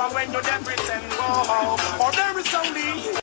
remember when you get rich and go home. Or there is only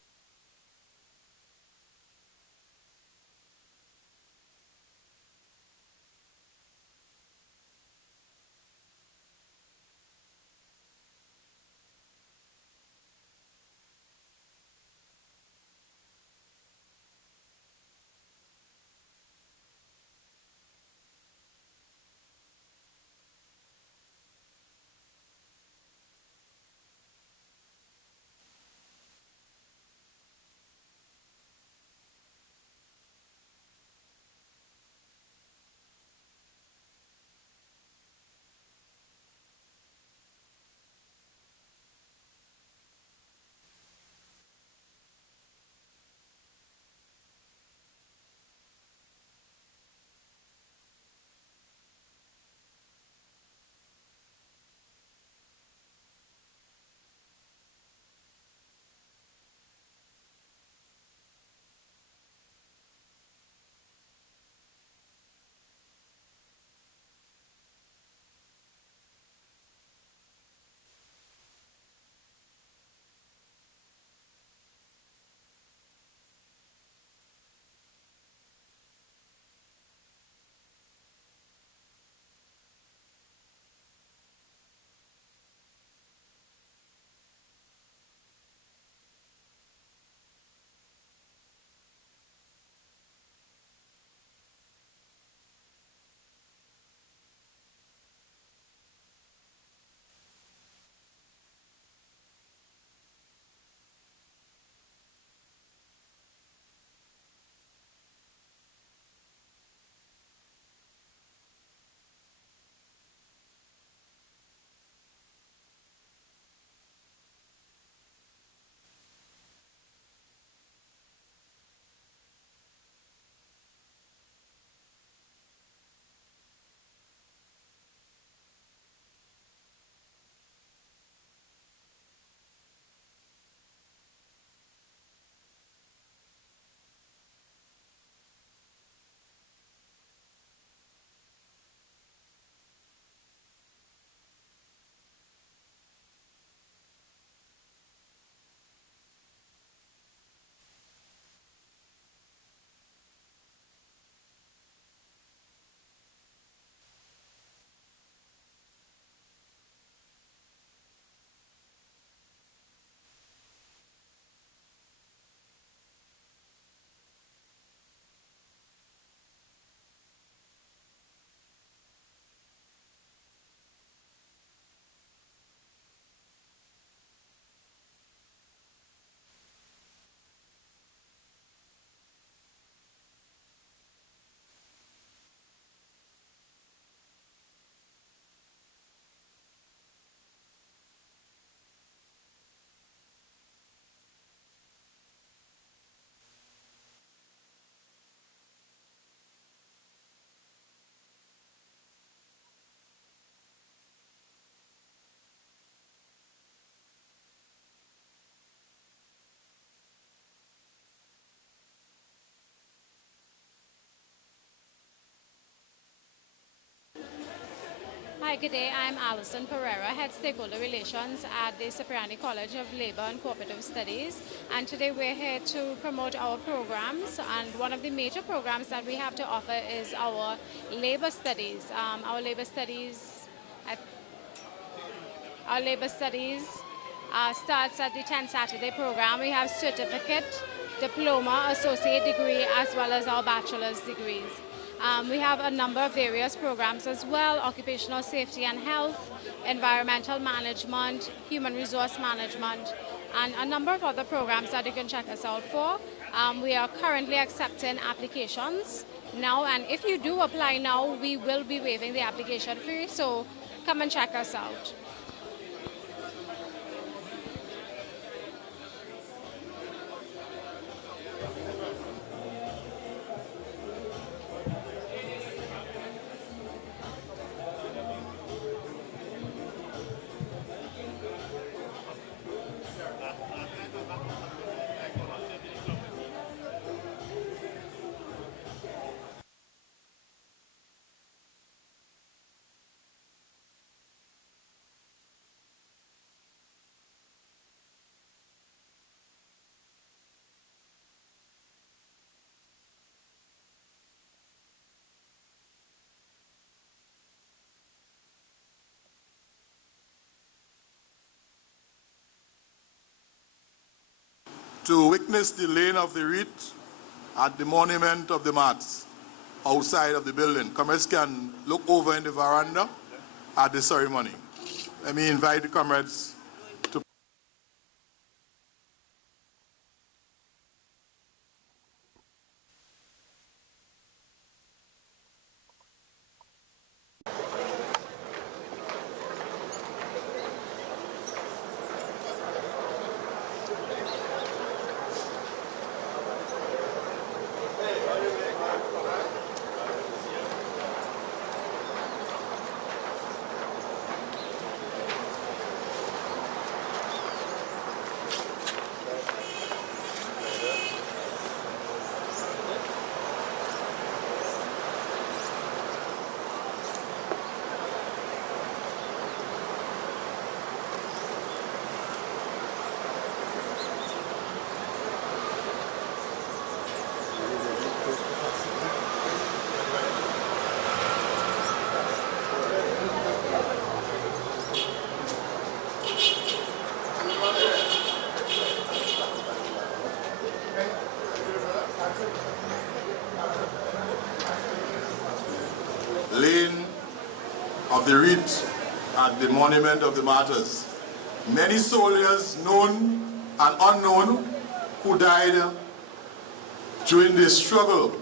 Hi, good day. I'm Alison Pereira, Head Stakeholder Relations at the Cipriani College of Labor and Cooperative Studies. And today we're here to promote our programs. And one of the major programs that we have to offer is our labor studies. At- our labor studies starts at the 10 Saturday program. We have certificate, diploma, associate degree, as well as our bachelor's degrees. We have a number of various programs as well: occupational safety and health, environmental management, human resource management, and a number of other programs that you can check us out for. We are currently accepting applications now, and if you do apply now, we will be waiving the application fee, so come and check us out. to witness the laying of the wreath at the Monument of the Martyrs outside of the building. Comrades can look over in the veranda at the ceremony. Let me invite the comrades to laying of the wreath at the Monument of the Martyrs. Many soldiers, known and unknown, who died during the struggle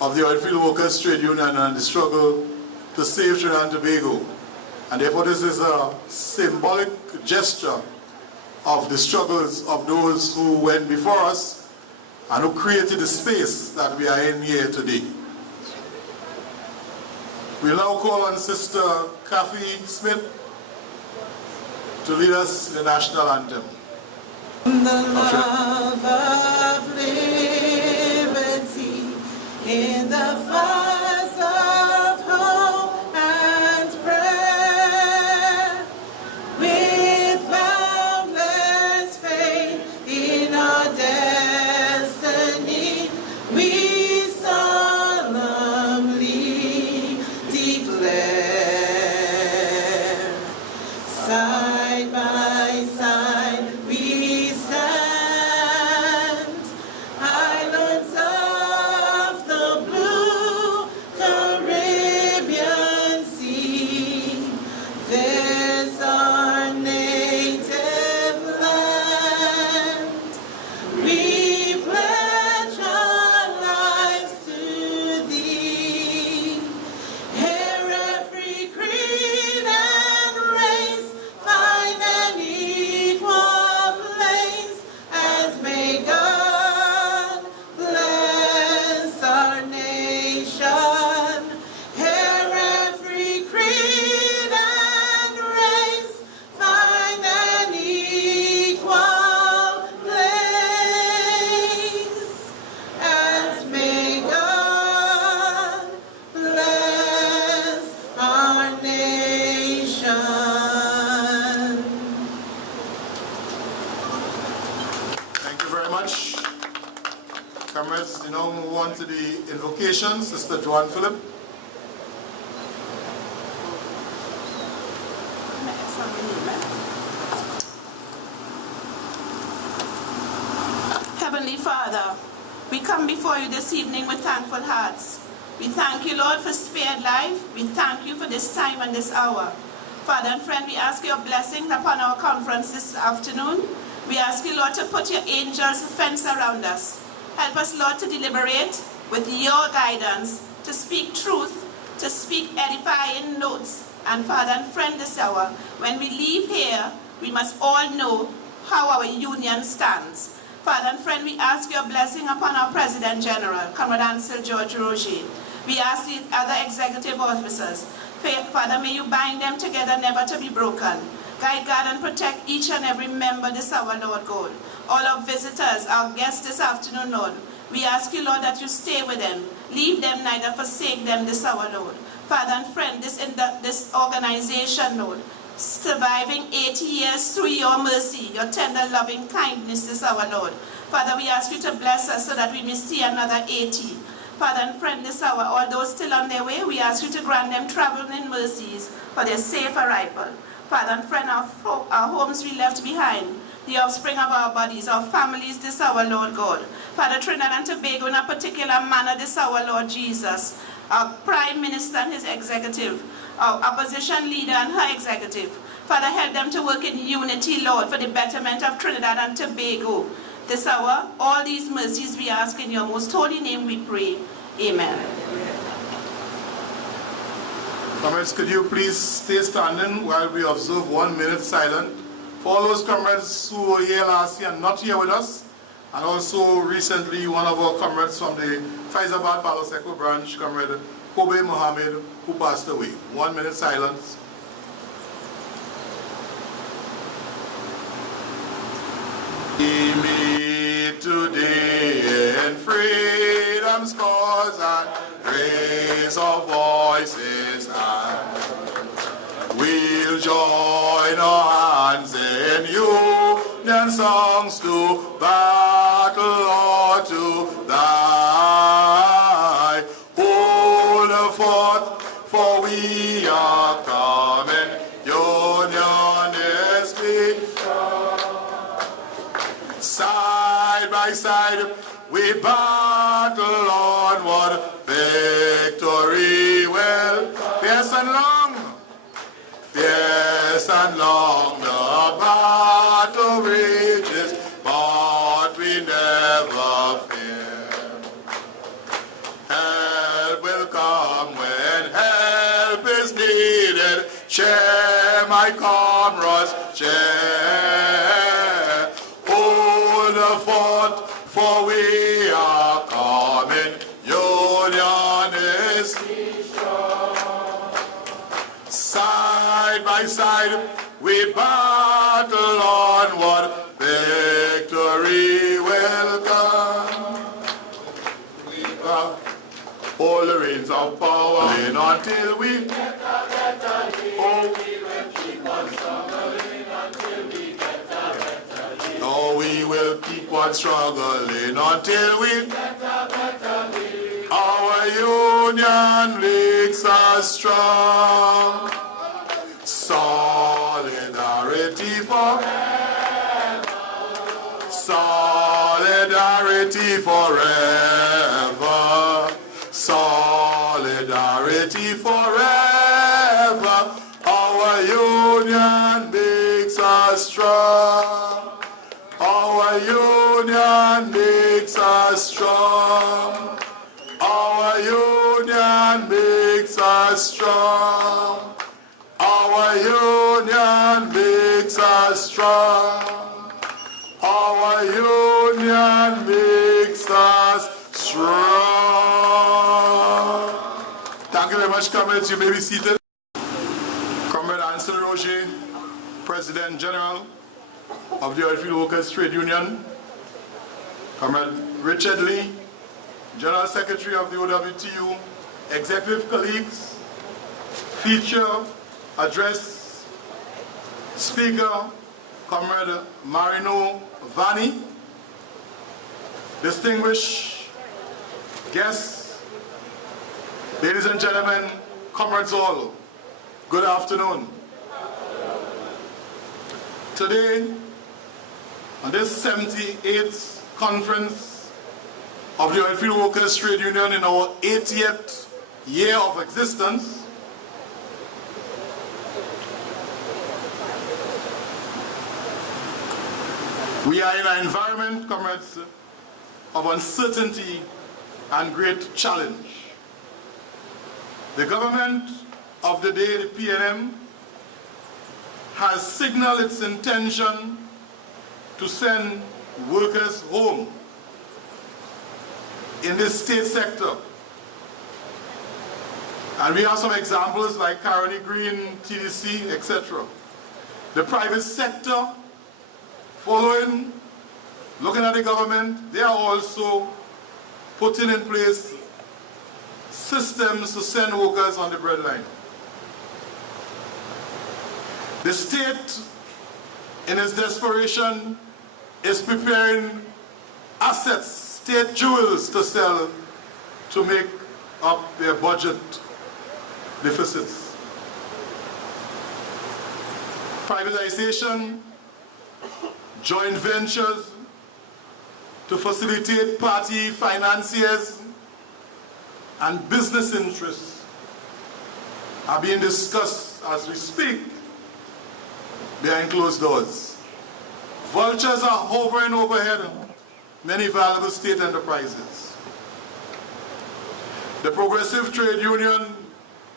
of the Oilfield Workers Trade Union and the struggle to save Trinidad and Tobago. And therefore this is a symbolic gesture of the struggles of those who went before us and who created the space that we are in here today. We'll now call on Sister Kathy Smith to lead us in the national anthem. The love of liberty in the fires of hope and prayer, with boundless faith in our destiny, we solemnly declare. Side by side we stand, islands of the blue Caribbean Sea. There's our native land. We pledge our lives to thee. Here every creed and race find an equal place, and may God bless our nation. Here every creed and race find an equal place, and may God bless our nation. Thank you very much. Comrades, you now move on to the invocation. Sister Joanne Phillip. Heavenly Father, we come before you this evening with thankful hearts. We thank you, Lord, for spared life. We thank you for this time and this hour. Father and friend, we ask your blessing upon our conference this afternoon. We ask you, Lord, to put your angels fence around us. Help us, Lord, to deliberate with your guidance, to speak truth, to speak edifying notes. And Father and friend, this hour, when we leave here, we must all know how our union stands. Father and friend, we ask your blessing upon our President General, Comrade Ansel George Roger. We ask the other executive officers. Father, may you bind them together, never to be broken. Guide, guard, and protect each and every member this hour, Lord God. All our visitors, our guests this afternoon, Lord. We ask you, Lord, that you stay with them. Leave them, neither forsake them this hour, Lord. Father and friend, this organization, Lord, surviving 80 years through your mercy, your tender loving kindness this hour, Lord. Father, we ask you to bless us so that we may see another 80. Father and friend, this hour, all those still on their way, we ask you to grant them traveling mercies for their safe arrival. Father and friend, our homes we left behind, the offspring of our bodies, our families this hour, Lord God. Father, Trinidad and Tobago in a particular manner this hour, Lord Jesus. Our Prime Minister and his executive, our opposition leader and her executive. Father, help them to work in unity, Lord, for the betterment of Trinidad and Tobago. This hour, all these mercies we ask in your most holy name we pray. Amen. Comrades, could you please stay standing while we observe 1 minute silent for all those comrades who were here last year and not here with us, and also recently one of our comrades from the Faizabad Palo Seco branch, Comrade Kobe Mohammed, who passed away. 1 minute silence. We meet today in freedom's cause and raise our voices and we'll join our hands in union songs to battle or to die. Hold the fort, for we are coming. Union is we. Side by side, we battle onward. Victory will fierce and long. Fierce and long the battle rages, but we never fear. Help will come when help is needed. Share my comrades, share. Hold the fort, for we are coming. Union is side by side, we battle onward. Victory will come. We hold the reins of power in until we we will keep on struggling until we our union makes us strong. Solidarity forever. Solidarity forever. Solidarity forever. Our union makes us strong. Our union makes us strong. Our union makes us strong. Our union makes us strong. Our union makes us strong. Thank you very much, comrades. You may be seated. Comrade Ansel Roger, President General of the Oilfield Workers Trade Union. Comrade Richard Lee, General Secretary of the OWTU, executive colleagues, feature, address, speaker, Comrade Marino Vani, distinguished guests, ladies and gentlemen, comrades all, good afternoon. Today, on this 78th conference of the Oilfield Workers Trade Union in our 80th year of existence, we are in an environment, comrades, of uncertainty and great challenge. The government of the day, the PNM, has signaled its intention to send workers home in this state sector. And we have some examples like Caroni Green, TDC, etc. The private sector, following, looking at the government, they are also putting in place systems to send workers on the breadline. The state, in its desperation, is preparing assets, state jewels to sell to make up their budget deficits. Privatization, joint ventures to facilitate party financiers and business interests are being discussed as we speak behind closed doors. Vultures are hovering overhead many valuable state enterprises. The Progressive Trade Union,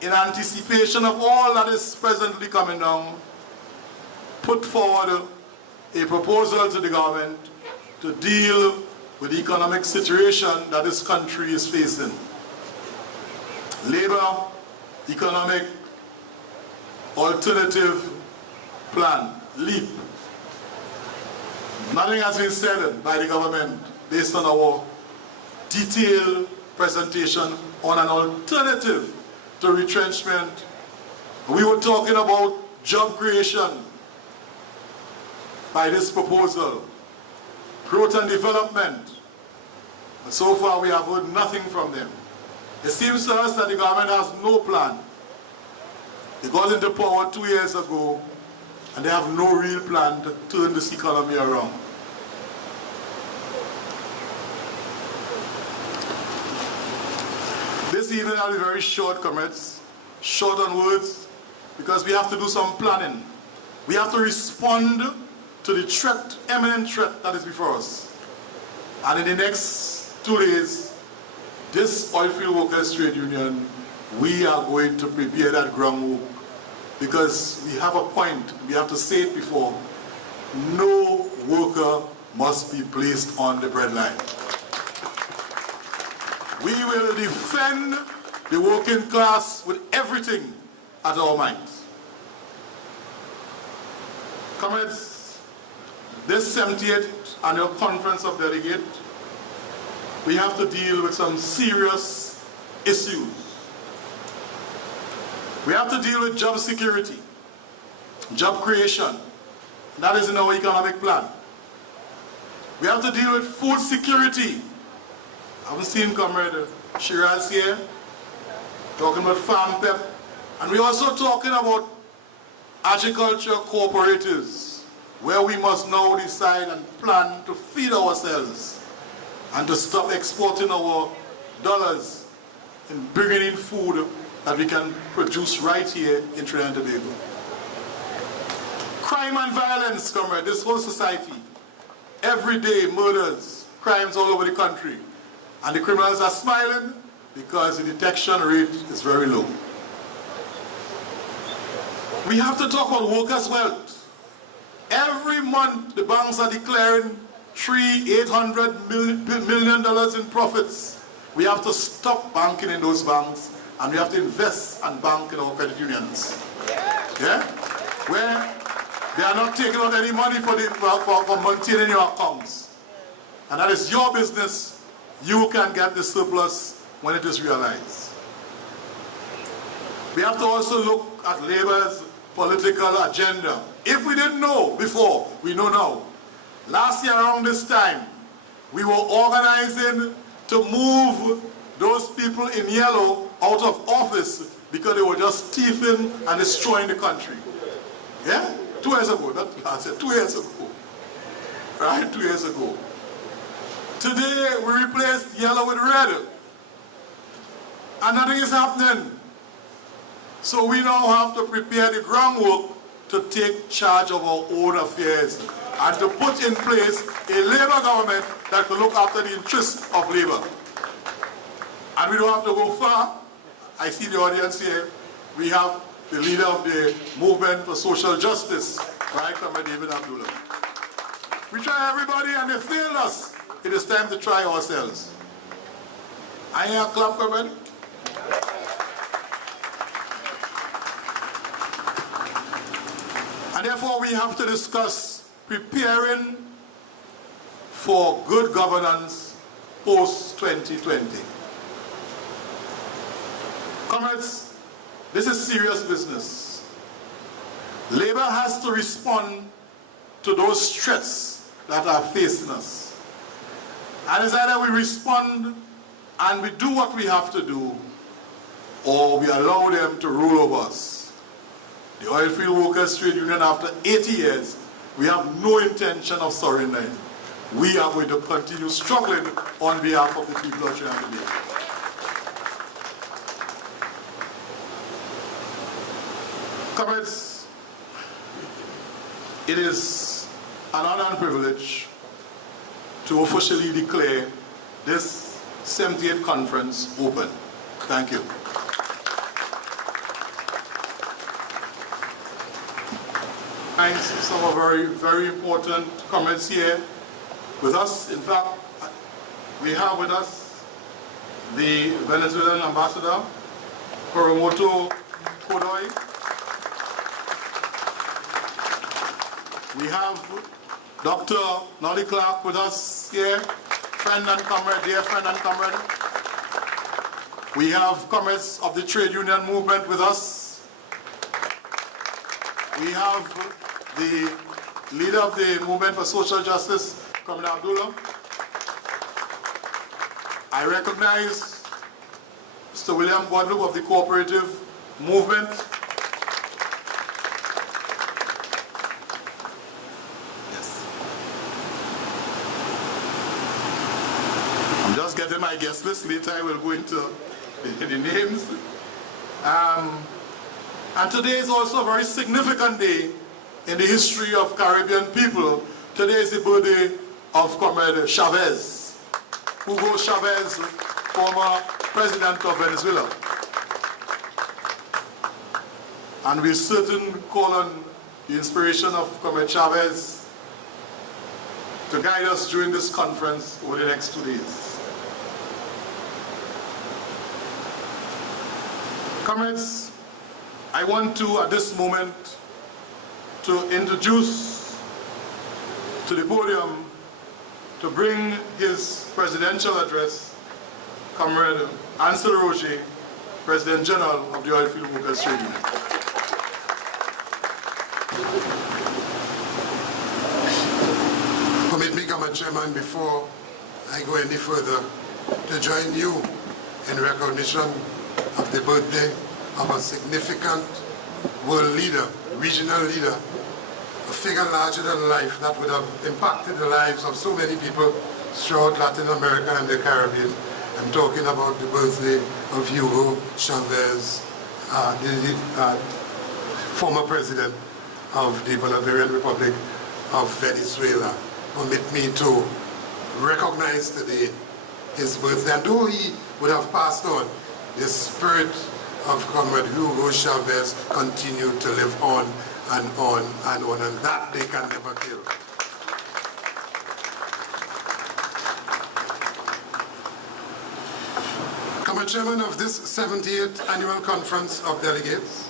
in anticipation of all that is presently coming down, put forward a proposal to the government to deal with the economic situation that this country is facing. Labor Economic Alternative Plan, LEAP. Nothing has been said by the government based on our detailed presentation on an alternative to retrenchment. We were talking about job creation by this proposal, growth and development. But so far we have heard nothing from them. It seems to us that the government has no plan. They got into power 2 years ago and they have no real plan to turn this economy around. This evening I'll be very short, comrades, short on words, because we have to do some planning. We have to respond to the threat, imminent threat that is before us. And in the next 2 days, this Oilfield Workers Trade Union, we are going to prepare that groundwork, because we have a point, we have to say it before, no worker must be placed on the breadline. We will defend the working class with everything at our might. Comrades, this 78th Annual Conference of Delegates, we have to deal with some serious issues. We have to deal with job security, job creation. That is in our economic plan. We have to deal with food security. I haven't seen Comrade Shiraz here, talking about farm pep. And we're also talking about agriculture cooperatives, where we must now decide and plan to feed ourselves and to stop exporting our dollars and bringing in food that we can produce right here in Trinidad and Tobago. Crime and violence, comrade, this whole society. Every day, murders, crimes all over the country. And the criminals are smiling because the detection rate is very low. We have to talk about workers' wealth. Every month, the banks are declaring $800 million in profits. We have to stop banking in those banks, and we have to invest and bank in our credit unions. Yeah? Where they are not taking out any money for maintaining your accounts. And that is your business. You can get the surplus when it is realized. We have to also look at Labour's political agenda. If we didn't know before, we know now. Last year around this time, we were organizing to move those people in yellow out of office because they were just thieving and destroying the country. Yeah? 2 years ago, not last year, 2 years ago. Right? 2 years ago. Today, we replaced yellow with red. And nothing is happening. So we now have to prepare the groundwork to take charge of our own affairs and to put in place a Labour government that will look after the interests of Labour. And we don't have to go far. I see the audience here. We have the leader of the movement for social justice, right, Comrade David Abdullah. We try everybody and they failed us. It is time to try ourselves. I hear a clap, Comrade. And therefore we have to discuss preparing for good governance post-2020. Comrades, this is serious business. Labour has to respond to those threats that are facing us. And it's either we respond and we do what we have to do, or we allow them to rule over us. The Oilfield Workers Trade Union, after 80 years, We have no intention of surrendering. We are going to continue struggling on behalf of the people of Trinidad and Tobago. Comrades, it is an honor and privilege to officially declare this 78th conference open. Thank you. Thanks to some of very, very important comments here with us. In fact, we have with us the Venezuelan ambassador, Coromoto Kodoy. We have Dr. Nolly Clark with us here, friend and comrade, dear friend and comrade. We have comrades of the trade union movement with us. We have the leader of the movement for social justice, Comrade Abdullah. I recognize Mr. William Guadalupe of the cooperative movement. Yes. I'm just getting my guest list. Later I will go into the names. And today is also a very significant day in the history of Caribbean people. Today is the birthday of Comrade Chavez, Hugo Chavez, former president of Venezuela. And we certainly call on the inspiration of Comrade Chavez to guide us during this conference over the next 2 days. Comrades, I want to, at this moment, to introduce to the podium, to bring his presidential address, Comrade Ansel Roger, President General of the Oilfield Workers Trade Union. Permit me, Comrade Chairman, before I go any further, to join you in recognition of the birthday of a significant world leader, regional leader, a figure larger than life that would have impacted the lives of so many people throughout Latin America and the Caribbean. I'm talking about the birthday of Hugo Chavez, the former president of the Bolivarian Republic of Venezuela. Permit me to recognize today his birthday. And though he would have passed on, the spirit of Comrade Hugo Chavez continued to live on and on and on, and that they can never kill. Comrade Chairman of this 78th Annual Conference of Delegates,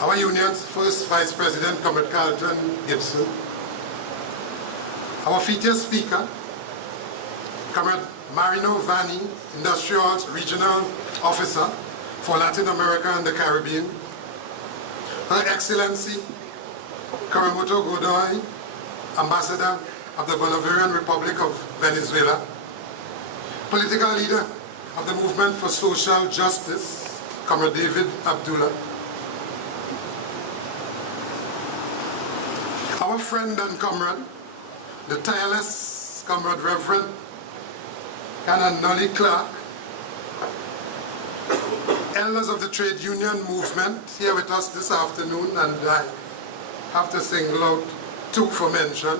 our union's first Vice President, Comrade Carlton Gibson, our featured speaker, Comrade Marino Vanni, Industrial's Regional Officer for Latin America and the Caribbean, Her Excellency Coromoto Kodoy, Ambassador of the Bolivarian Republic of Venezuela, political leader of the Movement for Social Justice, Comrade David Abdullah, our friend and comrade, the tireless Comrade Reverend Canon Nolly Clark, elders of the trade union movement here with us this afternoon, and I have to single out two for mention.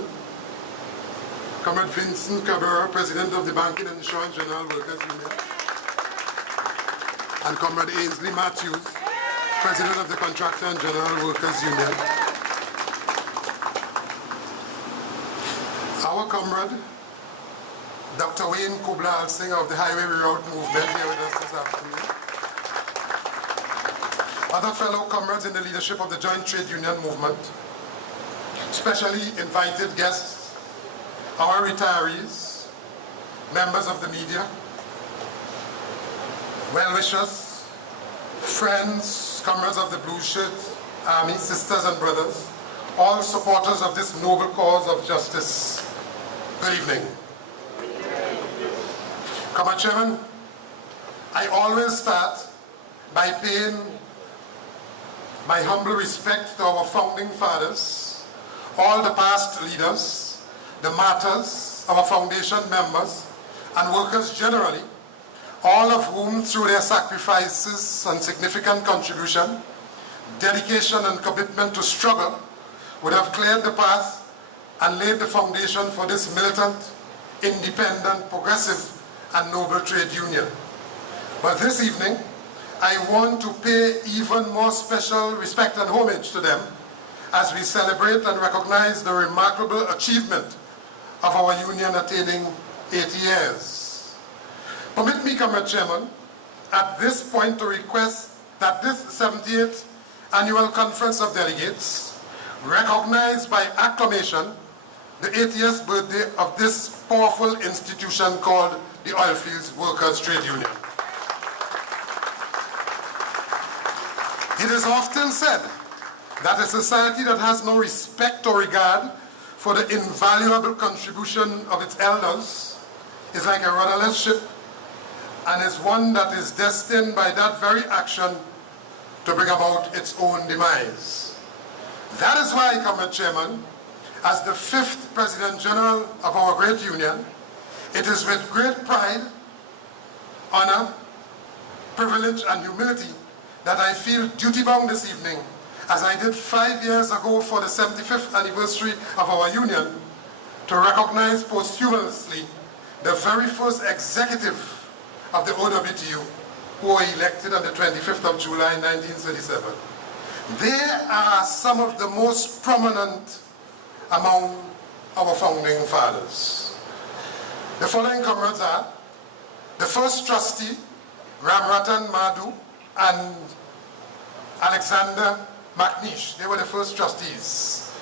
Comrade Vincent Cabrera, President of the Banking and Insurance General Workers Union, and Comrade Ainsley Matthews, President of the Contractor and General Workers Union. Our comrade, Dr. Wayne Kubla Alsing of the Highway Reroute Movement here with us this afternoon. Other fellow comrades in the leadership of the Joint Trade Union Movement, specially invited guests, our retirees, members of the media, well-wishers, friends, comrades of the Blue Shirt Army, sisters and brothers, all supporters of this noble cause of justice. Good evening. Comrade Chairman, I always start by paying my humble respect to our founding fathers, all the past leaders, the martyrs, our foundation members, and workers generally, all of whom through their sacrifices and significant contribution, dedication and commitment to struggle would have cleared the path and laid the foundation for this militant, independent, progressive, and noble trade union. But this evening, I want to pay even more special respect and homage to them as we celebrate and recognize the remarkable achievement of our union attaining 80 years. Permit me, Comrade Chairman, at this point to request that this 78th Annual Conference of Delegates recognize by acclamation the 80th birthday of this powerful institution called the Oilfields Workers Trade Union. It is often said that a society that has no respect or regard for the invaluable contribution of its elders is like a rudderless ship and is one that is destined by that very action to bring about its own demise. That is why, Comrade Chairman, as the 5th President General of our great union, it is with great pride, honor, privilege, and humility that I feel duty-bound this evening, as I did 5 years ago for the 75th anniversary of our union, to recognize posthumously the very first executive of the OWTU who were elected on the 25th of July 1937. They are some of the most prominent among our founding fathers. The following comrades are the first trustee, Ramratan Madhu and Alexander McNeish. They were the first trustees.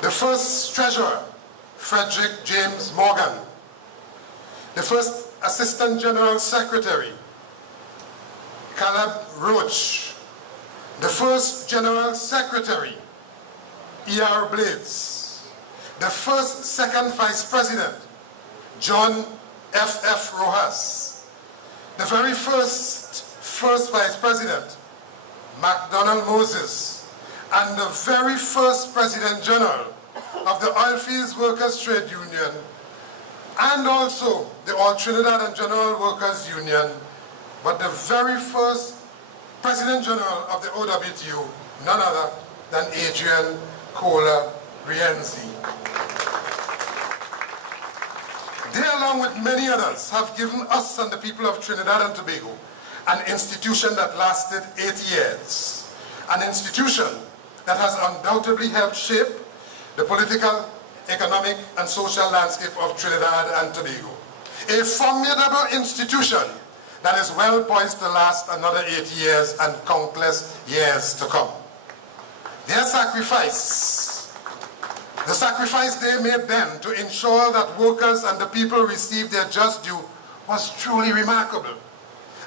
The first treasurer, Frederick James Morgan. The first assistant general secretary, Caleb Roach. The first general secretary, E.R. Blades. The first second vice president, John F.F. Rojas. The very first vice president, MacDonald Moses. And the very first president general of the Oilfields Workers Trade Union, and also the All Trinidad and General Workers Union, but the very first President General of the OWTU, none other than Adrian Kohler Rienzi. They, along with many others, have given us and the people of Trinidad and Tobago an institution that lasted 80 years, an institution that has undoubtedly helped shape the political, economic, and social landscape of Trinidad and Tobago. A formidable institution that is well poised to last another 80 years and countless years to come. Their sacrifice, the sacrifice they made then to ensure that workers and the people received their just due, was truly remarkable.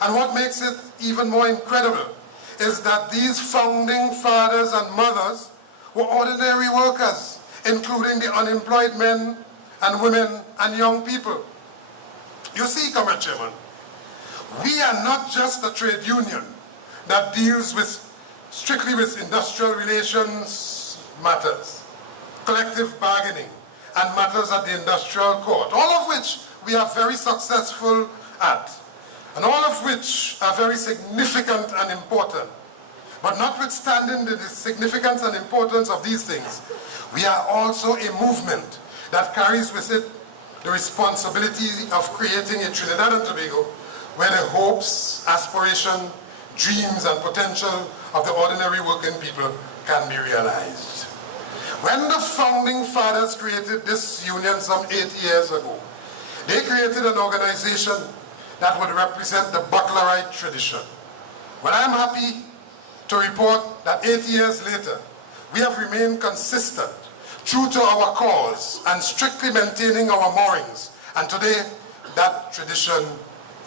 And what makes it even more incredible is that these founding fathers and mothers were ordinary workers, including the unemployed men and women and young people. You see, Comrade Chairman, we are not just a trade union that deals strictly with industrial relations matters, collective bargaining, and matters at the industrial court, all of which we are very successful at, and all of which are very significant and important. But notwithstanding the significance and importance of these things, we are also a movement that carries with it the responsibility of creating a Trinidad and Tobago where the hopes, aspiration, dreams, and potential of the ordinary working people can be realized. When the founding fathers created this union some 80 years ago, they created an organization that would represent the Butlerite tradition. Well, I'm happy to report that 80 years later, we have remained consistent, true to our cause, and strictly maintaining our moorings. And today, that tradition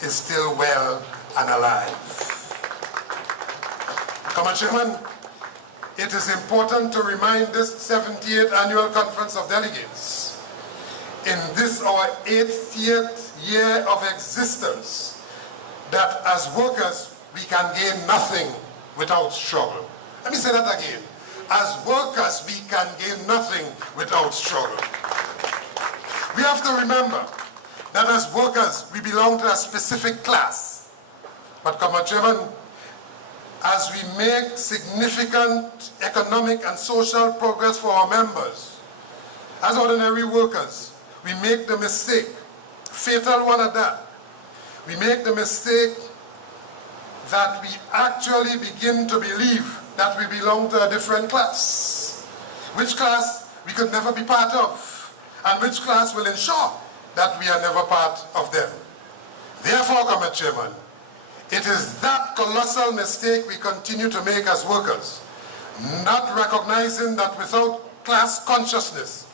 is still well and alive. Comrade Chairman, it is important to remind this 78th Annual Conference of Delegates, in this our 80th year of existence, that as workers we can gain nothing without struggle. Let me say that again. as workers, we can gain nothing without struggle. We have to remember that as workers, we belong to a specific class. But, Comrade Chairman, as we make significant economic and social progress for our members, as ordinary workers, we make the mistake, fatal one at that, we make the mistake that we actually begin to believe that we belong to a different class, which class we could never be part of, and which class will ensure that we are never part of them. Therefore, Comrade Chairman, it is that colossal mistake we continue to make as workers, not recognizing that without class consciousness,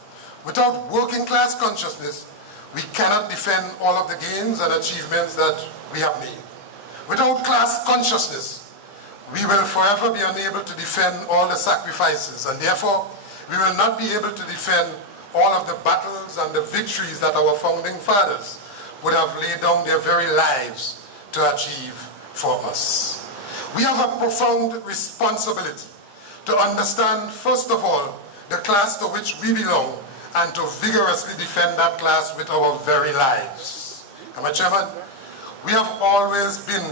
without working class consciousness, we cannot defend all of the gains and achievements that we have made. Without class consciousness, we will forever be unable to defend all the sacrifices, and therefore we will not be able to defend all of the battles and the victories that our founding fathers would have laid down their very lives to achieve for us. We have a profound responsibility to understand, first of all, the class to which we belong, and to vigorously defend that class with our very lives. Mr. Chairman, we have always been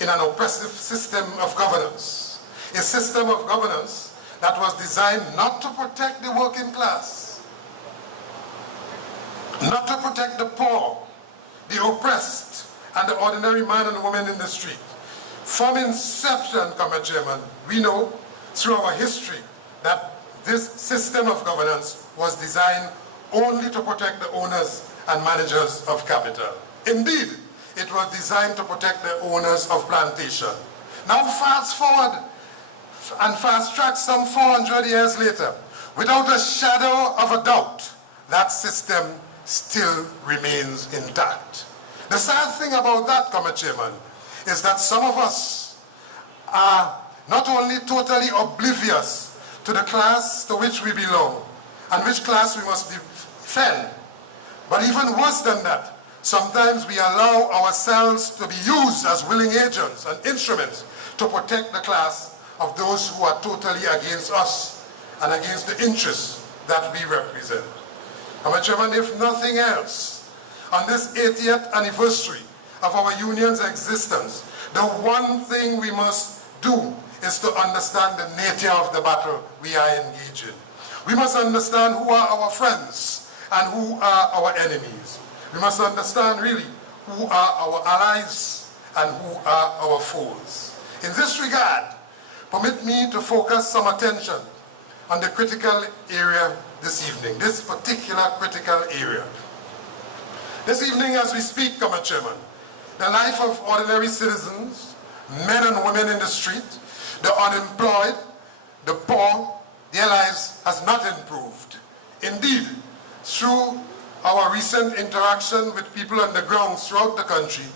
in an oppressive system of governance, a system of governance that was designed not to protect the working class, not to protect the poor, the oppressed, and the ordinary man and woman in the street. From inception, Comrade Chairman, we know through our history that this system of governance was designed only to protect the owners and managers of capital. Indeed, it was designed to protect the owners of plantation. Now fast forward and fast track some 400 years later, without a shadow of a doubt, that system still remains intact. The sad thing about that, Comrade Chairman, is that some of us are not only totally oblivious to the class to which we belong and which class we must defend, but even worse than that, sometimes we allow ourselves to be used as willing agents and instruments to protect the class of those who are totally against us and against the interests that we represent. Mr. Chairman, if nothing else, on this 80th anniversary of our union's existence, the one thing we must do is to understand the nature of the battle we are engaged in. We must understand who are our friends and who are our enemies. We must understand really who are our allies and who are our foes. In this regard, permit me to focus some attention on the critical area this evening, this particular critical area. This evening as we speak, Comrade Chairman, the life of ordinary citizens, men and women in the street, the unemployed, the poor, their lives has not improved. Indeed, through our recent interaction with people on the ground throughout the country,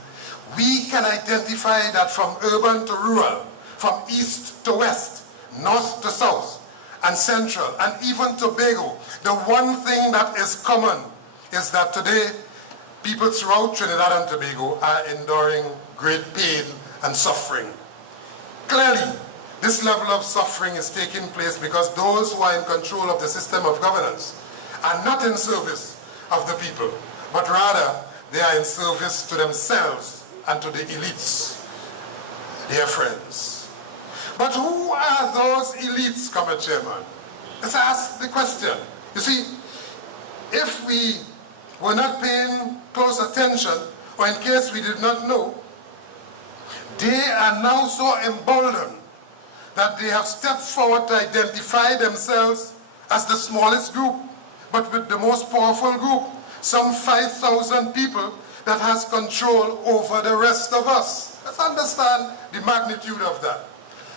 we can identify that from urban to rural, from east to west, north to south, and central, and even Tobago, the one thing that is common is that today people throughout Trinidad and Tobago are enduring great pain and suffering. Clearly, this level of suffering is taking place because those who are in control of the system of governance are not in service of the people, but rather they are in service to themselves and to the elites, their friends. But who are those elites, Comrade Chairman? Let's ask the question. You see, if we were not paying close attention, or in case we did not know, they are now so emboldened that they have stepped forward to identify themselves as the smallest group, but with the most powerful group, some 5,000 people that has control over the rest of us. Let's understand the magnitude of that.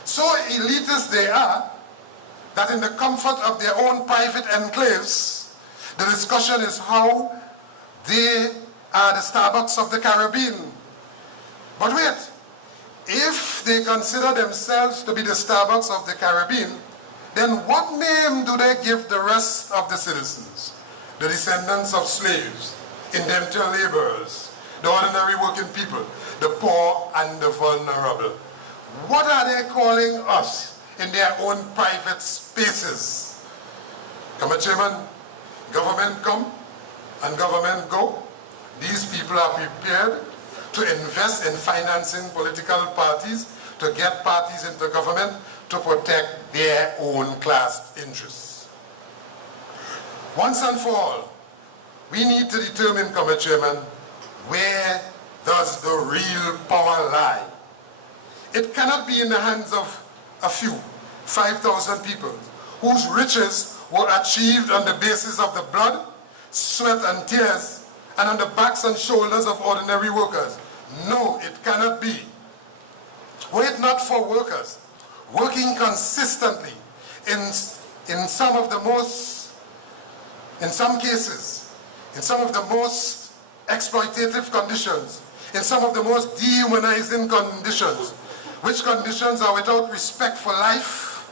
So elitist they are, that in the comfort of their own private enclaves, the discussion is how they are the Starbucks of the Caribbean. But wait, if they consider themselves to be the Starbucks of the Caribbean, then what name do they give the rest of the citizens? The descendants of slaves, indentured laborers, the ordinary working people, the poor and the vulnerable. What are they calling us in their own private spaces. Come on, Chairman, government come and government go. These people are prepared to invest in financing political parties, to get parties into government, to protect their own class interests. Once and for all, we need to determine, Committee Chairman, where does the real power lie? It cannot be in the hands of a few, 5,000 people, whose riches were achieved on the basis of the blood, sweat and tears, and on the backs and shoulders of ordinary workers. No, it cannot be. Were it not for workers working consistently in some cases, in some of the most exploitative conditions, in some of the most dehumanizing conditions, which conditions are without respect for life,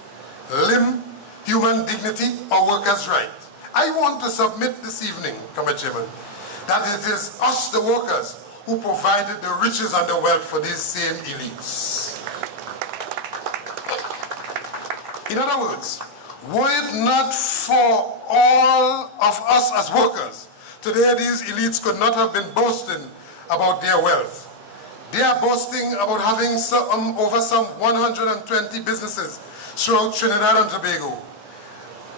limb, human dignity, or workers' right. I want to submit this evening, Committee Chairman, that it is us, the workers, who provided the riches and the wealth for these same elites. In other words, were it not for all of us as workers, today these elites could not have been boasting about their wealth. They are boasting about having over some 120 businesses throughout Trinidad and Tobago.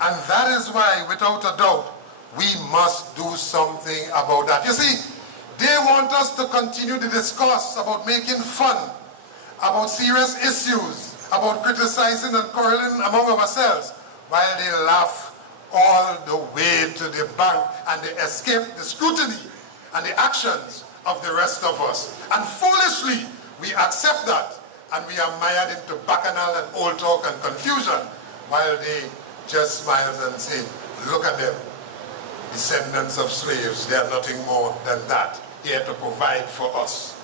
And that is why, without a doubt, we must do something about that. You see, they want us to continue the discourse about making fun, about serious issues, about criticizing and quarreling among ourselves, while they laugh all the way to the bank and they escape the scrutiny and the actions of the rest of us. And foolishly, we accept that and we are mired into bacchanal and old talk and confusion, while they just smile and say, look at them, descendants of slaves, they are nothing more than that, here to provide for us.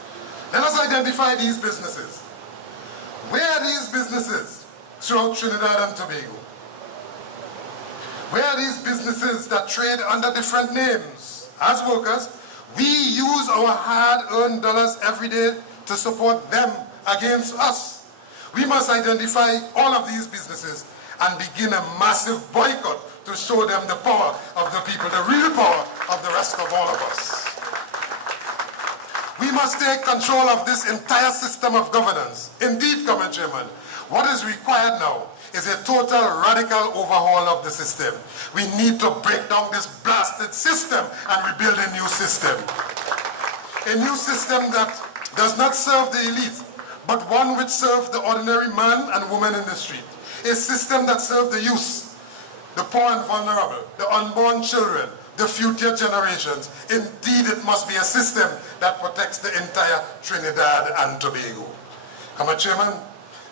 Let us identify these businesses. Where are these businesses throughout Trinidad and Tobago? Where are these businesses that trade under different names? As workers, we use our hard-earned dollars every day to support them against us. We must identify all of these businesses and begin a massive boycott to show them the power of the people, the real power of the rest of all of us. We must take control of this entire system of governance. Indeed, Committee Chairman, what is required now is a total radical overhaul of the system. We need to break down this blasted system and rebuild a new system. A new system that does not serve the elite, but one which serves the ordinary man and woman in the street. A system that serves the youth, the poor and vulnerable, the unborn children, the future generations. Indeed, it must be a system that protects the entire Trinidad and Tobago. Committee Chairman,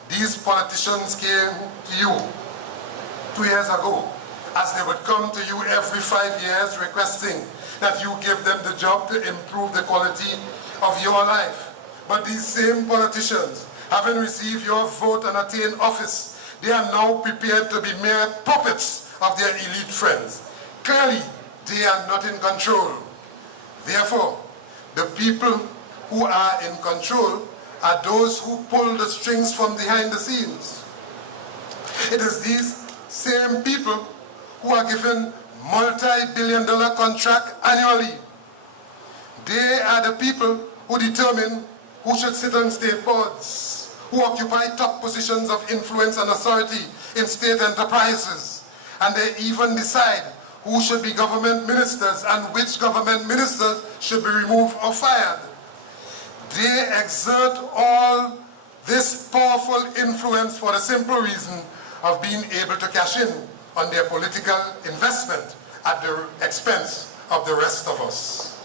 these politicians came to you 2 years ago, as they would come to you every 5 years requesting that you give them the job to improve the quality of your life. But these same politicians, having received your vote and attained office, they are now prepared to be mere puppets of their elite friends. Clearly, they are not in control. Therefore, the people who are in control are those who pull the strings from behind the scenes. It is these same people who are given multi-billion-dollar contracts annually. They are the people who determine who should sit on state boards, who occupy top positions of influence and authority in state enterprises, and they even decide who should be government ministers and which government ministers should be removed or fired. They exert all this powerful influence for the simple reason of being able to cash in on their political investment at the expense of the rest of us.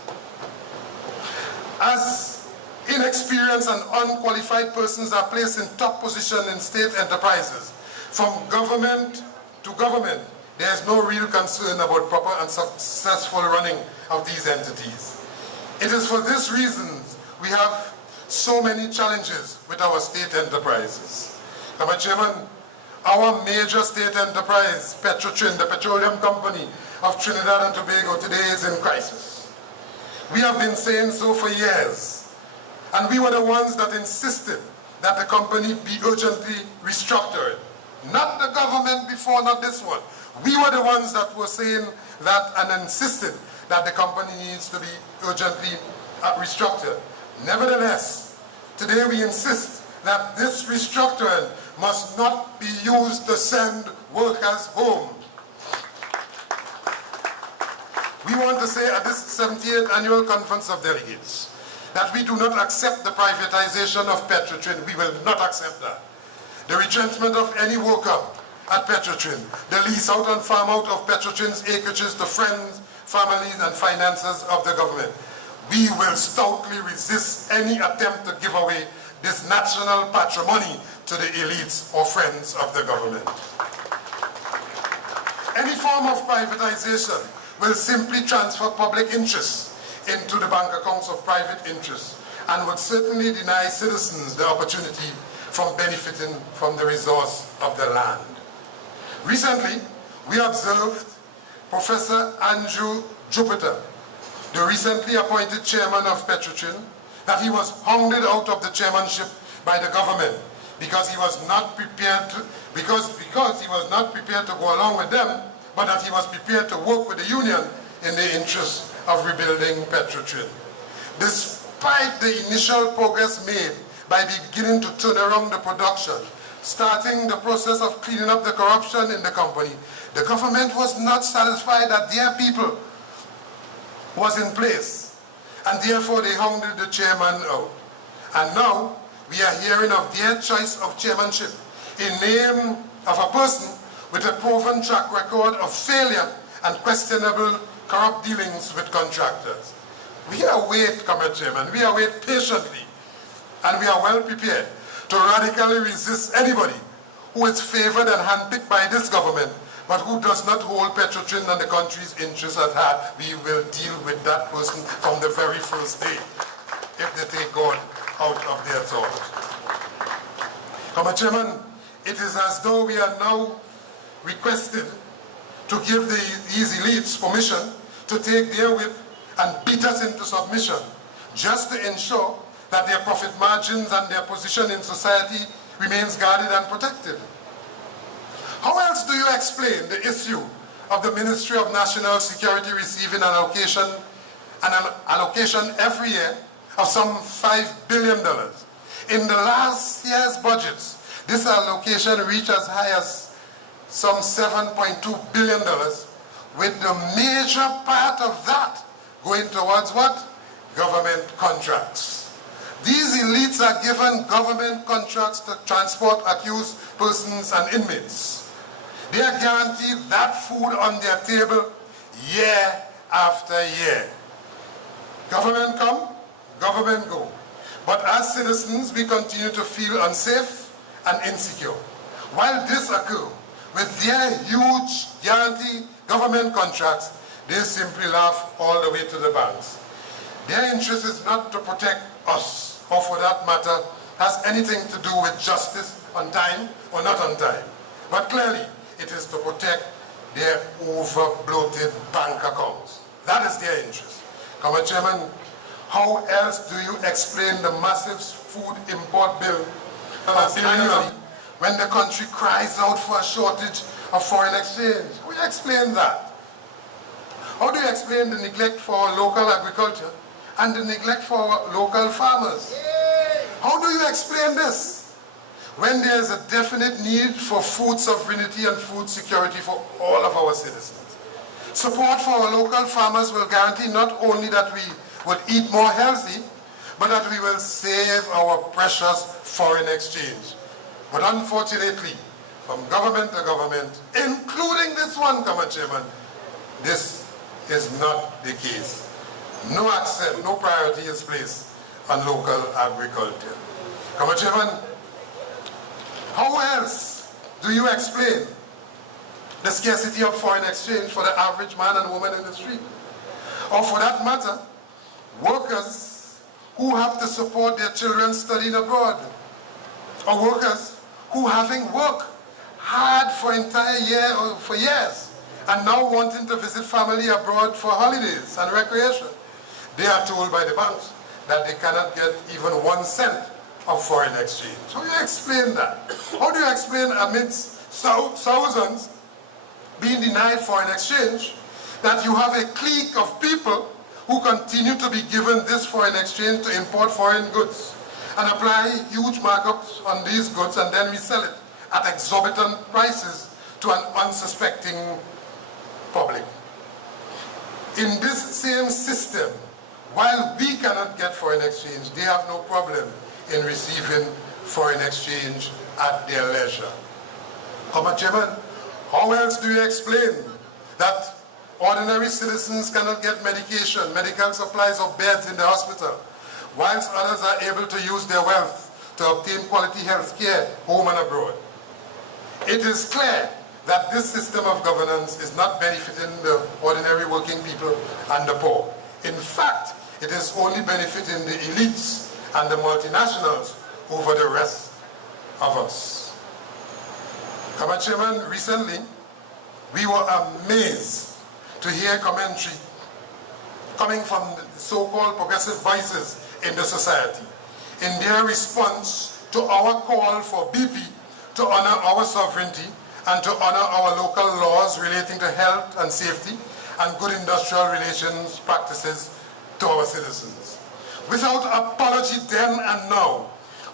As inexperienced and unqualified persons are placed in top position in state enterprises, from government to government, there is no real concern about proper and successful running of these entities. It is for this reason we have so many challenges with our state enterprises. Committee Chairman, our major state enterprise, Petrotrin, the petroleum company of Trinidad and Tobago, today is in crisis. We have been saying so for years, and we were the ones that insisted that the company be urgently restructured. Not the government before, not this one. We were the ones that were saying that and insisted that the company needs to be urgently restructured. Nevertheless, today we insist that this restructuring must not be used to send workers home. We want to say at this 78th Annual Conference of Delegates that we do not accept the privatization of Petrotrin. We will not accept that. The retrenchment of any worker at Petrotrin, the lease out and farm out of Petrotrin's acreages to friends, families and finances of the government. We will stoutly resist any attempt to give away this national patrimony to the elites or friends of the government. Any form of privatization will simply transfer public interests into the bank accounts of private interests and would certainly deny citizens the opportunity from benefiting from the resource of the land. Recently, we observed Professor Andrew Jupiter, the recently appointed chairman of Petrotrin, that he was hounded out of the chairmanship by the government because he was not prepared to, because he was not prepared to go along with them, but that he was prepared to work with the union in the interest of rebuilding Petrotrin. Despite the initial progress made by beginning to turn around the production, starting the process of cleaning up the corruption in the company, the government was not satisfied that their people was in place, and therefore they hounded the chairman out. And now we are hearing of their choice of chairmanship in name of a person with a proven track record of failure and questionable corrupt dealings with contractors. We await, Comrade Chairman, we await patiently, and we are well prepared to radically resist anybody who is favored and handpicked by this government, but who does not hold Petrotrin and the country's interests at heart. We will deal with that person from the very first day, if they take God out of their thought. Comrade Chairman, it is as though we are now requested to give these elites permission to take their whip and beat us into submission, just to ensure that their profit margins and their position in society remains guarded and protected. How else do you explain the issue of the Ministry of National Security receiving an allocation every year of some $5 billion? In the last year's budgets, this allocation reached as high as some $7.2 billion, with the major part of that going towards what? Government contracts. These elites are given government contracts to transport accused persons and inmates. They are guaranteed that food on their table year after year. Government come, government go. But as citizens, we continue to feel unsafe and insecure. While this occurs, with their huge guaranteed government contracts, they simply laugh all the way to the banks. Their interest is not to protect us, or for that matter, has anything to do with justice on time or not on time. But clearly, it is to protect their over-bloated bank accounts. That is their interest. Comrade Chairman, how else do you explain the massive food import bill annually when the country cries out for a shortage of foreign exchange? How do you explain that? How do you explain the neglect for our local agriculture and the neglect for our local farmers? How do you explain this when there is a definite need for food sovereignty and food security for all of our citizens? Support for our local farmers will guarantee not only that we would eat more healthy, but that we will save our precious foreign exchange. But unfortunately, from government to government, including this one, Comrade Chairman, this is not the case. No accent, no priority is placed on local agriculture. Comrade Chairman, how else do you explain the scarcity of foreign exchange for the average man and woman in the street? Or for that matter, workers who have to support their children studying abroad? Or workers who, having worked hard for entire year or for years, and now wanting to visit family abroad for holidays and recreation, they are told by the banks that they cannot get even 1 cent of foreign exchange. How do you explain that? How do you explain amidst thousands being denied foreign exchange, that you have a clique of people who continue to be given this foreign exchange to import foreign goods and apply huge markups on these goods, and then we sell it at exorbitant prices to an unsuspecting public. In this same system, while we cannot get foreign exchange, they have no problem in receiving foreign exchange at their leisure. Comrade Chairman, how else do you explain that ordinary citizens cannot get medication, medical supplies or beds in the hospital, whilst others are able to use their wealth to obtain quality health care home and abroad? It is clear that this system of governance is not benefiting the ordinary working people and the poor. In fact, it is only benefiting the elites and the multinationals over the rest of us. Comrade Chairman, recently we were amazed to hear commentary coming from the so-called progressive voices in the society in their response to our call for BP to honor our sovereignty and to honor our local laws relating to health and safety and good industrial relations practices to our citizens. Without apology then and now,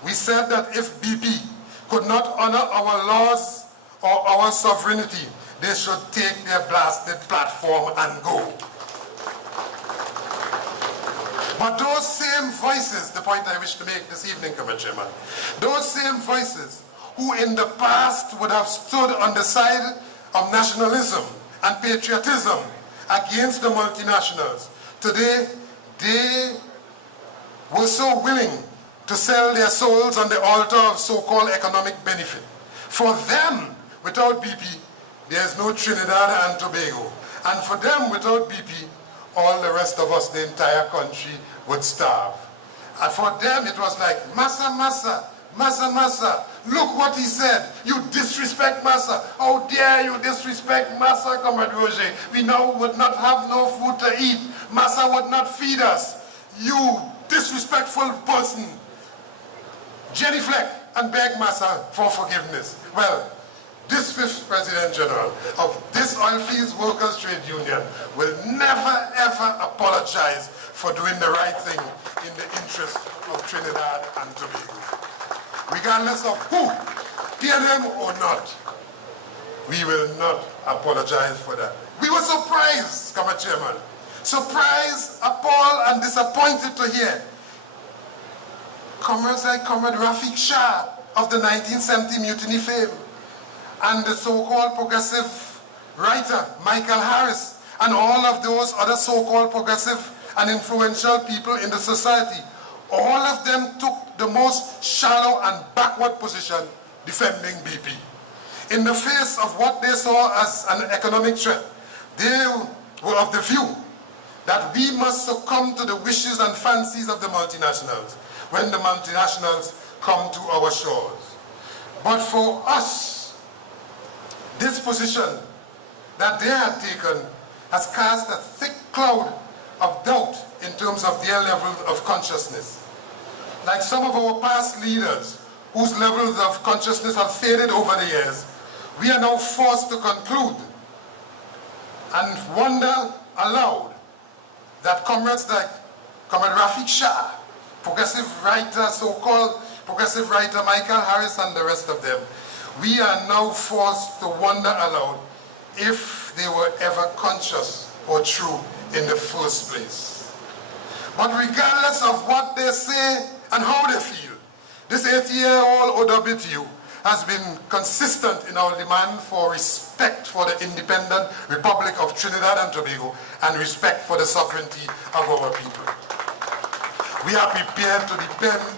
we said that if BP could not honor our laws or our sovereignty, they should take their blasted platform and go. But those same voices, the point I wish to make this evening, Comrade Chairman, those same voices who in the past would have stood on the side of nationalism and patriotism against the multinationals, today they were so willing to sell their souls on the altar of so-called economic benefit. For them, without BP, there's no Trinidad and Tobago. And for them, without BP, all the rest of us, the entire country, would starve. And for them, it was like, Massa, Massa, Massa, Massa, look what he said. You disrespect Massa. How dare you disrespect Massa, Comrade Roger? We now would not have no food to eat. Massa would not feed us. You disrespectful person. Genuflect and beg Massa for forgiveness. Well, this 5th President General of this Oilfields Workers Trade Union will never ever apologize for doing the right thing in the interest of Trinidad and Tobago. Regardless of who, PNM or not, we will not apologize for that. We were surprised, Comrade Chairman, surprised, appalled and disappointed to hear comrades like Comrade Rafiq Shah of the 1970 mutiny fame, and the so-called progressive writer Michael Harris, and all of those other so-called progressive and influential people in the society, all of them took the most shallow and backward position defending BP. In the face of what they saw as an economic threat, they were of the view that we must succumb to the wishes and fancies of the multinationals when the multinationals come to our shores. But for us, this position that they had taken has cast a thick cloud of doubt in terms of their level of consciousness. Like some of our past leaders whose levels of consciousness have faded over the years, we are now forced to conclude and wonder aloud that comrades like Comrade Rafiq Shah, progressive writer, so-called progressive writer Michael Harris and the rest of them, we are now forced to wonder aloud if they were ever conscious or true in the first place. But regardless of what they say and how they feel, this 80-year-old OWTU has been consistent in our demand for respect for the independent Republic of Trinidad and Tobago and respect for the sovereignty of our people. We are prepared to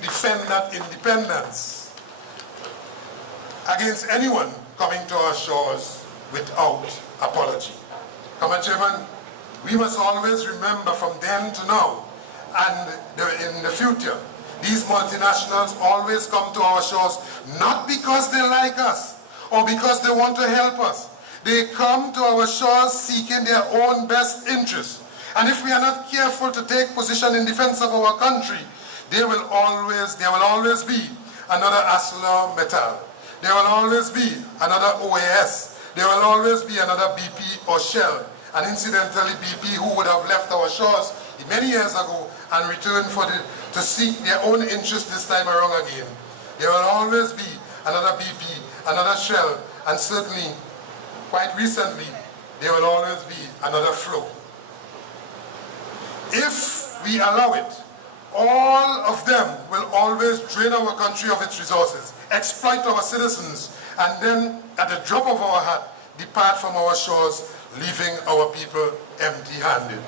defend that independence against anyone coming to our shores without apology. Comrade Chairman, we must always remember from then to now and in the future, these multinationals always come to our shores not because they like us or because they want to help us. They come to our shores seeking their own best interests. And if we are not careful to take position in defense of our country, there will always be another ArcelorMittal, there will always be another OAS. There will always be another BP or Shell. And incidentally, BP who would have left our shores many years ago and returned to seek their own interest this time around again. There will always be another BP, another Shell, and certainly, quite recently, there will always be another flow. If we allow it, all of them will always drain our country of its resources, exploit our citizens, and then, at the drop of our hat, depart from our shores, leaving our people empty-handed.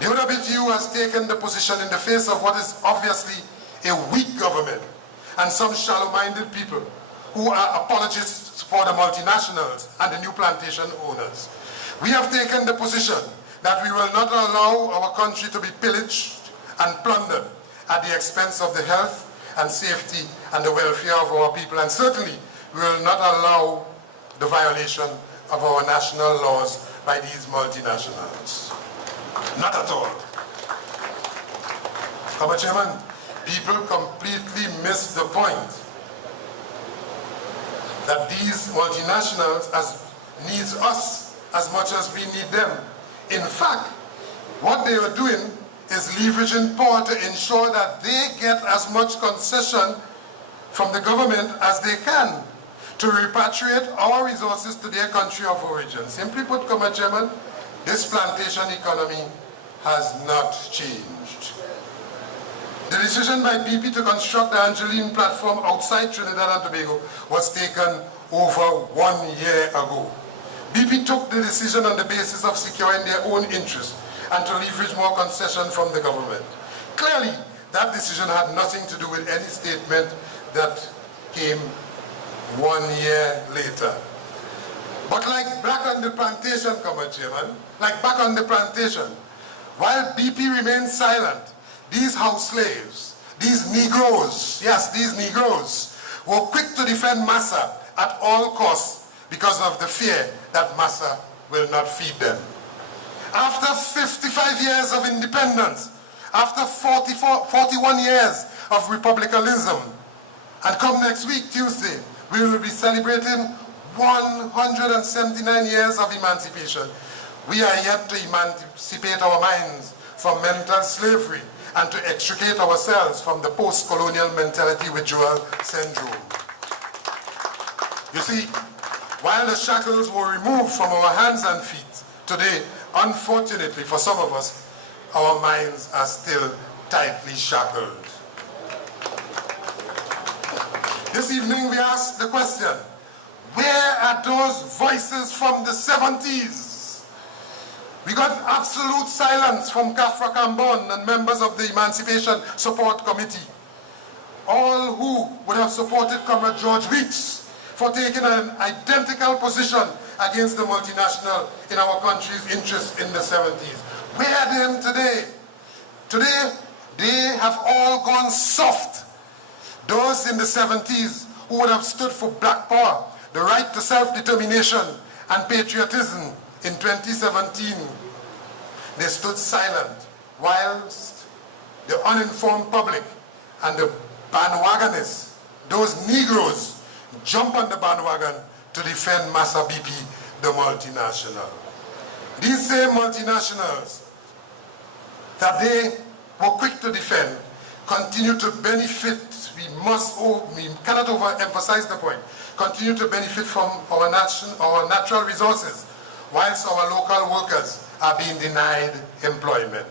The OWTU has taken the position in the face of what is obviously a weak government and some shallow-minded people who are apologists for the multinationals and the new plantation owners. We have taken the position that we will not allow our country to be pillaged and plundered at the expense of the health and safety and the welfare of our people, and certainly we will not allow the violation of our national laws by these multinationals. Not at all. Mr. Chairman, people completely miss the point that these multinationals needs us as much as we need them. In fact, what they are doing is leveraging power to ensure that they get as much concession from the government as they can to repatriate our resources to their country of origin. Simply put, Mr. Chairman, this plantation economy has not changed. The decision by BP to construct the Angeline platform outside Trinidad and Tobago was taken over 1 year ago. BP took the decision on the basis of securing their own interests and to leverage more concession from the government. Clearly, that decision had nothing to do with any statement that came 1 year later. But like back on the plantation, Mr. Chairman, like back on the plantation, while BP remained silent, these house slaves, these Negroes, yes, these Negroes, were quick to defend Massa at all costs because of the fear that Massa will not feed them. After 55 years of independence, after 41 years of republicanism, and come next week, Tuesday, we will be celebrating 179 years of emancipation. We are yet to emancipate our minds from mental slavery and to extricate ourselves from the post-colonial mentality withdrawal syndrome. You see, while the shackles were removed from our hands and feet, today, unfortunately for some of us, our minds are still tightly shackled. This evening we ask the question, where are those voices from the 70s? We got absolute silence from Kafra Kambon and members of the Emancipation Support Committee, all who would have supported Comrade George Weeks for taking an identical position against the multinational in our country's interests in the 70s. Where are them today? Today, they have all gone soft. Those in the 70s who would have stood for black power, the right to self-determination and patriotism in 2017, they stood silent whilst the uninformed public and the bandwagonists, those Negroes, jump on the bandwagon to defend Massa BP, the multinational. These same multinationals that they were quick to defend continue to benefit, we cannot overemphasize the point, continue to benefit from our natural resources, whilst our local workers are being denied employment.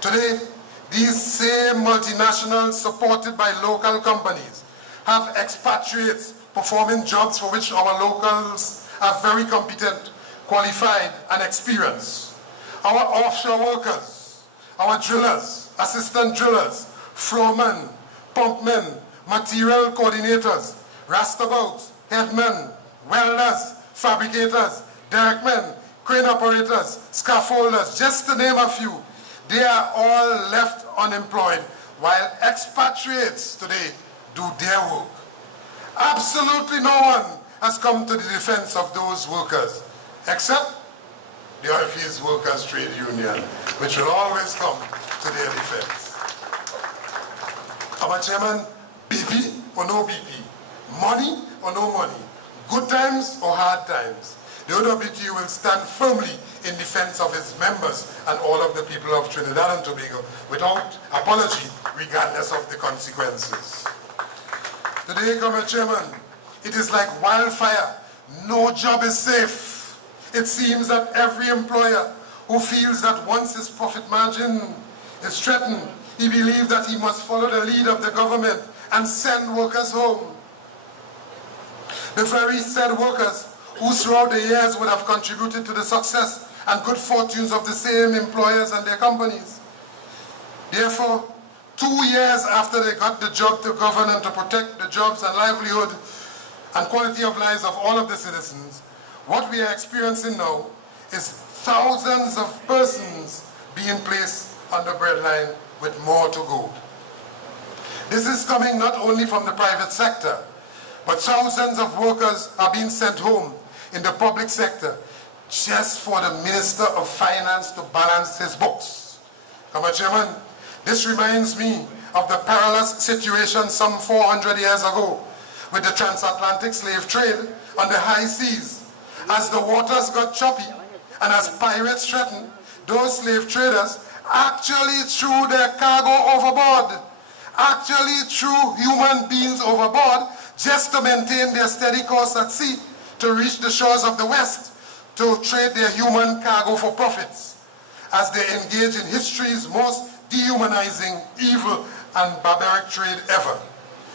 Today, these same multinationals supported by local companies have expatriates performing jobs for which our locals are very competent, qualified, and experienced. Our offshore workers, our drillers, assistant drillers, floormen, pumpmen, material coordinators, rastabouts, headmen, welders, fabricators, derrickmen, crane operators, scaffolders, just to name a few, they are all left unemployed while expatriates today do their work. Absolutely no one has come to the defense of those workers, except the Oilfields Workers Trade Union, which will always come to their defense. Our chairman, BP or no BP, Money or no money, good times or hard times, the OWTU will stand firmly in defense of its members and all of the people of Trinidad and Tobago without apology, regardless of the consequences. Today, Comrade Chairman, it is like wildfire. No job is safe. It seems that every employer who feels that once his profit margin is threatened, he believes that he must follow the lead of the government and send workers home. The very said workers who throughout the years would have contributed to the success and good fortunes of the same employers and their companies. Therefore, 2 years after they got the job to govern and to protect the jobs and livelihood and quality of lives of all of the citizens, what we are experiencing now is thousands of persons being placed on the breadline with more to go. This is coming not only from the private sector, but thousands of workers are being sent home in the public sector just for the Minister of Finance to balance his books. Comrade Chairman, this reminds me of the perilous situation some 400 years ago with the transatlantic slave trade on the high seas. As the waters got choppy and as pirates threatened, those slave traders actually threw their cargo overboard, actually threw human beings overboard just to maintain their steady course at sea, to reach the shores of the West, to trade their human cargo for profits, as they engage in history's most dehumanizing, evil, and barbaric trade ever.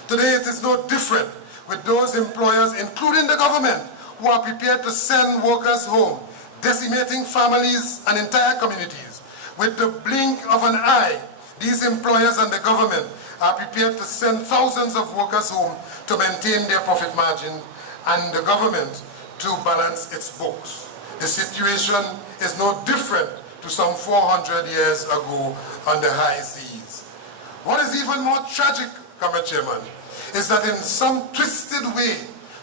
Today it is no different with those employers, including the government, who are prepared to send workers home, decimating families and entire communities. With the blink of an eye, these employers and the government are prepared to send thousands of workers home to maintain their profit margin and the government to balance its books. The situation is no different to some 400 years ago on the high seas. What is even more tragic, Comrade Chairman, is that in some twisted way,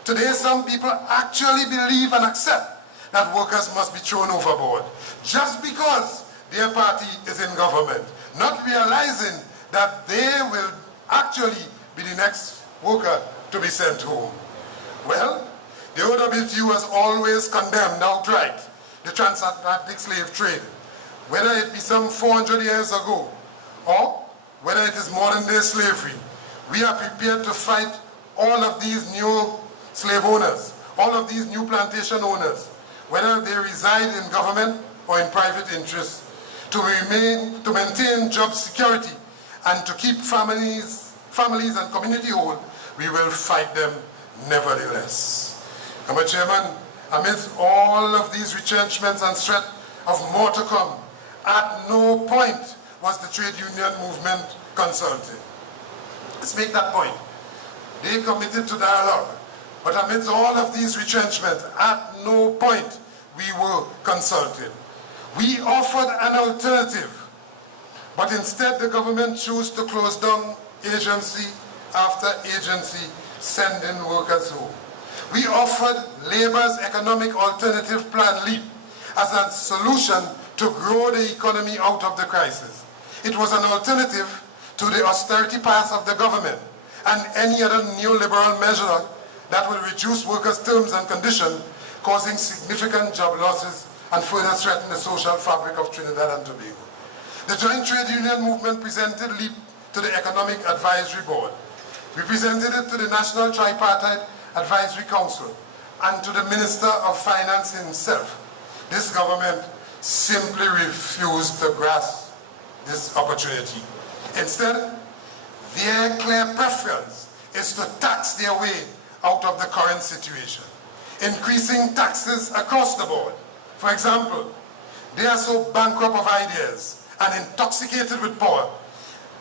today some people actually believe and accept that workers must be thrown overboard just because their party is in government, not realizing that they will actually be the next worker to be sent home. Well, the OWTU has always condemned outright the transatlantic slave trade, whether it be some 400 years ago or whether it is modern day slavery. We are prepared to fight all of these new slave owners, all of these new plantation owners, whether they reside in government or in private interests, to maintain job security and to keep families and community whole. We will fight them nevertheless. Comrade Chairman, amidst all of these retrenchments and threat of more to come, at no point was the trade union movement consulted. Let's make that point. They committed to dialogue, but amidst all of these retrenchments, at no point we were consulted. We offered an alternative, but instead the government chose to close down agency after agency, sending workers home. We offered Labour's economic alternative plan LEAP as a solution to grow the economy out of the crisis. It was an alternative to the austerity path of the government and any other neoliberal measure that will reduce workers' terms and conditions, causing significant job losses and further threaten the social fabric of Trinidad and Tobago. The Joint Trade Union Movement presented LEAP to the Economic Advisory Board. We presented it to the National Tripartite Advisory Council and to the Minister of Finance himself. This government simply refused to grasp this opportunity. Instead, their clear preference is to tax their way out of the current situation, increasing taxes across the board. For example, they are so bankrupt of ideas and intoxicated with power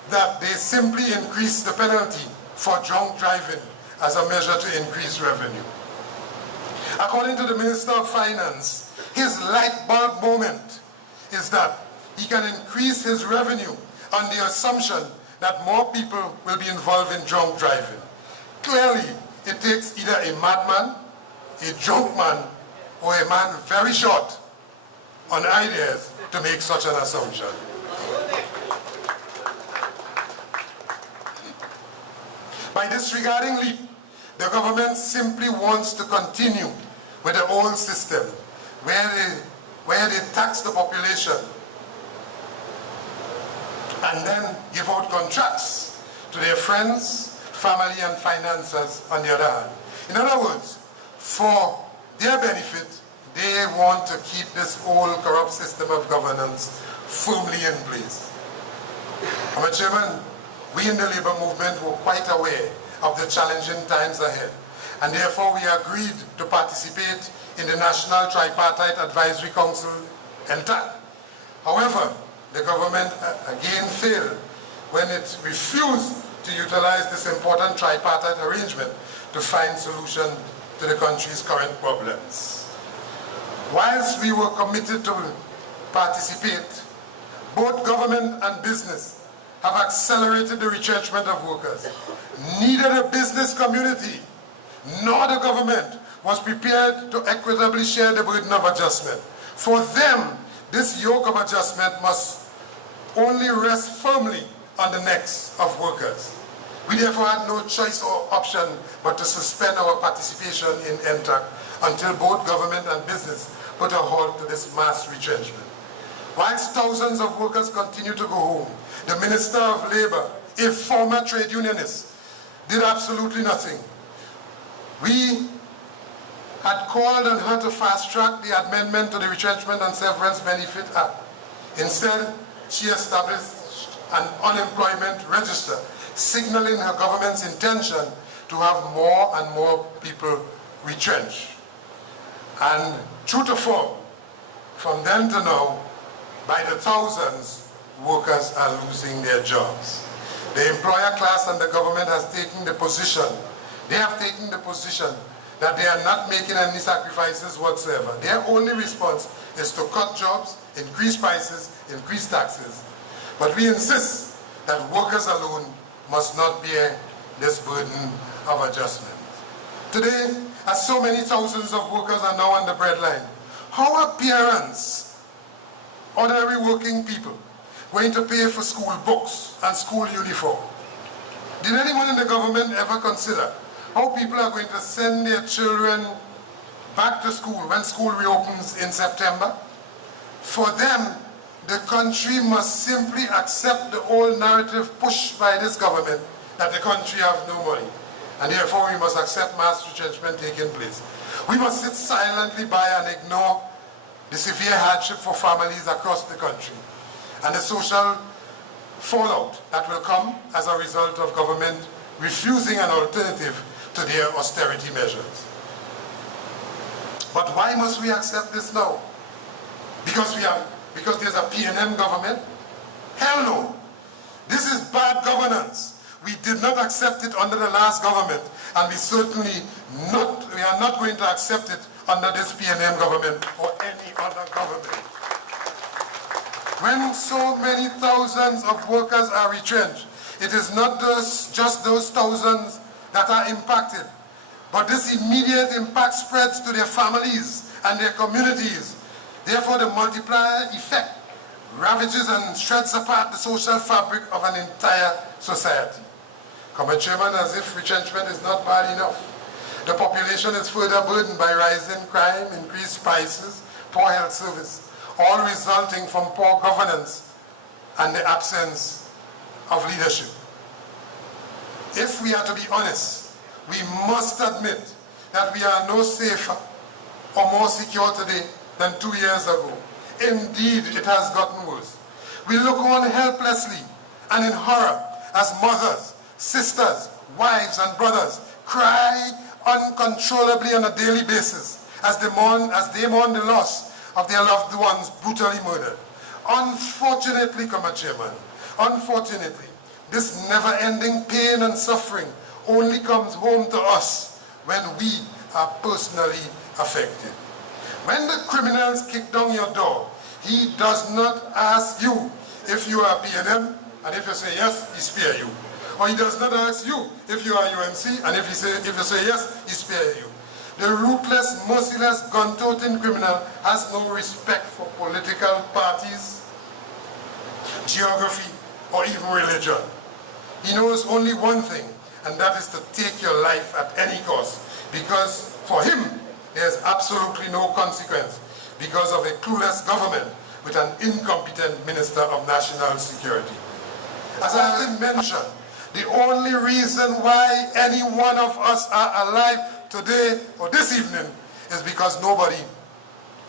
that they simply increase the penalty for drunk driving as a measure to increase revenue. According to the Minister of Finance, his light bulb moment is that he can increase his revenue on the assumption that more people will be involved in drunk driving. Clearly, it takes either a madman, a drunk man, or a man very short on ideas to make such an assumption. By disregarding LEAP, the government simply wants to continue with the old system where they tax the population and then give out contracts to their friends, family and financiers on the other hand. In other words, for their benefit, they want to keep this old corrupt system of governance firmly in place. Mr. Chairman, we in the labor movement were quite aware of the challenging times ahead, and therefore we agreed to participate in the National Tripartite Advisory Council, NTAC. However, the government again failed when it refused to utilize this important tripartite arrangement to find solution to the country's current problems. Whilst we were committed to participate, both government and business have accelerated the retrenchment of workers. Neither the business community nor the government was prepared to equitably share the burden of adjustment. For them, this yoke of adjustment must only rest firmly on the necks of workers. We therefore had no choice or option but to suspend our participation in NTAC until both government and business put a halt to this mass retrenchment. Whilst thousands of workers continue to go home, the Minister of Labour, a former trade unionist, did absolutely nothing. We had called on her to fast-track the amendment to the Retrenchment and Severance Benefit Act. Instead, she established an unemployment register, signaling her government's intention to have more and more people retrenched. And true to form, from then to now, by the thousands, workers are losing their jobs. The employer class and the government has taken the position, that they are not making any sacrifices whatsoever. Their only response is to cut jobs, increase prices, increase taxes. But we insist that workers alone must not bear this burden of adjustment. Today, as so many thousands of workers are now on the breadline, how are parents, ordinary working people, going to pay for school books and school uniform? Did anyone in the government ever consider how people are going to send their children back to school when school reopens in September? For them, the country must simply accept the old narrative pushed by this government that the country has no money, and therefore we must accept mass retrenchment taking place. We must sit silently by and ignore the severe hardship for families across the country and the social fallout that will come as a result of government refusing an alternative to their austerity measures. But why must we accept this now? Because there's a P&M government? Hell no. This is bad governance. We did not accept it under the last government, and we are not going to accept it under this P&M government or any other government. When so many thousands of workers are retrenched, it is not just those thousands that are impacted, but this immediate impact spreads to their families and their communities. Therefore, the multiplier effect ravages and shreds apart the social fabric of an entire society. Mr. Chairman, as if retrenchment is not bad enough, the population is further burdened by rising crime, increased prices, poor health service, all resulting from poor governance and the absence of leadership. If we are to be honest, we must admit that we are no safer or more secure today than 2 years ago. Indeed, it has gotten worse. We look on helplessly and in horror as mothers, sisters, wives and brothers cry uncontrollably on a daily basis as they mourn the loss of their loved ones brutally murdered. Unfortunately, Mr. Chairman, unfortunately, this never-ending pain and suffering only comes home to us when we are personally affected. When the criminals kick down your door, he does not ask you if you are P&M, and if you say yes, he spare you. Or he does not ask you if you are UNC, and if you say yes, he spare you. The ruthless, merciless, gun-toting criminal has no respect for political parties, geography, or even religion. He knows only one thing, and that is to take your life at any cost. Because for him, there's absolutely no consequence because of a clueless government with an incompetent Minister of National Security. As I have mentioned, the only reason why any one of us are alive today or this evening is because nobody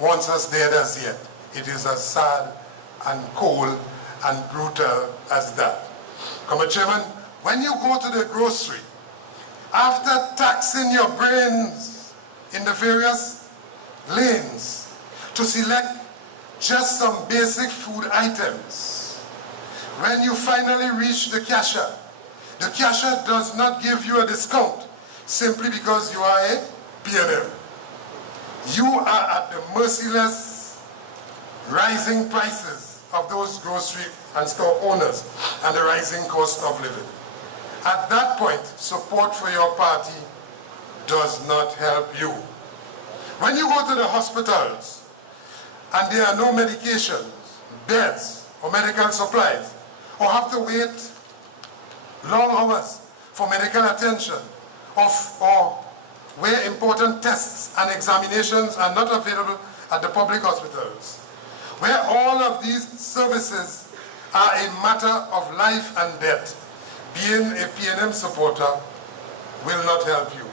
wants us dead as yet. It is as sad and cold and brutal as that. Comrade Chairman, when you go to the grocery, after taxing your brains in the various lanes to select just some basic food items, when you finally reach the cashier does not give you a discount simply because you are a P&M. You are at the merciless rising prices of those grocery and store owners and the rising cost of living. At that point, support for your party does not help you. When you go to the hospitals and there are no medications, beds, or medical supplies, or have to wait long hours for medical attention, or where important tests and examinations are not available at the public hospitals, where all of these services are a matter of life and death, being a P&M supporter will not help you.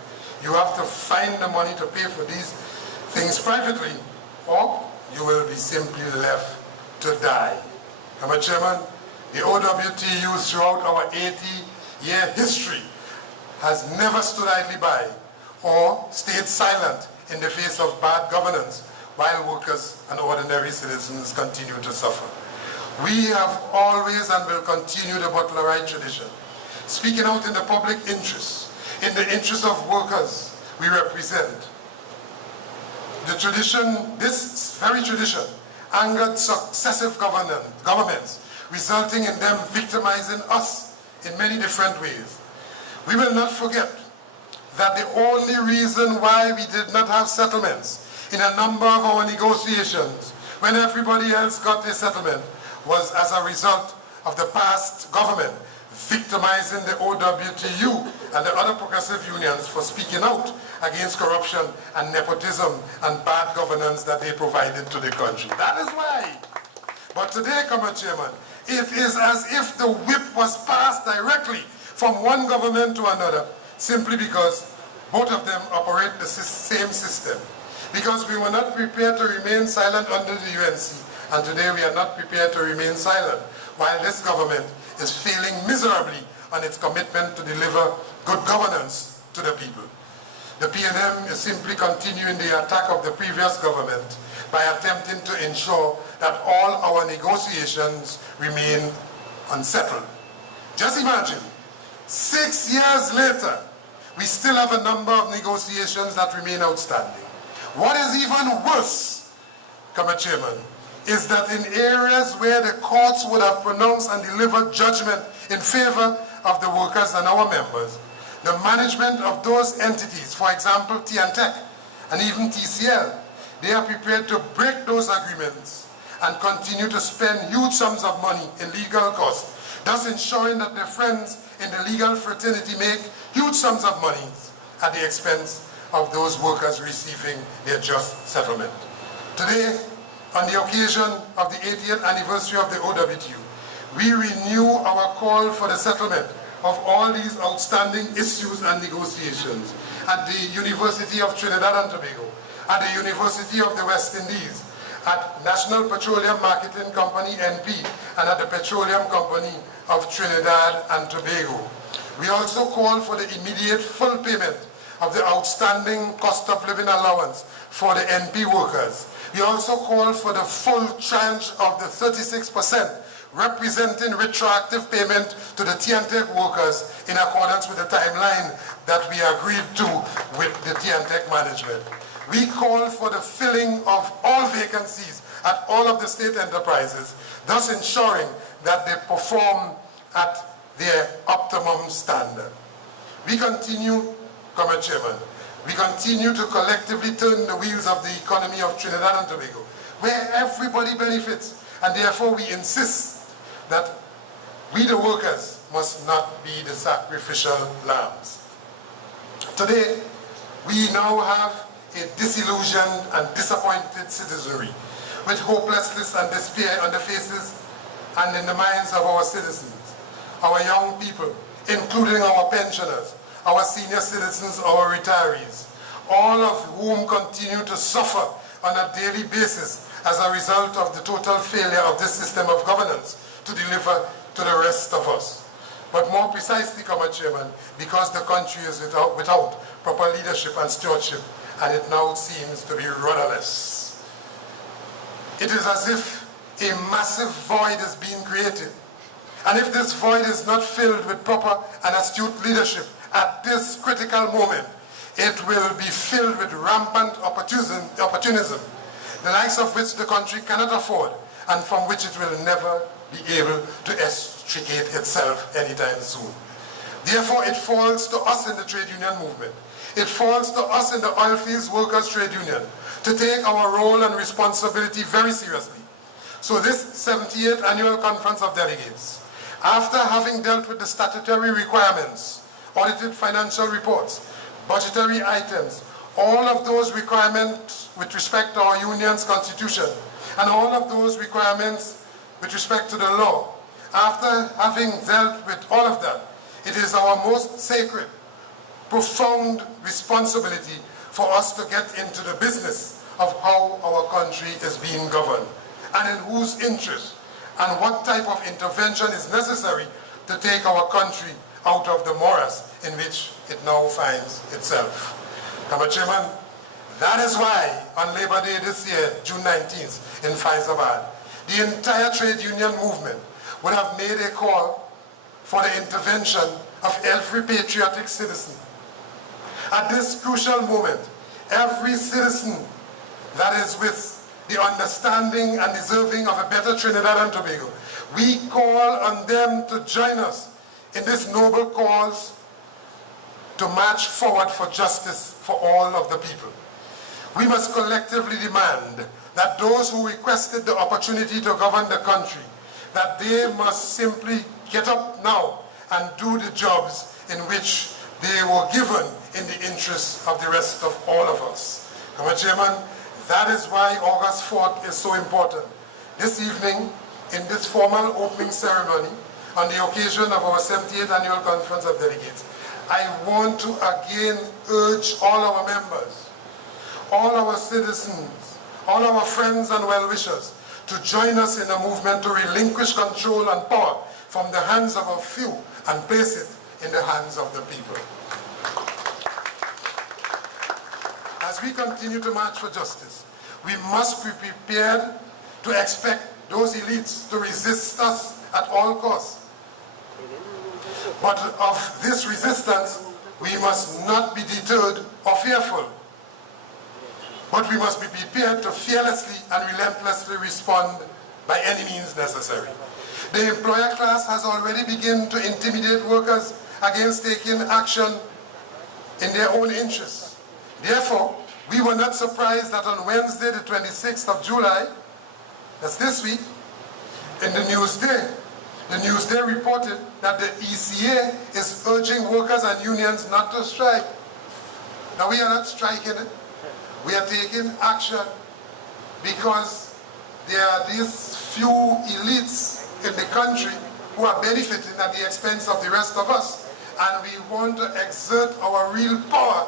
You have to find the money to pay for these things privately, or you will be simply left to die. Mr. Chairman, the OWTU throughout our 80-year history has never stood idly by or stayed silent in the face of bad governance while workers and ordinary citizens continue to suffer. We have always and will continue the Butlerite tradition, speaking out in the public interest, in the interest of workers we represent. The tradition, this very tradition, angered successive governments, resulting in them victimizing us in many different ways. We will not forget that the only reason why we did not have settlements in a number of our negotiations when everybody else got a settlement was as a result of the past government victimizing the OWTU and the other progressive unions for speaking out against corruption and nepotism and bad governance that they provided to the country. That is why. But today, Comrade Chairman, it is as if the whip was passed directly from one government to another, simply because both of them operate the same system. Because we were not prepared to remain silent under the UNC, and today we are not prepared to remain silent, while this government is failing miserably on its commitment to deliver good governance to the people. The P&M is simply continuing the attack of the previous government by attempting to ensure that all our negotiations remain unsettled. Just imagine, 6 years later, we still have a number of negotiations that remain outstanding. What is even worse, Comrade Chairman, is that in areas where the courts would have pronounced and delivered judgment in favor of the workers and our members, the management of those entities, for example, TNTEC and even TCL, they are prepared to break those agreements and continue to spend huge sums of money in legal costs, thus ensuring that their friends in the legal fraternity make huge sums of money at the expense of those workers receiving their just settlement. Today, on the occasion of the 80th anniversary of the OWTU, we renew our call for the settlement of all these outstanding issues and negotiations at the University of Trinidad and Tobago, at the University of the West Indies, at National Petroleum Marketing Company, NP, and at the Petroleum Company of Trinidad and Tobago. We also call for the immediate full payment of the outstanding cost of living allowance for the NP workers. We also call for the full tranche of the 36%, representing retroactive payment to the TNTEC workers in accordance with the timeline that we agreed to with the TNTEC management. We call for the filling of all vacancies at all of the state enterprises, thus ensuring that they perform at their optimum standard. We continue, Comrade Chairman, we continue to collectively turn the wheels of the economy of Trinidad and Tobago, where everybody benefits, and therefore we insist that We the workers must not be the sacrificial lambs. Today, we now have a disillusioned and disappointed citizenry with hopelessness and despair on the faces and in the minds of our citizens, our young people, including our pensioners, our senior citizens, our retirees, all of whom continue to suffer on a daily basis as a result of the total failure of this system of governance to deliver to the rest of us. But more precisely, Comrade Chairman, because the country is without proper leadership and stewardship, and it now seems to be rudderless. It is as if a massive void is being created. And if this void is not filled with proper and astute leadership at this critical moment, it will be filled with rampant opportunism, the likes of which the country cannot afford, and from which it will never be able to extricate itself anytime soon. Therefore, it falls to us in the trade union movement, it falls to us in the Oilfields Workers Trade Union to take our role and responsibility very seriously. So this 78th Annual Conference of Delegates, after having dealt with the statutory requirements, audited financial reports, budgetary items, all of those requirements with respect to our union's constitution, and all of those requirements with respect to the law, after having dealt with all of that, it is our most sacred, profound responsibility for us to get into the business of how our country is being governed, and in whose interest, and what type of intervention is necessary to take our country out of the morass in which it now finds itself. Mr. Chairman, that is why on Labor Day this year, June 19th, in Faizabad, the entire trade union movement would have made a call for the intervention of every patriotic citizen. At this crucial moment, every citizen that is with the understanding and deserving of a better Trinidad and Tobago, we call on them to join us in this noble cause to march forward for justice for all of the people. We must collectively demand that those who requested the opportunity to govern the country, that they must simply get up now and do the jobs in which they were given in the interest of the rest of all of us. Mr. Chairman, that is why August 4th is so important. This evening, in this formal opening ceremony, on the occasion of our 78th Annual Conference of Delegates, I want to again urge all our members, all our citizens, all our friends and well-wishers to join us in a movement to relinquish control and power from the hands of a few and place it in the hands of the people. As we continue to march for justice, we must be prepared to expect those elites to resist us at all costs. But of this resistance, we must not be deterred or fearful. But we must be prepared to fearlessly and relentlessly respond by any means necessary. The employer class has already begun to intimidate workers against taking action in their own interests. Therefore, we were not surprised that on Wednesday, the 26th of July, that's this week, in the Newsday reported that the ECA is urging workers and unions not to strike. Now, we are not striking it. We are taking action because there are these few elites in the country who are benefiting at the expense of the rest of us. And we want to exert our real power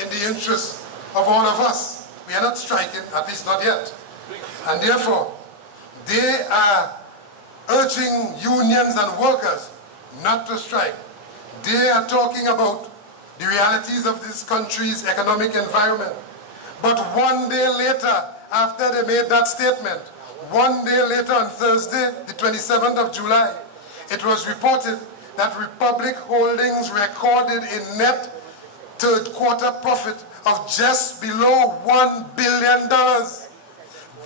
in the interest of all of us. We are not striking, at least not yet. And therefore, they are urging unions and workers not to strike. They are talking about the realities of this country's economic environment. But one day later, after they made that statement, one day later on Thursday, the 27th of July, it was reported that Republic Holdings recorded a net third quarter profit of just below $1 billion.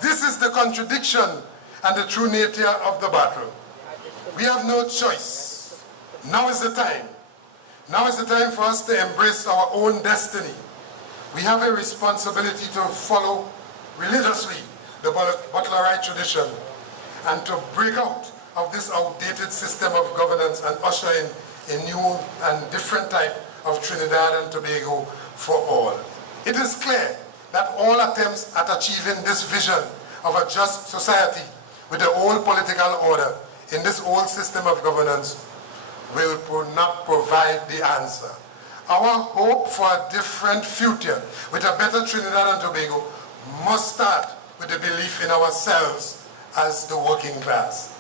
This is the contradiction and the true nature of the battle. We have no choice. Now is the time. Now is the time for us to embrace our own destiny. We have a responsibility to follow religiously the Butlerite tradition and to break out of this outdated system of governance and usher in a new and different type of Trinidad and Tobago for all. It is clear that all attempts at achieving this vision of a just society with the old political order in this old system of governance will not provide the answer. Our hope for a different future with a better Trinidad and Tobago must start with the belief in ourselves as the working class,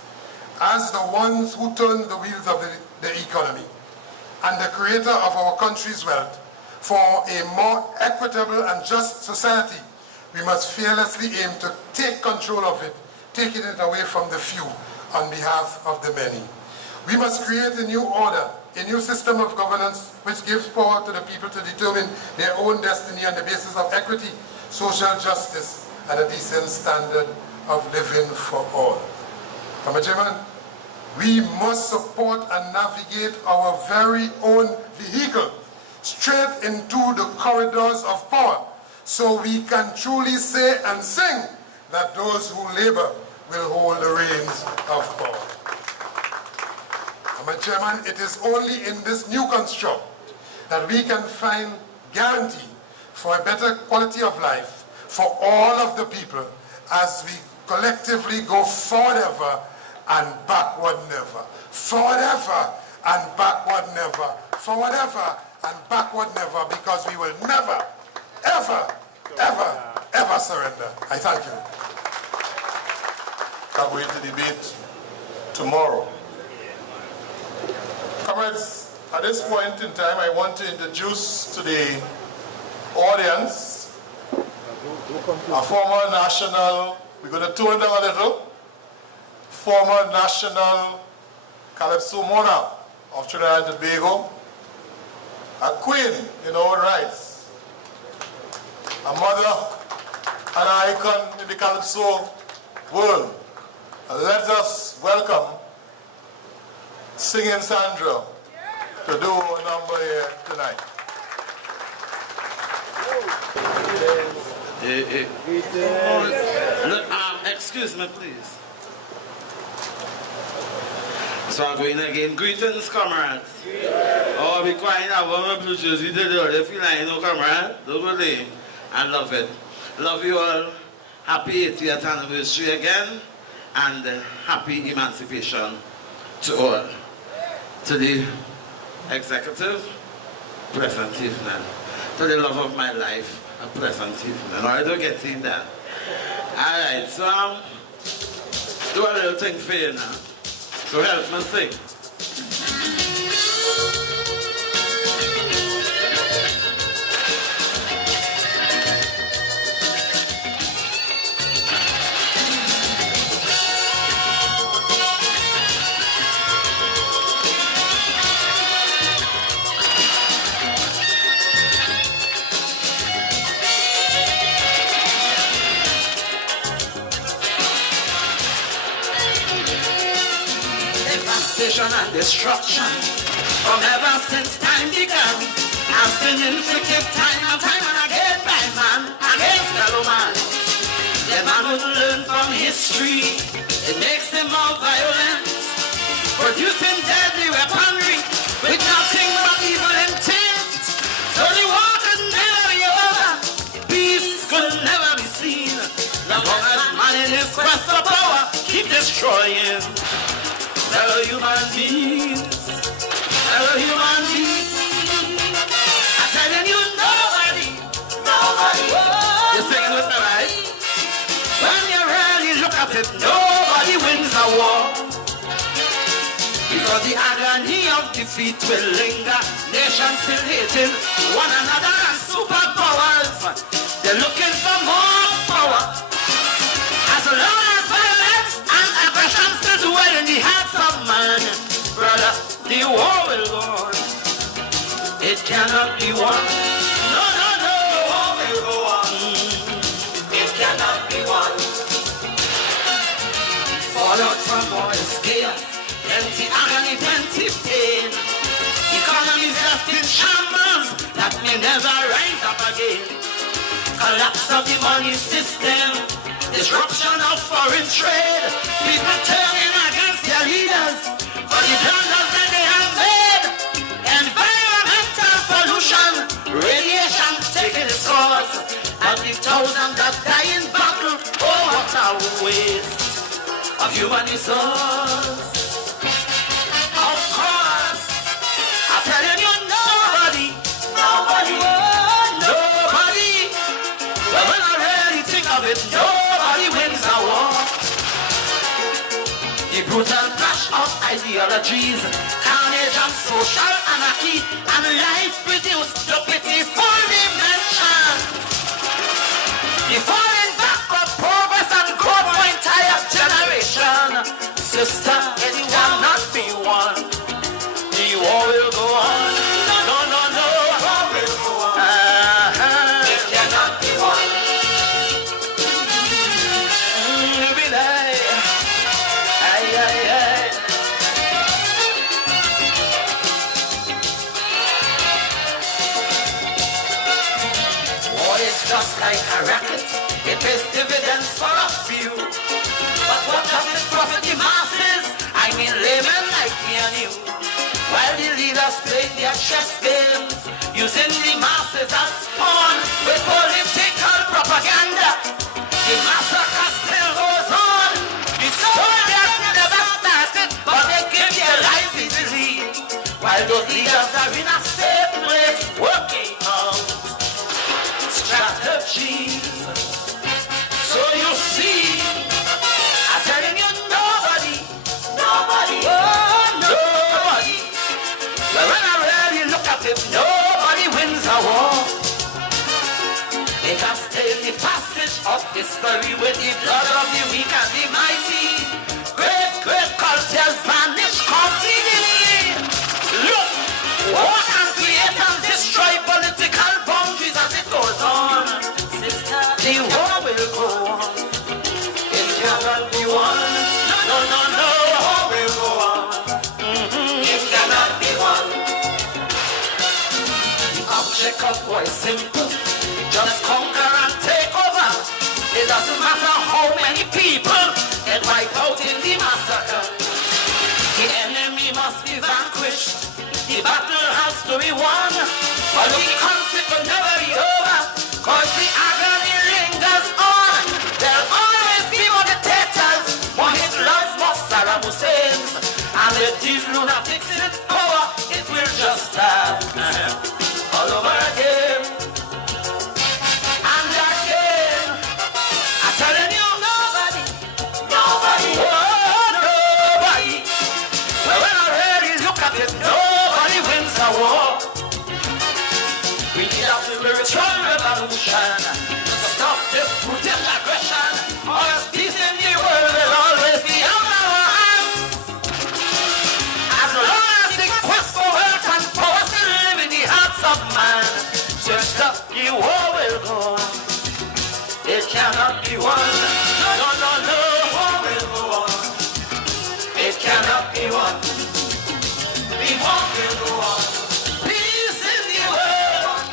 as the ones who turn the wheels of the economy and the creator of our country's wealth. For a more equitable and just society, we must fearlessly aim to take control of it, taking it away from the few on behalf of the many. We must create a new order, a new system of governance which gives power to the people to determine their own destiny on the basis of equity, social justice, and a decent standard of living for all. Mr. Chairman, we must support and navigate our very own vehicle straight into the corridors of power, so we can truly say and sing that those who labor will hold the reins of power. Mr. Chairman, it is only in this new construct that we can find guarantee for a better quality of life for all of the people as we collectively go forever and backward never. Forever and backward never. Forever and backward never, because we will never, ever, ever, ever surrender. I thank you. Can't wait to debate tomorrow. Comrades, at this point in time, I want to introduce to the audience a former national, we're going to tone down a little, former national Calypso monarch of Trinidad and Tobago, a queen in her own rights, a mother, an icon in the Calypso world. Let us welcome Singing Sandra to do a number here tonight. Excuse me, please. So I'm going again. Greetings, comrades. Oh, be quiet now. One of blue jersey did it. They feel like, you know, comrade. Don't go there. I love it. Love you all. Happy 80th anniversary again. And happy emancipation to all. To the executive, pleasant evening. To the love of my life, a pleasant evening. I don't get in that. Alright, so do a little thing for you now. So help me sing. And destruction from ever since time began has been inflicted time and time and again by man against fellow man. The man wouldn't learn from history, it makes him more violent, producing deadly weaponry with nothing but evil intent. So the war could never be over, peace could never be seen, as long as man in his quest for power keep destroying. Hello, human beings. Hello, human beings. I'm telling you, nobody. You're singing with me, right? When you really look at it, nobody wins a war. Because the agony of defeat will linger. Nations still hating one another and superpowers. They're looking for more power. As long as violence and aggression still dwell in the hearts of man, brother, the war will go on. It cannot be won. No, no, no. The war will go on. It cannot be won. Fallout from war is chaos. Plenty agony, plenty pain. Economies left in shambles that may never rise up again. Collapse of the money system. Disruption of foreign trade. People turning against their human resource. Of course, I'm telling you, nobody. But when I really think of it, nobody wins a war. The brutal clash of ideologies, carnage and social anarchy, and life reduced to pitiful dimensions. The falling back of progress and growth for entire generation. Sister, it cannot be won. The war will go on. No, no, no. The war will go on. It cannot be won. War is just like a racket. It pays dividends for a few. But what does it profit the masses? I mean laymen like me and you. While the leaders play their chess games, using the masses as pawn with political propaganda, the massacre still goes on. The soldiers never started, but they give their lives easily. While those leaders are in a safe place, working out strategies. So you see, I'm telling you, nobody, oh, nobody. But when I really look at it, nobody wins a war. It has stayed the passage of history with the blood of the weak and the mighty. Great, great cultures vanish completely. Look, war can create and destroy political boundaries as it goes on. Sister, the war will go on. It cannot be won. No, no, no. The war will go on. It cannot be won. The object of war is simple. Just conquer and take over. It doesn't matter how many people get wiped out in the massacre. The enemy must be vanquished. The battle has to be won. But the conflict will never be over. Cause the agony lingers on. There'll always be more dictators, more Hitlers, more Saddam Husseins. And with these lunatics in power, it will just start all over again. And again. I'm telling you, nobody. Oh, nobody. But when I really look at it, nobody wins a war. We need a spiritual revolution to stop this brutal aggression. Or else peace in the world will always be on our hands. As long as the quest for wealth and power still live in the hearts of man, just the war will go on. It cannot be won. No, no, no, no. The war will go on. It cannot be won. The war will go on. Peace in the world.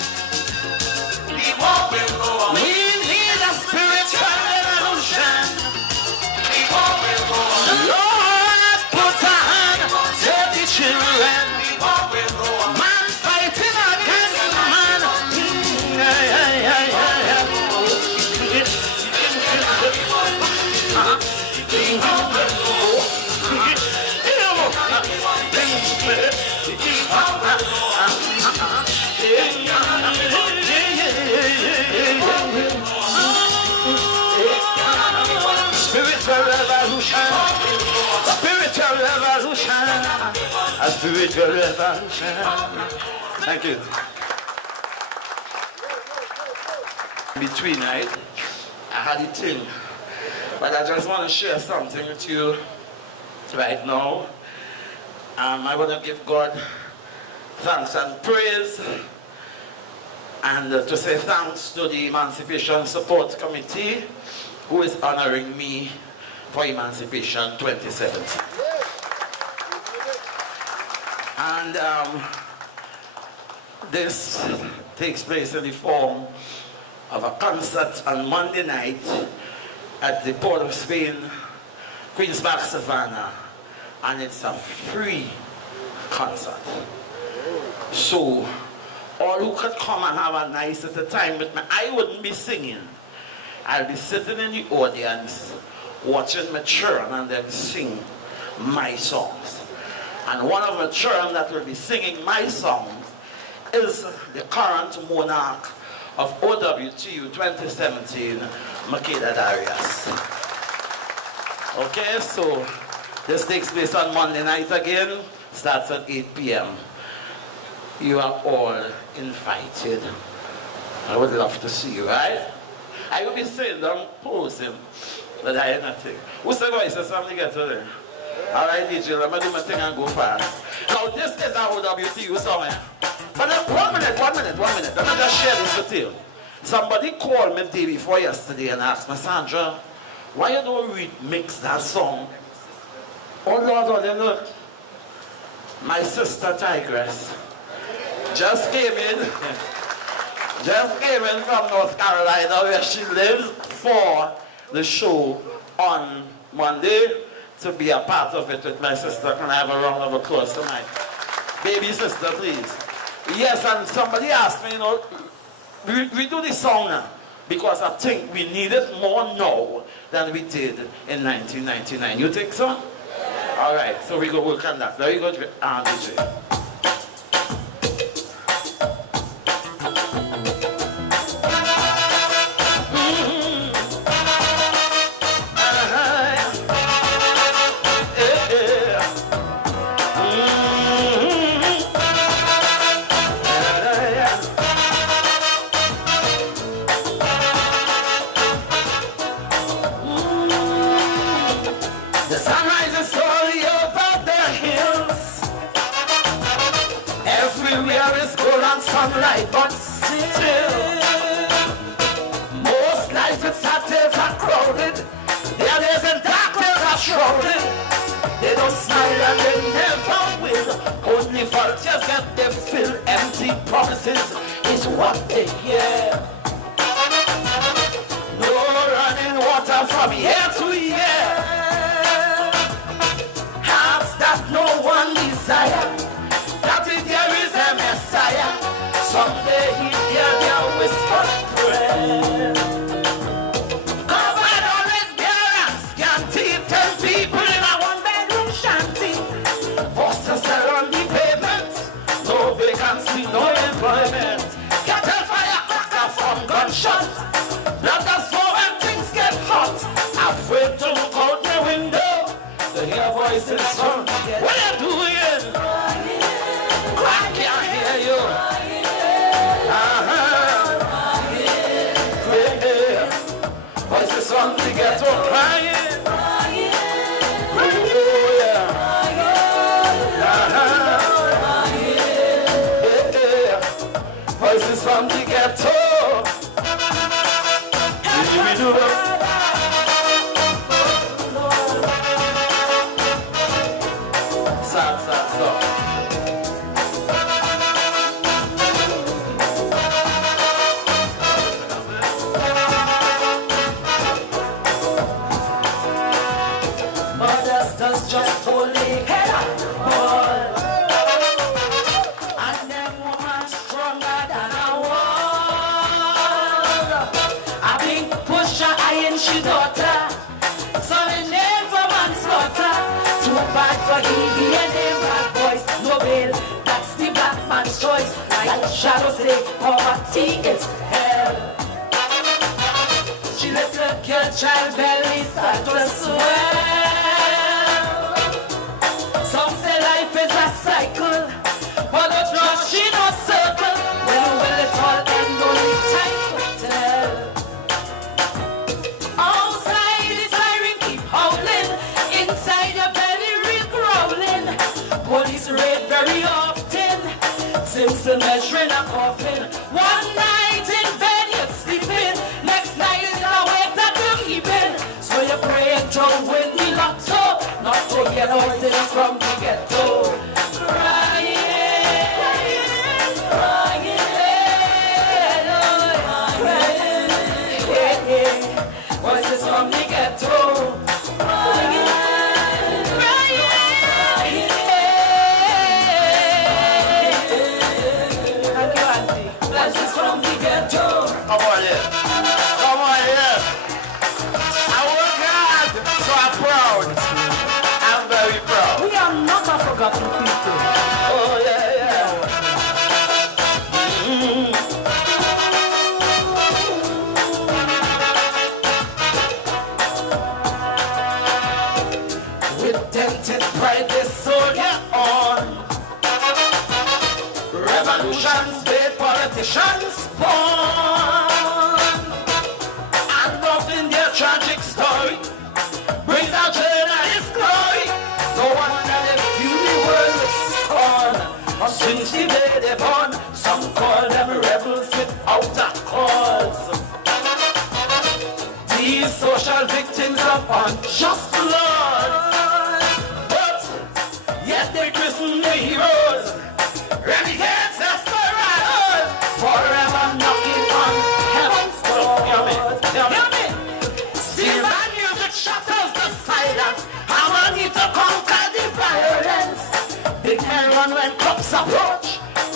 The war will go on. We need a spiritual revolution. The war will go on. Lord, put a hand to the children. The war will go on. Man fighting against man. Spiritual revolution. Spiritual revolution. A spiritual revolution. Thank you. Between, right? I had it in. But I just want to share something with you right now. I want to give God thanks and praise, and to say thanks to the Emancipation Support Committee, who is honoring me for Emancipation 2017. And this takes place in the form of a concert on Monday night at the Port of Spain, Queenspark Savannah, and it's a free concert. So, all who could come and have a nice little time with me, I wouldn't be singing. I'll be sitting in the audience watching my children and them sing my songs. And one of my children that will be singing my songs is the current monarch of OWTU 2017, Makeda Darius. Okay, so this takes place on Monday night again, starts at 8 p.m. You are all invited. I would love to see you, right? I will be saying, don't pose him, but I ain't nothing. Who's the voice? There's something to get to there. All right, DJ, let me do my thing and go fast. Now, this is our OWTU song. But then, one minute. Let me just share this with you. Somebody called me the day before yesterday and asked me, Sandra, why you don't remix that song? Oh Lord, look. My sister Tigress just came in from North Carolina where she lives for the show on Monday to be a part of it with my sister. Can I have a round of applause tonight? Baby sister, please. Yes, and somebody asked me, you know, we do this song now because I think we need it more now than we did in 1999. You think so? Yeah. All right, so we go work on that. Very good, DJ. Sunlight, but still, most nights with Saturdays are crowded. Their days and darkness are shrouded. They don't smile and they never will. Only vultures get their fill. Empty promises is what they hear. No running water from year to year. Hearts that no one desire. That if there is a Messiah, someday he'll hear their whispered prayer. Covered always bare and scanty, 10 people in a one-bedroom shanty. Forced to sell on the pavement, no vacancy, no employment. Cattle fire cracker from gunshot. Blood does flow when things get hot. Afraid to look out the window, to hear voices from what are you doing? I can't hear you. Voices from the ghetto crying. Oh yeah. Voices from the ghetto. Sad. Just hold the head up, boy. And them woman stronger than a wall. I been push her iron she daughter. So the name for manslaughter. Too bad for Evie and them bad boys. No bail, that's the black man's choice. Like shadows say, poverty is hell. She let her girl child belly start to swell. Some say life is a cycle, but the trust she no circle. Well, it all end only time will tell. Outside the siren keep howling, inside your belly re-growling. Police raid very often, Simpson measuring a coffin. One night in bed you're sleeping, next night is awake that you're keeping. So you pray and don't win the lotto, not to hear voices from the ghetto. Crying, voices from the ghetto. Voices from the ghetto. Come on here. I work hard. forgotten people. Oh yeah, yeah. With dented pride, this soldier on. Revolutions made politicians born. And nothing their tragic story brings our journalist glory. No wonder they view the world with scorn. Since the day they're born, some call them rebels without a cause. These social victims of unjust laws, but yet they christen the heroes, renegades, desperados, forever knocking on heaven's door. Hear me? Still my music shatters the silence. Harmony to conquer the violence. Big men run when cops approach,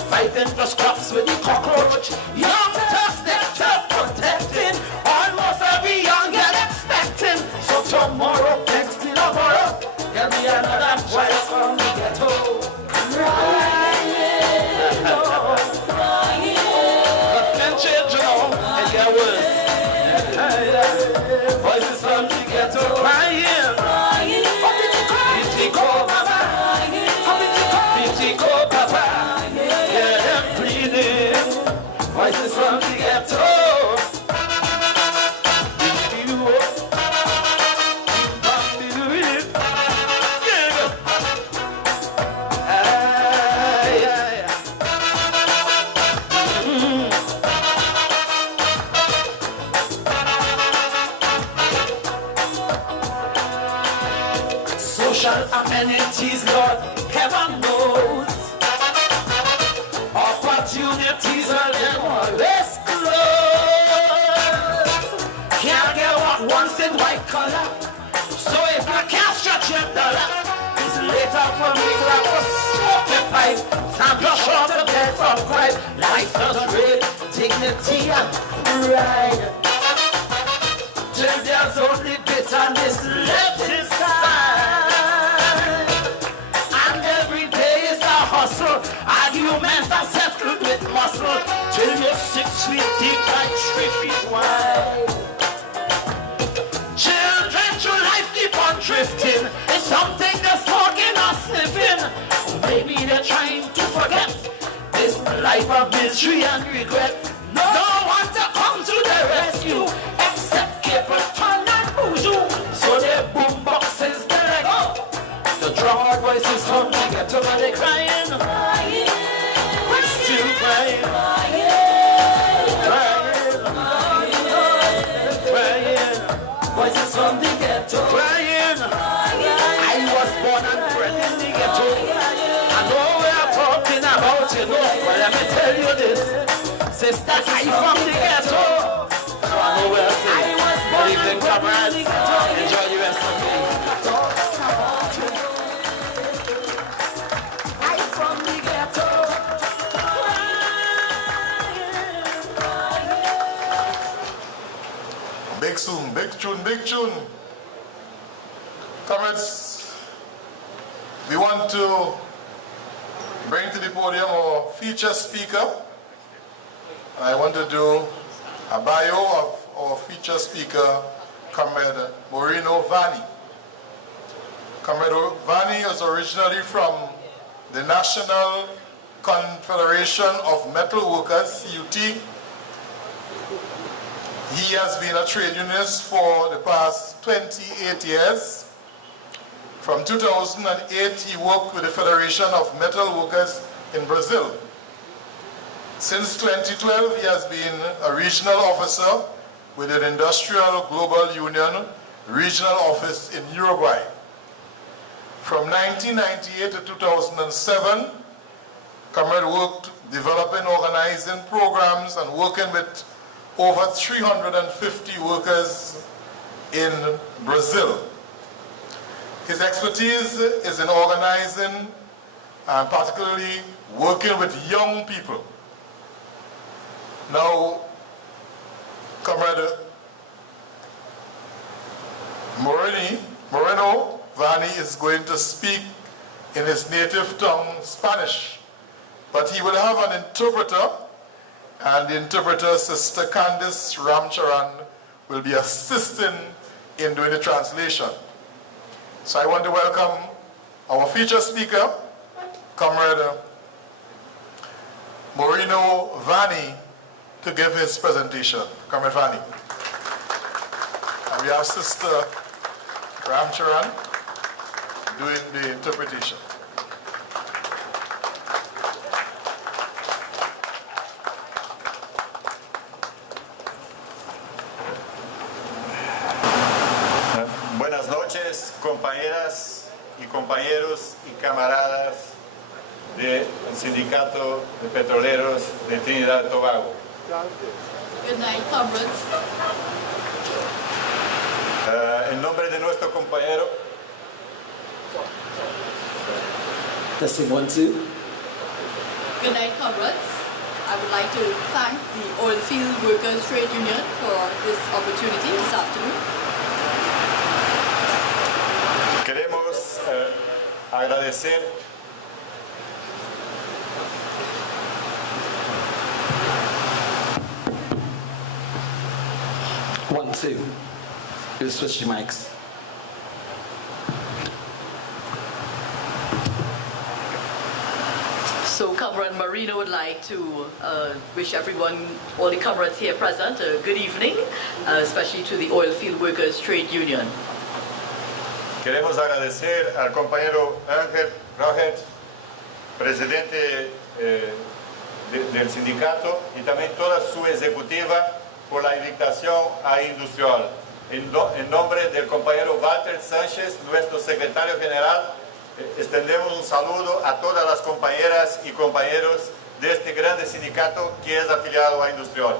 fighting for scraps with the cockroach. Young just they're protecting, almost every young girl expecting. So tomorrow, next to tomorrow, there'll be another voice from the ghetto. Crying, oh, crying. But men change, you know, and get worse. Voices from the ghetto crying. Pitico, Baba. Pitico, Baba. Yeah, them pleading. Voices from the ghetto. Social amenities, Lord, heaven knows. Opportunities are them always closed. Can't get what once in white collar. So if I can't stretch your dollar, it's later for me to have to smoke the pipe. I'm just short of death from crime. Life does rape, dignity and pride. Till there's only bitterness left inside. Arguments are settled with muscle till you're 6 feet deep and 3 feet wide. Children through life keep on drifting. It's something they're smoking or sniffing. Maybe they're trying to forget this life of misery and regret. No one to come to their rescue except Clifton and Buju. So their boomboxes they let go. The drummer voices come to get to they crying. Still crying. Crying. Voices from the ghetto. Crying. I was born and bred in the ghetto. I know we are talking about, you know, but let me tell you this. Sister, I from the ghetto. So I know where I say. Good evening, comrades. Enjoy the rest of the day. Big soon, big tune. Comrades, we want to bring to the podium our feature speaker. I want to do a bio of our feature speaker, Comrade Moreno Vani. Comrade Vani is originally from the National Confederation of Metal Workers, CUT. He has been a trade unionist for the past 28 years. From 2008, he worked with the Federation of Metal Workers in Brazil. Since 2012, he has been a regional officer with the Industrial Global Union Regional Office in Uruguay. From 1998 to 2007, Comrade worked developing, organizing programs and working with over 350 workers in Brazil. His expertise is in organizing and particularly working with young people. Now, Comrade Moreno Vani is going to speak in his native tongue, Spanish. But he will have an interpreter, and the interpreter, Sister Candice Ramcharan, will be assisting in doing the translation. So I want to welcome our feature speaker, Comrade Moreno Vani, to give his presentation. Comrade Vani. And we have Sister Ramcharan doing the interpretation. Buenas noches, compañeras y compañeros y camaradas del Sindicato de Petroleros de Trinidad y Tobago. Good night, comrades. En nombre de nuestro compañero Testing 1, 2. Good night, comrades. I would like to thank the Oilfield Workers Trade Union for this opportunity this afternoon. queremos agradecer One, two. You switch your mics. So Comrade Marino would like to wish everyone, all the comrades here present, a good evening, especially to the Oilfield Workers Trade Union. Queremos agradecer al compañero Ángel Roget, presidente del sindicato, y también toda su ejecutiva por la invitación a Industrial. En nombre del compañero Walter Sánchez, nuestro secretario general, extendemos un saludo a todas las compañeras y compañeros de este grande sindicato que es afiliado a Industrial.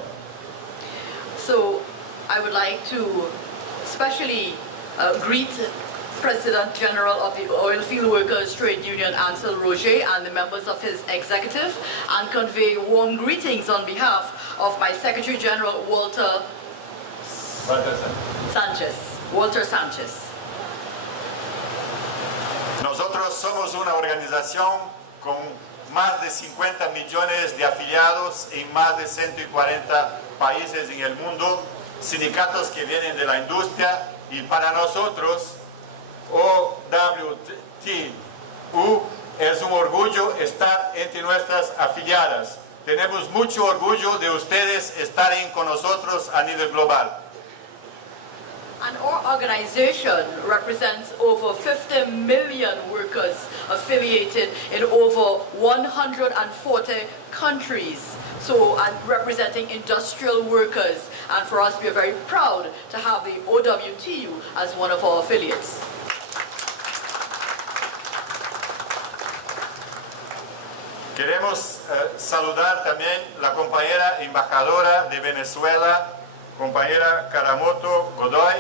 So I would like to especially greet President General of the Oilfield Workers Trade Union, Ansel Roger, and the members of his executive, and convey warm greetings on behalf of my Secretary General, Walter Sanchez. Nosotros somos una organización con más de 50 millones de afiliados en más de 140 países en el mundo, sindicatos que vienen de la industria, y para nosotros OWTU es un orgullo estar entre nuestras afiliadas. Tenemos mucho orgullo de ustedes estar con nosotros a nivel global. And our organization represents over 50 million workers affiliated in over 140 countries. So, and representing industrial workers. And for us, we are very proud to have the OWTU as one of our affiliates. Queremos saludar también la compañera embajadora de Venezuela, compañera Karamoto Godoy.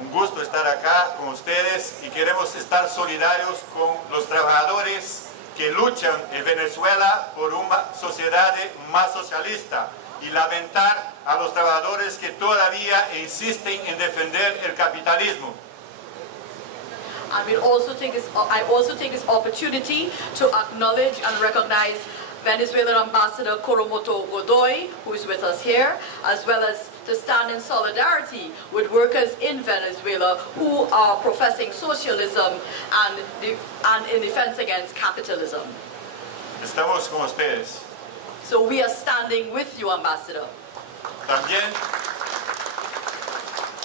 Un gusto estar acá con ustedes y queremos estar solidarios con los trabajadores que luchan en Venezuela por una sociedad más socialista y lamentar a los trabajadores que todavía insisten en defender el capitalismo. And I also take this opportunity to acknowledge and recognize Venezuelan Ambassador Koromoto Godoy, who is with us here, as well as to stand in solidarity with workers in Venezuela who are professing socialism and in defense against capitalism. Estamos con ustedes. So we are standing with you, Ambassador. También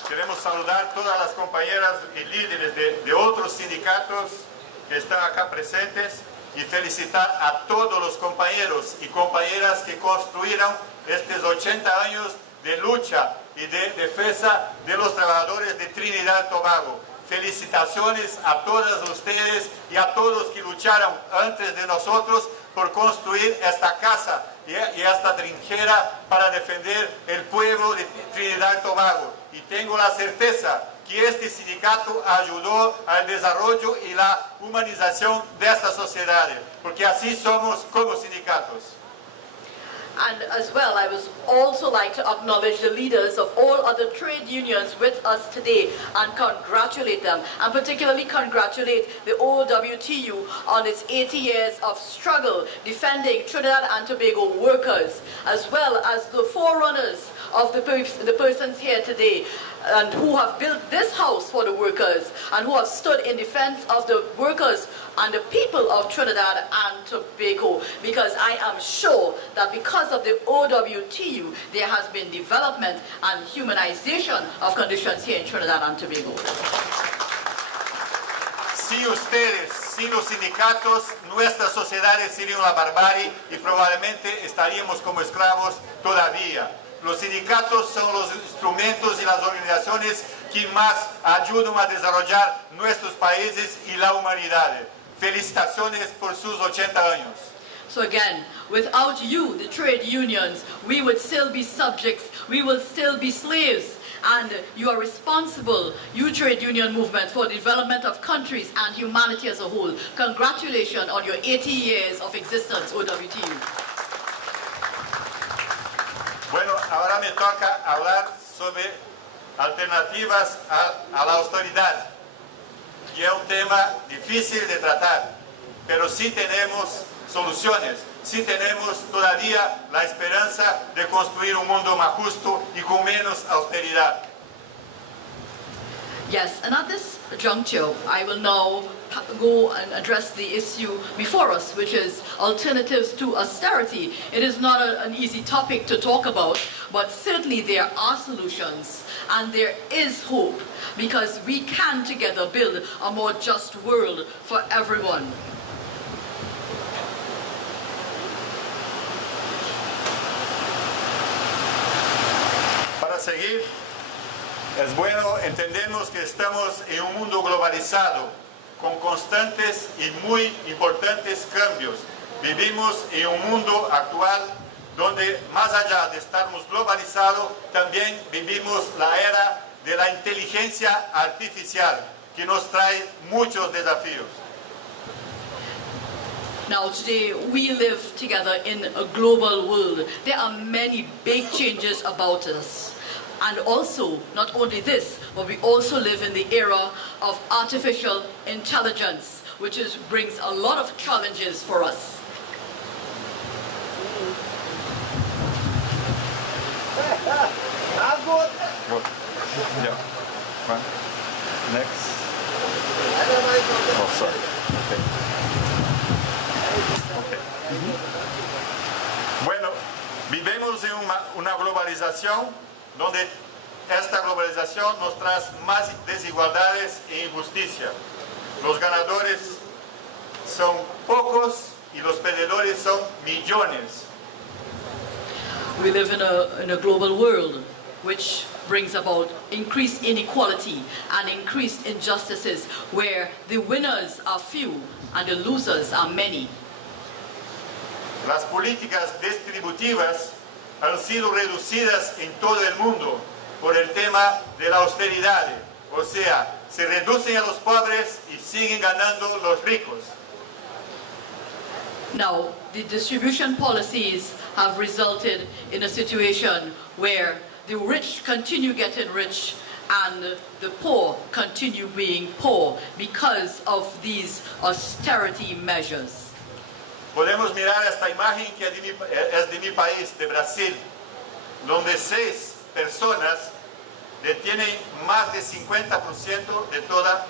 queremos saludar todas las compañeras y líderes de otros sindicatos que están acá presentes y felicitar a todos los compañeros y compañeras que construyeron estos 80 años de lucha y de defensa de los trabajadores de Trinidad y Tobago. Felicitaciones a todas ustedes y a todos que lucharon antes de nosotros por construir esta casa y esta trinchera para defender el pueblo de Trinidad y Tobago. Y tengo la certeza que este sindicato ayudó al desarrollo y la humanización de esta sociedad, porque así somos como sindicatos. And as well, I would also like to acknowledge the leaders of all other trade unions with us today and congratulate them, and particularly congratulate the OWTU on its 80 years of struggle defending Trinidad and Tobago workers, as well as the forerunners of the persons here today and who have built this house for the workers and who have stood in defense of the workers and the people of Trinidad and Tobago, because I am sure that because of the OWTU there has been development and humanization of conditions here in Trinidad and Tobago. Sin ustedes, sin los sindicatos, nuestras sociedades serían una barbarie y probablemente estaríamos como esclavos todavía. Los sindicatos son los instrumentos y las organizaciones que más ayudan a desarrollar nuestros países y la humanidad. Felicitaciones por sus 80 años. So again, without you, the trade unions, we would still be subjects, we will still be slaves. And you are responsible, you trade union movement, for the development of countries and humanity as a whole. Congratulations on your 80 years of existence, OWTU. Bueno, ahora me toca hablar sobre alternativas a la austeridad, que es un tema difícil de tratar, pero sí tenemos soluciones, sí tenemos todavía la esperanza de construir un mundo más justo y con menos austeridad. Yes, and at this juncture, I will now go and address the issue before us, which is alternatives to austerity. It is not an easy topic to talk about, but certainly there are solutions and there is hope, because we can together build a more just world for everyone. Para seguir, es bueno entendernos que estamos en un mundo globalizado, con constantes y muy importantes cambios. Vivimos en un mundo actual donde, más allá de estarmos globalizados, también vivimos la era de la inteligencia artificial, que nos trae muchos desafíos. Now today we live together in a global world. There are many big changes about us. And also, not only this, but we also live in the era of artificial intelligence, which brings a lot of challenges for us. Yeah. One. Next. Oh, sorry. Okay. Bueno, vivimos en una globalización donde esta globalización nos trae más desigualdades e injusticia. Los ganadores son pocos y los perdedores son millones. We live in a global world which brings about increased inequality and increased injustices, where the winners are few and the losers are many. Las políticas distributivas han sido reducidas en todo el mundo por el tema de la austeridad, o sea, se reducen a los pobres y siguen ganando los ricos. Now, the distribution policies have resulted in a situation where the rich continue getting rich and the poor continue being poor because of these austerity measures. Podemos mirar esta imagen que es de mi país, de Brasil, donde 6 personas detienen más de 50% de toda,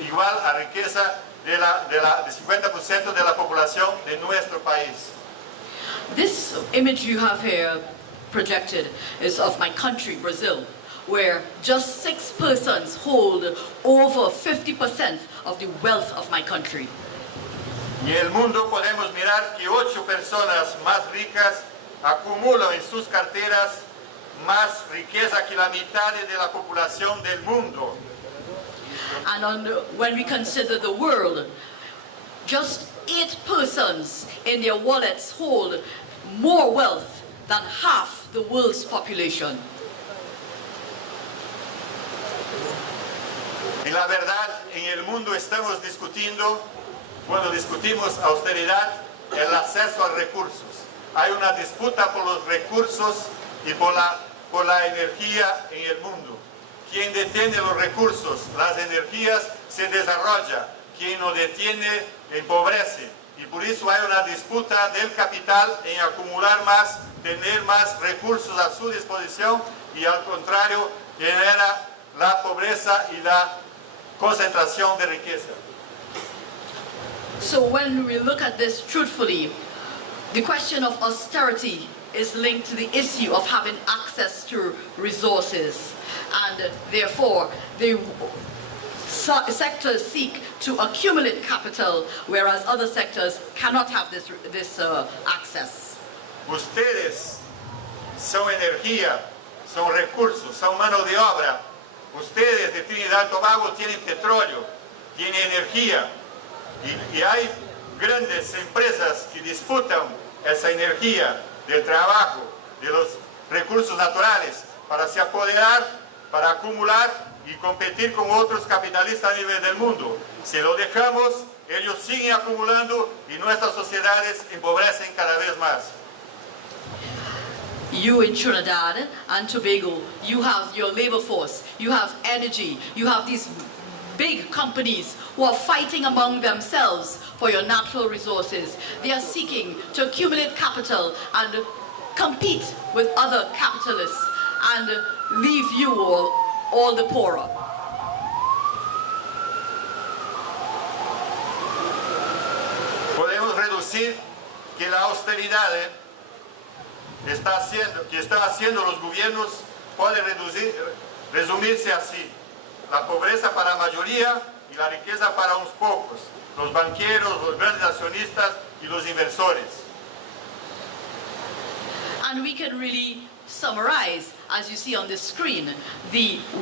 igual a riqueza de 50% de la población de nuestro país. This image you have here projected is of my country, Brazil, where just 6 persons hold over 50% of the wealth of my country. Y en el mundo podemos mirar que 8 personas más ricas acumulan en sus carteras más riqueza que la mitad de la población del mundo. And when we consider the world, just 8 persons in their wallets hold more wealth than half the world's population. En la verdad, en el mundo estamos discutiendo, cuando discutimos austeridad, el acceso a recursos. hay una disputa por los recursos y por la energía en el mundo. Quien detiene los recursos, las energías, se desarrolla. Quien no detiene, empobrece. Y por eso hay una disputa del capital en acumular más, tener más recursos a su disposición y al contrario genera la pobreza y la concentración de riqueza. So when we look at this truthfully, the question of austerity is linked to the issue of having access to resources, and therefore the sectors seek to accumulate capital, whereas other sectors cannot have this access. Ustedes son energía, son recursos, son mano de obra. Ustedes de Trinidad y Tobago tienen petróleo, tienen energía y hay grandes empresas que disputan esa energía del trabajo, de los recursos naturales para se apoderar, para acumular y competir con otros capitalistas a nivel del mundo. Si lo dejamos, ellos siguen acumulando y nuestras sociedades empobrecen cada vez más. You in Trinidad and Tobago, you have your labor force, you have energy, you have these big companies who are fighting among themselves for your natural resources. They are seeking to accumulate capital and compete with other capitalists and leave you all the poorer. Podemos reducir que la austeridad que están haciendo los gobiernos puede resumirse así: la pobreza para la mayoría y la riqueza para unos pocos, los banqueros, los grandes accionistas y los inversores. And we can really summarize, as you see on the screen,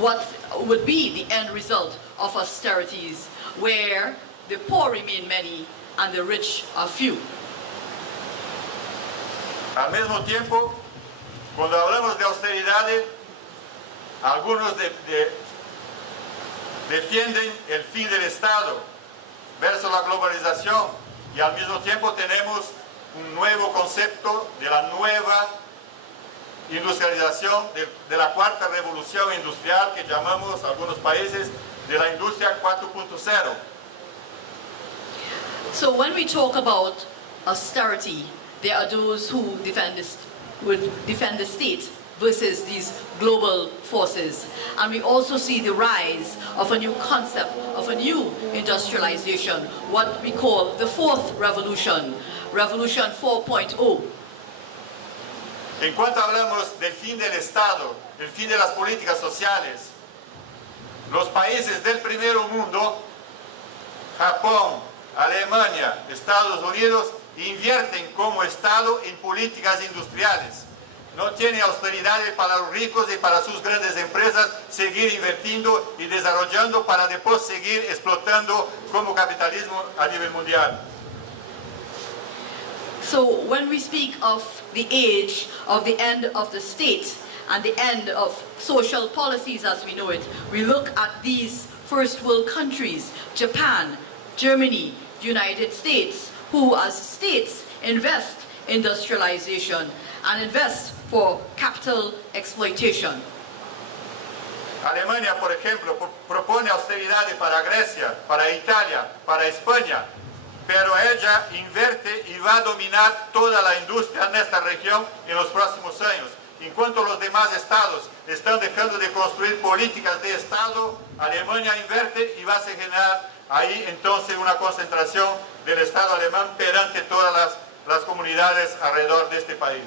what would be the end result of austerities, where the poor remain many and the rich are few. Al mismo tiempo, cuando hablamos de austeridad, algunos defienden el fin del Estado versus la globalización y al mismo tiempo tenemos un nuevo concepto de la nueva industrialización, de la cuarta revolución industrial que llamamos algunos países de la industria 4.0. So when we talk about austerity, there are those who would defend the state versus these global forces. And we also see the rise of a new concept, of a new industrialization, what we call the fourth revolution, Revolution 4.0. En cuanto hablamos del fin del Estado, el fin de las políticas sociales, los países del primer mundo, Japón, Alemania, Estados Unidos, invierten como Estado en políticas industriales. No tiene austeridad para los ricos y para sus grandes empresas seguir invirtiendo y desarrollando para después seguir explotando como capitalismo a nivel mundial. So when we speak of the age of the end of the state and the end of social policies as we know it, we look at these first world countries, Japan, Germany, United States, who as states invest in industrialization and invest for capital exploitation. Alemania, por ejemplo, propone austeridad para Grecia, para Italia, para España, pero ella invierte y va a dominar toda la industria en esta región en los próximos años. En cuanto los demás estados están dejando de construir políticas de Estado, Alemania invierte y va a generar ahí entonces una concentración del Estado alemán perante todas las comunidades alrededor de este país.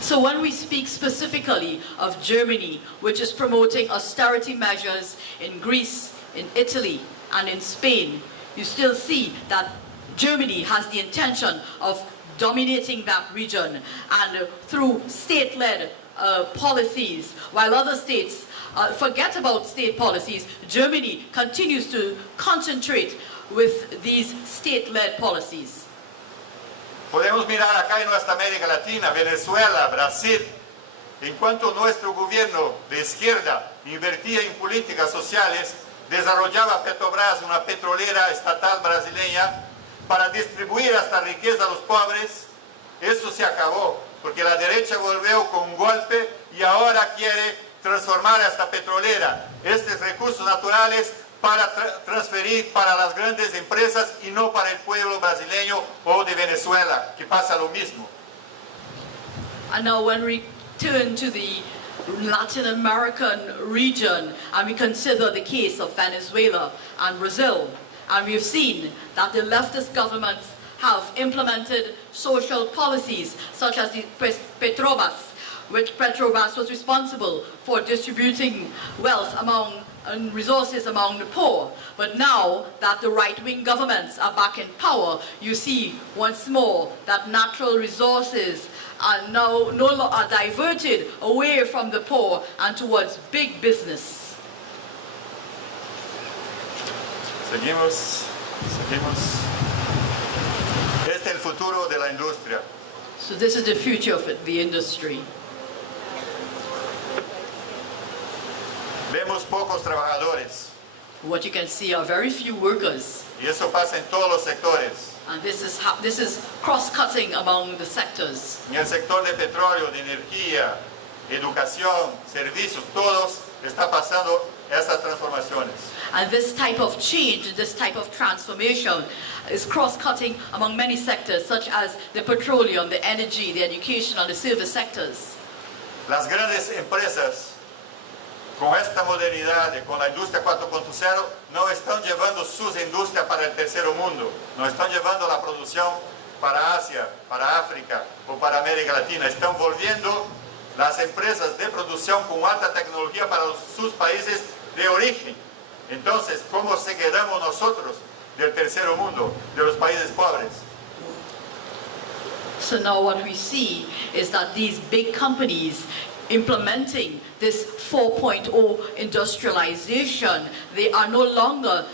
So when we speak specifically of Germany, which is promoting austerity measures in Greece, in Italy, and in Spain, you still see that Germany has the intention of dominating that region and through state-led policies, while other states forget about state policies. Germany continues to concentrate with these state-led policies. Podemos mirar acá en nuestra América Latina, Venezuela, Brasil. En cuanto nuestro gobierno de izquierda invertía en políticas sociales, desarrollaba Petrobras, una petrolera estatal brasileña, para distribuir esta riqueza a los pobres Eso se acabó, porque la derecha volvió con un golpe y ahora quiere transformar esta petrolera, estos recursos naturales, para transferir para las grandes empresas y no para el pueblo brasileño o de Venezuela, que pasa lo mismo. And now when we turn to the Latin American region and we consider the case of Venezuela and Brazil, and we've seen that the leftist governments have implemented social policies such as the Petrobras, which Petrobras was responsible for distributing wealth and resources among the poor. But now that the right-wing governments are back in power, you see once more that natural resources are now are diverted away from the poor and towards big business. Seguimos. Este es el futuro de la industria. So this is the future of the industry. Vemos pocos trabajadores. What you can see are very few workers. Y eso pasa en todos los sectores. And this is cross-cutting among the sectors. En el sector de petróleo, de energía, educación, servicios, todos está pasando estas transformaciones. And this type of change, this type of transformation is cross-cutting among many sectors, such as the petroleum, the energy, the education, and the service sectors. Las grandes empresas, con esta modernidad, con la industria 4.0, no están llevando sus industrias para el tercer mundo, no están llevando la producción para Asia, para África o para América Latina, están volviendo las empresas de producción con alta tecnología para sus países de origen. Entonces, ¿cómo se quedamos nosotros del tercer mundo, de los países pobres? So now what we see is that these big companies implementing this 4.0 industrialization, they are no longer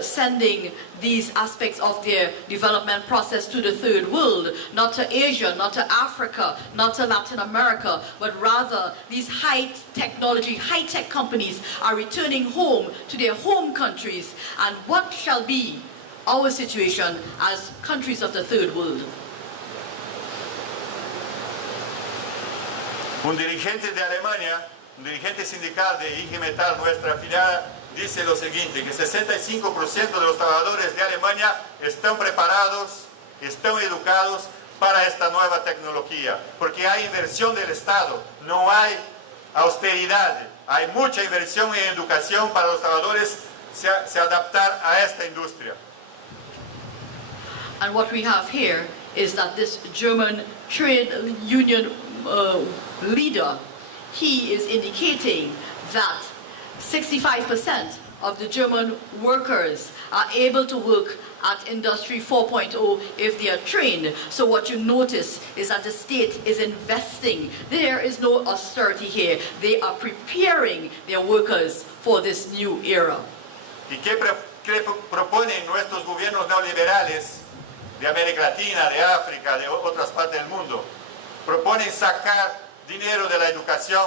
sending these aspects of their development process to the third world, not to Asia, not to Africa, not to Latin America, but rather these high technology, high-tech companies are returning home to their home countries. And what shall be our situation as countries of the third world? Un dirigente de Alemania, un dirigente sindical de IG Metall, nuestra afiliada, dice lo siguiente, que 65% de los trabajadores de Alemania están preparados, están educados para esta nueva tecnología, porque hay inversión del Estado, no hay austeridad, hay mucha inversión en educación para los trabajadores se adaptar a esta industria. And what we have here is that this German trade union leader, he is indicating that 65% of the German workers are able to work at Industry 4.0 if they are trained. So what you notice is that the state is investing. There is no austerity here. They are preparing their workers for this new era. ¿Y qué proponen nuestros gobiernos neoliberales de América Latina, de África, de otras partes del mundo? Proponen sacar dinero de la educación,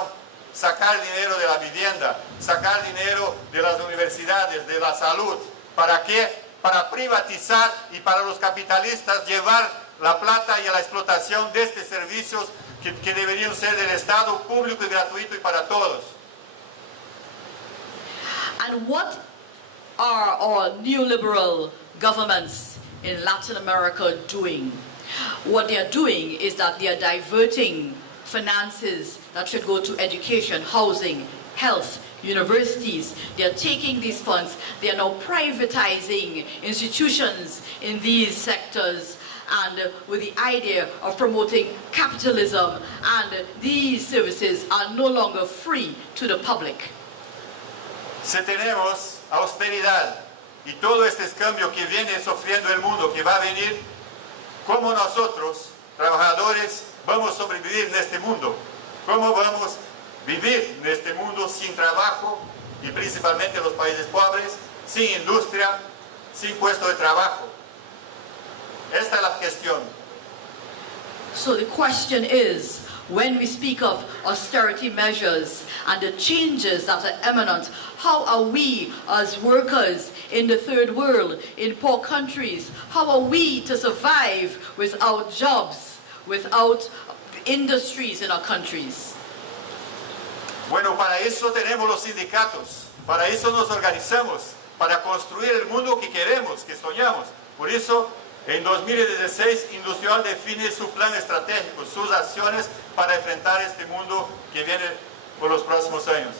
sacar dinero de la vivienda, sacar dinero de las universidades, de la salud. ¿Para qué? Para privatizar y para los capitalistas llevar la plata y la explotación de estos servicios que deberían ser del Estado, público y gratuito y para todos. And what are our neoliberal governments in Latin America doing? What they are doing is that they are diverting finances that should go to education, housing, health, universities. They are taking these funds, they are now privatizing institutions in these sectors, and with the idea of promoting capitalism, and these services are no longer free to the public. Si tenemos austeridad y todo este cambio que viene sufriendo el mundo, que va a venir, ¿cómo nosotros, trabajadores, vamos a sobrevivir en este mundo? ¿Cómo vamos a vivir en este mundo sin trabajo y principalmente los países pobres, sin industria, sin puesto de trabajo? Esta es la cuestión. So the question is, when we speak of austerity measures and the changes that are imminent, how are we as workers in the third world, in poor countries, how are we to survive without jobs, without industries in our countries. Bueno, para eso tenemos los sindicatos, para eso nos organizamos, para construir el mundo que queremos, que soñamos. Por eso, en 2016, Industrial define su plan estratégico, sus acciones para enfrentar este mundo que viene por los próximos años.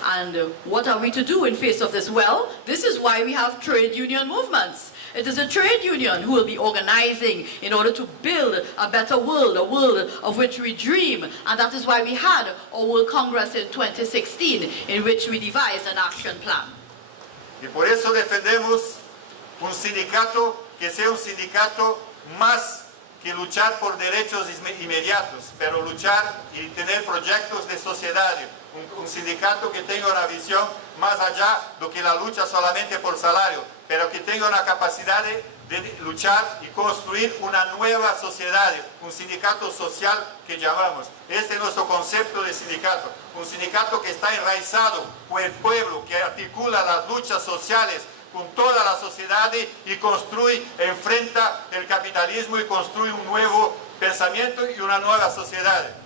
And what are we to do in face of this? Well, this is why we have trade union movements. It is a trade union who will be organizing in order to build a better world, a world of which we dream. And that is why we had our World Congress in 2016, in which we devised an action plan. Y por eso defendemos un sindicato que sea un sindicato más que luchar por derechos inmediatos, pero luchar y tener proyectos de sociedad. Un sindicato que tenga una visión más allá de que la lucha solamente por salario, pero que tenga una capacidad de luchar y construir una nueva sociedad, un sindicato social que llamamos. Este es nuestro concepto de sindicato, un sindicato que está enraizado con el pueblo, que articula las luchas sociales con toda la sociedad y construye, enfrenta el capitalismo y construye un nuevo pensamiento y una nueva sociedad.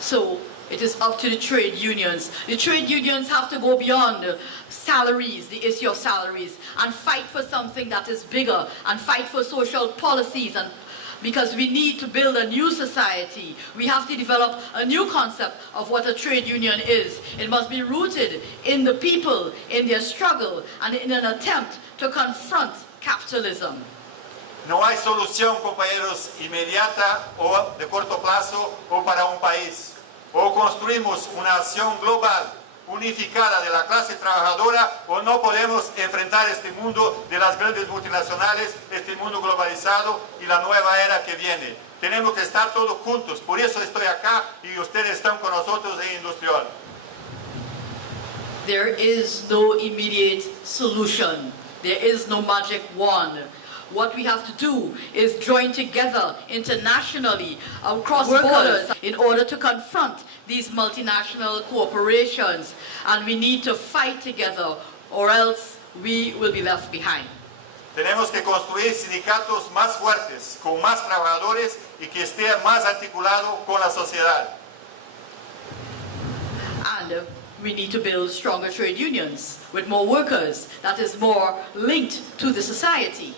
So it is up to the trade unions. The trade unions have to go beyond salaries, the issue of salaries, and fight for something that is bigger, and fight for social policies, and because we need to build a new society. We have to develop a new concept of what a trade union is. It must be rooted in the people, in their struggle, and in an attempt to confront capitalism. No hay solución, compañeros, inmediata o de corto plazo o para un país. O construimos una acción global, unificada de la clase trabajadora, o no podemos enfrentar este mundo de las grandes multinacionales, este mundo globalizado y la nueva era que viene. Tenemos que estar todos juntos, por eso estoy acá y ustedes están con nosotros en Industrial. There is no immediate solution. There is no magic wand. What we have to do is join together internationally, across borders, in order to confront these multinational corporations. And we need to fight together, or else we will be left behind. Tenemos que construir sindicatos más fuertes, con más trabajadores y que esté más articulado con la sociedad. And we need to build stronger trade unions with more workers that is more linked to the society.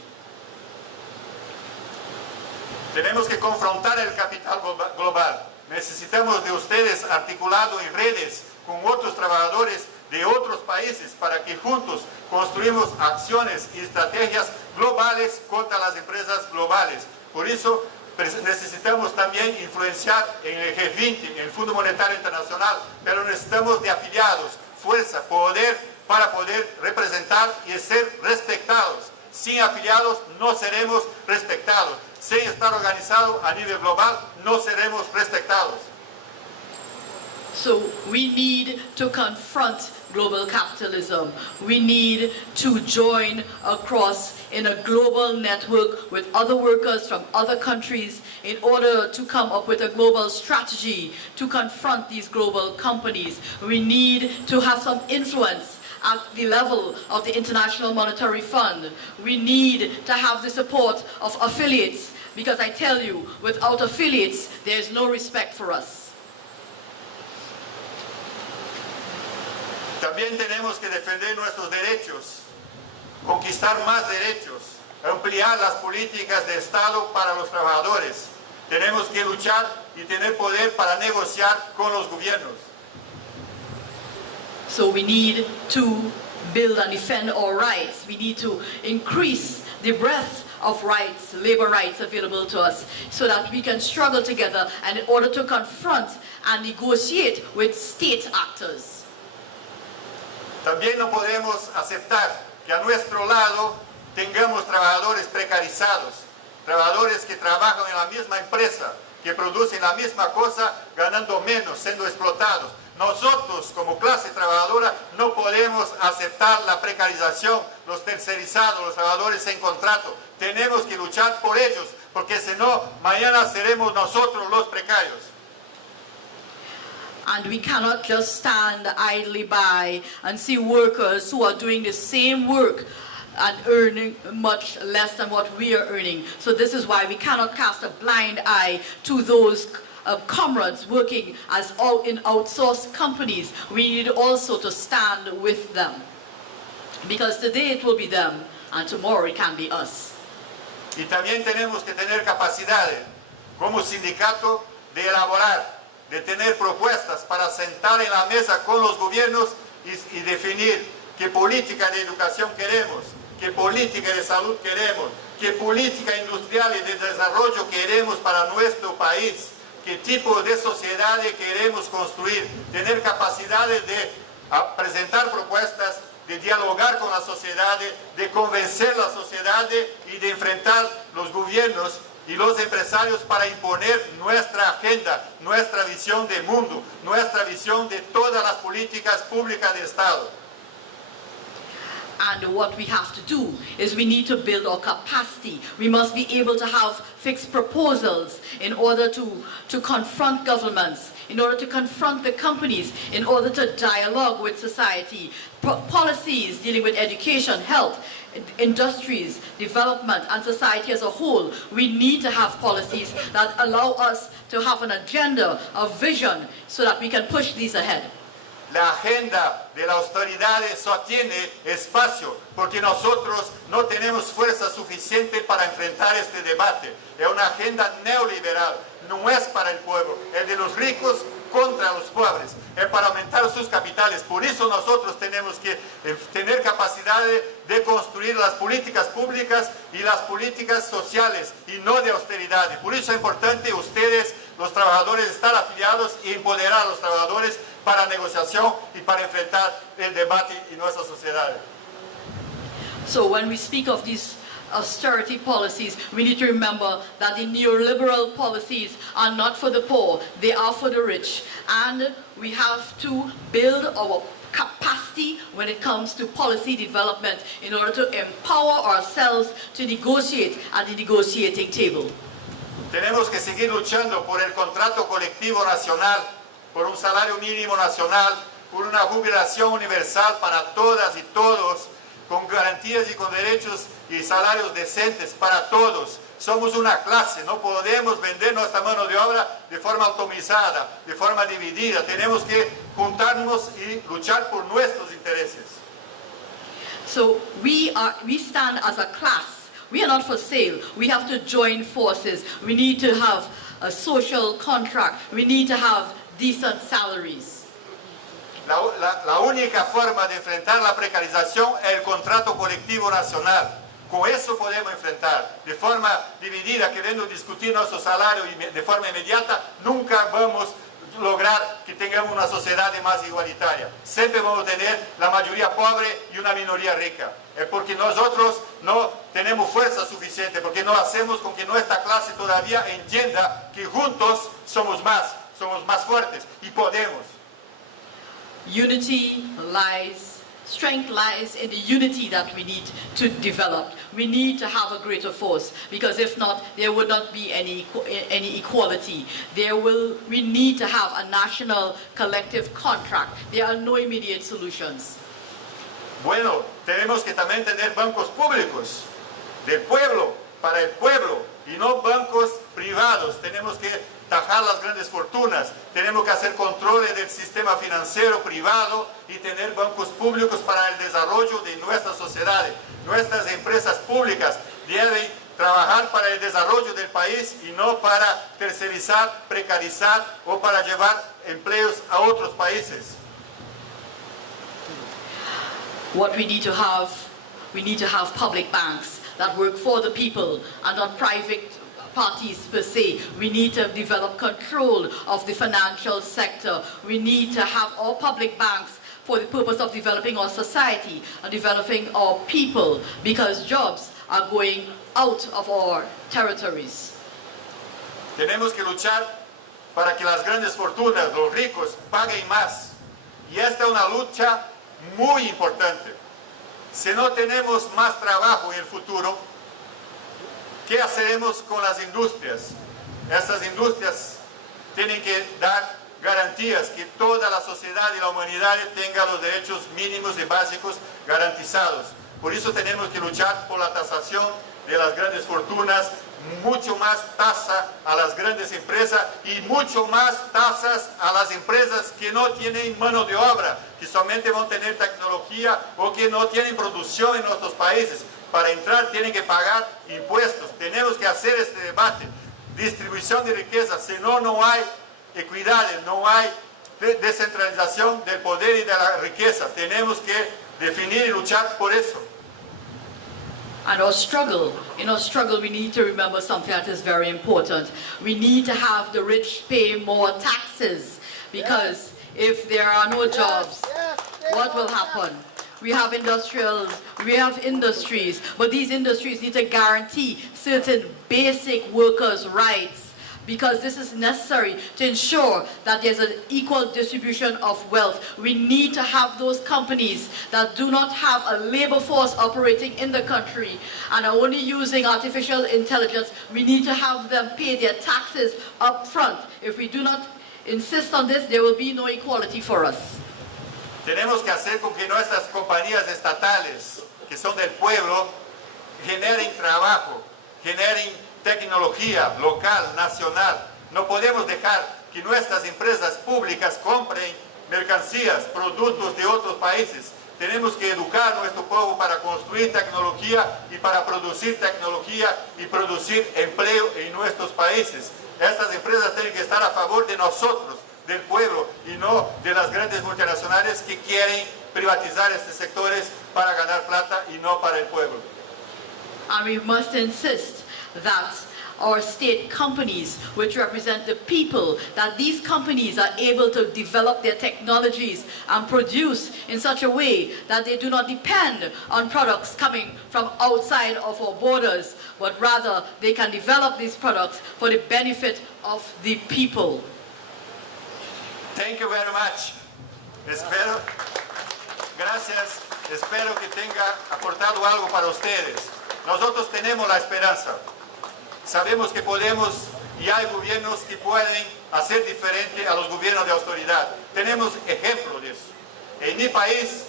Tenemos que confrontar el capital global. Necesitamos de ustedes articulado en redes con otros trabajadores de otros países para que juntos construimos acciones y estrategias globales contra las empresas globales. Por eso necesitamos también influenciar en el G20, en el Fondo Monetario Internacional, pero necesitamos de afiliados, fuerza, poder para poder representar y ser respetados. Sin afiliados no seremos respetados. Sin estar organizado a nivel global no seremos respetados. So we need to confront global capitalism. We need to join across in a global network with other workers from other countries in order to come up with a global strategy to confront these global companies. We need to have some influence at the level of the International Monetary Fund. We need to have the support of affiliates, because I tell you, without affiliates, there is no respect for us. También tenemos que defender nuestros derechos, conquistar más derechos, ampliar las políticas de Estado para los trabajadores. Tenemos que luchar y tener poder para negociar con los gobiernos. So we need to build and defend our rights. We need to increase the breadth of rights, labor rights available to us, so that we can struggle together and in order to confront and negotiate with state actors. También no podemos aceptar que a nuestro lado tengamos trabajadores precarizados, trabajadores que trabajan en la misma empresa, que producen la misma cosa ganando menos, siendo explotados. Nosotros, como clase trabajadora, no podemos aceptar la precarización, los tercerizados, los trabajadores en contrato. Tenemos que luchar por ellos, porque si no, mañana seremos nosotros los precarios. And we cannot just stand idly by and see workers who are doing the same work and earning much less than what we are earning. So this is why we cannot cast a blind eye to those comrades working as in outsourced companies. We need also to stand with them, because today it will be them and tomorrow it can be us. Y también tenemos que tener capacidades como sindicato de elaborar, de tener propuestas para sentar en la mesa con los gobiernos y definir qué política de educación queremos, qué política de salud queremos, qué política industrial y de desarrollo queremos para nuestro país, qué tipo de sociedad queremos construir, tener capacidades de presentar propuestas, de dialogar con la sociedad, de convencer la sociedad y de enfrentar los gobiernos y los empresarios para imponer nuestra agenda, nuestra visión de mundo, nuestra visión de todas las políticas públicas de Estado. And what we have to do is we need to build our capacity. We must be able to have fixed proposals in order to confront governments, in order to confront the companies, in order to dialogue with society. Policies dealing with education, health, industries, development, and society as a whole. We need to have policies that allow us to have an agenda, a vision, so that we can push these ahead. La agenda de la austeridad solo tiene espacio porque nosotros no tenemos fuerza suficiente para enfrentar este debate. Es una agenda neoliberal, no es para el pueblo, es de los ricos contra los pobres, es para aumentar sus capitales. Por eso nosotros tenemos que tener capacidad de construir las políticas públicas y las políticas sociales y no de austeridad. Por eso es importante ustedes, los trabajadores, estar afiliados y empoderar a los trabajadores para negociación y para enfrentar el debate en nuestra sociedad. So when we speak of these austerity policies, we need to remember that the neoliberal policies are not for the poor, they are for the rich. And we have to build our capacity when it comes to policy development in order to empower ourselves to negotiate at the negotiating table. Tenemos que seguir luchando por el contrato colectivo nacional, por un salario mínimo nacional, por una jubilación universal para todas y todos, con garantías y con derechos y salarios decentes para todos. Somos una clase, no podemos vender nuestra mano de obra de forma atomizada, de forma dividida. Tenemos que juntarnos y luchar por nuestros intereses. So we stand as a class. We are not for sale. We have to join forces. We need to have a social contract. We need to have decent salaries. La única forma de enfrentar la precarización es el contrato colectivo nacional. Con eso podemos enfrentar. De forma dividida, queriendo discutir nuestro salario de forma inmediata, nunca vamos a lograr que tengamos una sociedad más igualitaria. Siempre vamos a tener la mayoría pobre y una minoría rica. Es porque nosotros no tenemos fuerza suficiente, porque no hacemos con que nuestra clase todavía entienda que juntos somos más fuertes y podemos. Strength lies in the unity that we need to develop. We need to have a greater force, because if not, there would not be any equality. We need to have a national collective contract. There are no immediate solutions. Bueno, tenemos que también tener bancos públicos del pueblo, para el pueblo, y no bancos privados. Tenemos que tajar las grandes fortunas, tenemos que hacer controles del sistema financiero privado y tener bancos públicos para el desarrollo de nuestras sociedades. Nuestras empresas públicas deben trabajar para el desarrollo del país y no para tercerizar, precarizar o para llevar empleos a otros países. What we need to have public banks that work for the people and not private parties per se. We need to develop control of the financial sector. We need to have all public banks for the purpose of developing our society and developing our people, because jobs are going out of our territories. Tenemos que luchar para que las grandes fortunas, los ricos, paguen más. Y esta es una lucha muy importante. Si no tenemos más trabajo en el futuro, ¿qué haremos con las industrias? Estas industrias tienen que dar garantías que toda la sociedad y la humanidad tenga los derechos mínimos y básicos garantizados. Por eso tenemos que luchar por la tasación de las grandes fortunas, mucho más tasa a las grandes empresas y mucho más tasas a las empresas que no tienen mano de obra, que solamente van a tener tecnología o que no tienen producción en nuestros países. Para entrar tienen que pagar impuestos. Tenemos que hacer este debate. Distribución de riqueza, si no, no hay equidad, no hay descentralización del poder y de la riqueza. Tenemos que definir y luchar por eso. And in our struggle, we need to remember something that is very important. We need to have the rich pay more taxes, because if there are no jobs, what will happen? We have industries, but these industries need to guarantee certain basic workers' rights, because this is necessary to ensure that there's an equal distribution of wealth. We need to have those companies that do not have a labor force operating in the country and are only using artificial intelligence. We need to have them pay their taxes up front. If we do not insist on this, there will be no equality for us. Tenemos que hacer con que nuestras compañías estatales, que son del pueblo, generen trabajo, generen tecnología local, nacional. No podemos dejar que nuestras empresas públicas compren mercancías, productos de otros países. Tenemos que educar a nuestro pueblo para construir tecnología y para producir tecnología y producir empleo en nuestros países. Estas empresas tienen que estar a favor de nosotros, del pueblo, y no de las grandes multinacionales que quieren privatizar estos sectores para ganar plata y no para el pueblo. And we must insist that our state companies, which represent the people, that these companies are able to develop their technologies and produce in such a way that they do not depend on products coming from outside of our borders, but rather they can develop these products for the benefit of the people. Thank you very much. Gracias. Espero que tenga aportado algo para ustedes. Nosotros tenemos la esperanza. Sabemos que podemos y hay gobiernos que pueden hacer diferente a los gobiernos de austeridad. Tenemos ejemplos de eso. En mi país,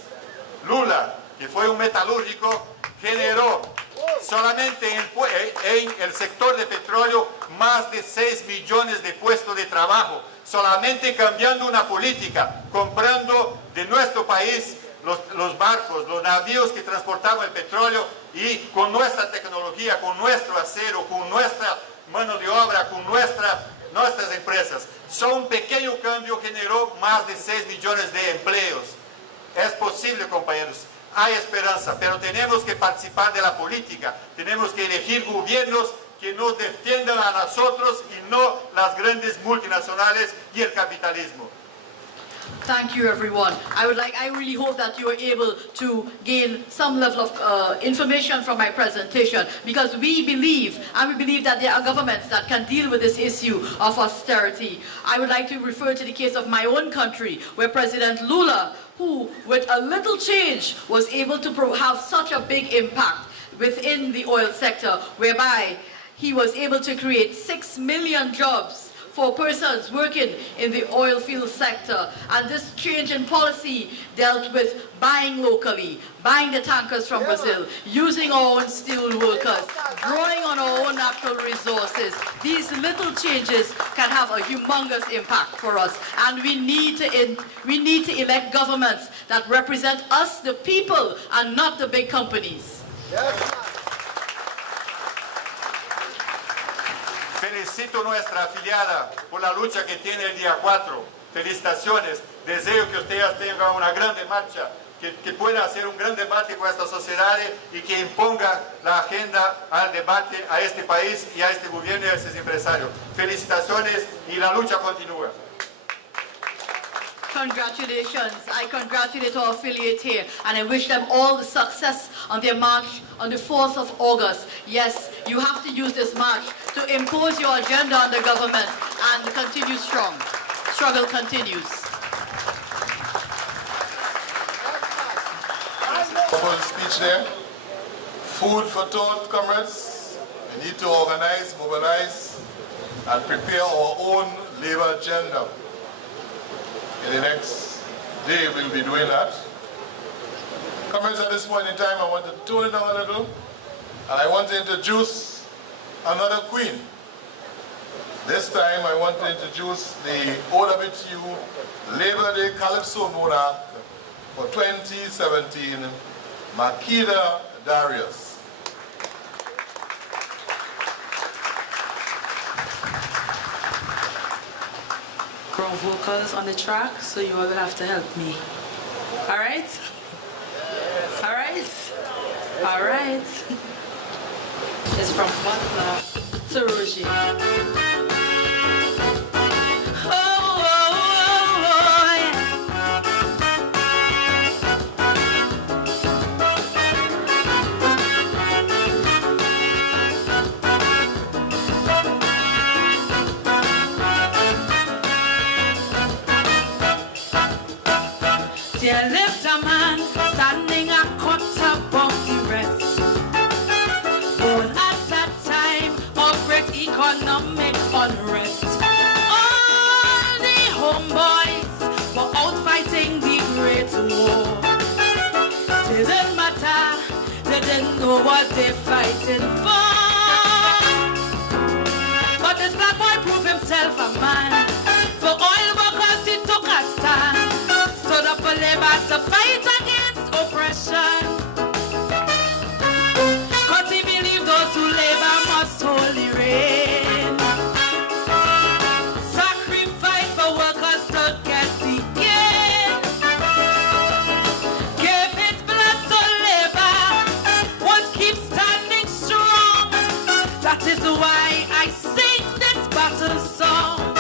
Lula, que fue un metalúrgico, generó solamente en el sector de petróleo más de 6 millones de puestos de trabajo, solamente cambiando una política, comprando de nuestro país los barcos, los navíos que transportaban el petróleo, y con nuestra tecnología, con nuestro acero, con nuestra mano de obra, con nuestras empresas. Solo un pequeño cambio generó más de 6 millones de empleos. Es posible, compañeros. Hay esperanza, pero tenemos que participar de la política. Tenemos que elegir gobiernos que nos defiendan a nosotros y no las grandes multinacionales y el capitalismo. Thank you, everyone. I really hope that you were able to gain some level of information from my presentation, because we believe that there are governments that can deal with this issue of austerity. I would like to refer to the case of my own country, where President Lula, who with a little change was able to have such a big impact within the oil sector, whereby he was able to create 6 million jobs for persons working in the oil field sector. And this change in policy dealt with buying locally, buying the tankers from Brazil, using our own steel workers, drawing on our own natural resources. These little changes can have a humongous impact for us. And we need to elect governments that represent us, the people, and not the big companies. Felicito a nuestra afiliada por la lucha que tiene el día 4. Felicitaciones. Deseo que ustedes tengan una grande marcha, que pueda hacer un gran debate con esta sociedad y que imponga la agenda al debate a este país y a este gobierno y a estos empresarios. Felicitaciones y la lucha continúa. Congratulations. I congratulate our affiliate here, and I wish them all the success on their march on the 4th of August. Yes, you have to use this march to impose your agenda on the government and continue strong. Struggle continues. Full speech there. Food for thought, comrades. We need to organize, mobilize, and prepare our own labor agenda. In the next day, we'll be doing that. comments at this point in time, I want to tone it down a little, and I want to introduce another queen. This time I want to introduce the OWTU Labor Day Calypso Monarch for 2017, Makeda Darius. Ground vocals on the track, so you are gonna have to help me. All right? All right? All right. It's from Butler to Roger. There lived a man standing a cut above the rest. Born at that time of great economic unrest. All the homeboys were out fighting the great war. Didn't matter, they didn't know what they're fighting for. But this black boy proved himself a man. For oil workers he took a stand. Stood up for labor to fight against oppression. Cause he believed those who labor must wholly reign. Sacrifice for workers to get the gain. Give his blood to labor, would keep standing strong. That is why I sing this battle song.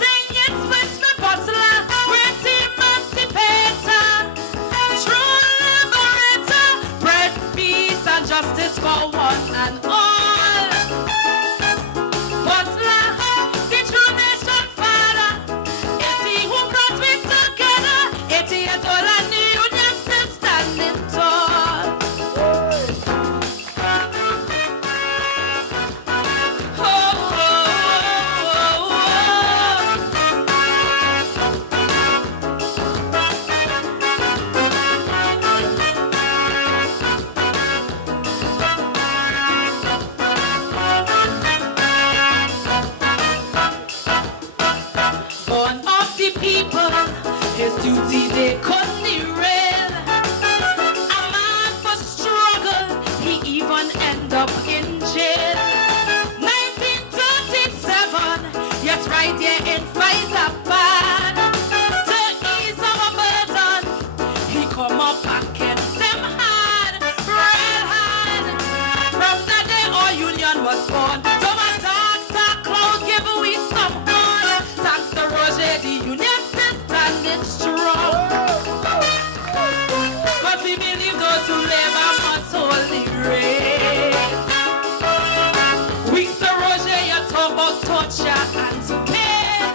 Sing it with me, butler, great emancipator, true liberator, bread, peace, and justice for one and all. Butler, the true nation father, it's he who brought me together. 80 years old and the union still standing tall. Oh, oh, oh, born of the people, his duty they couldn't erase. A man for struggle, he even end up in jail. 1937, yes, right here in Fyzabad. To ease our burden, he come up against them hard, real hard. From that day our union was born. Don't a dark cloud give we some horn. Thanks to Roger, the union still standing strong. Cause we believe those who labor must wholly reign. Weeks to Roger, you talk about torture and pain.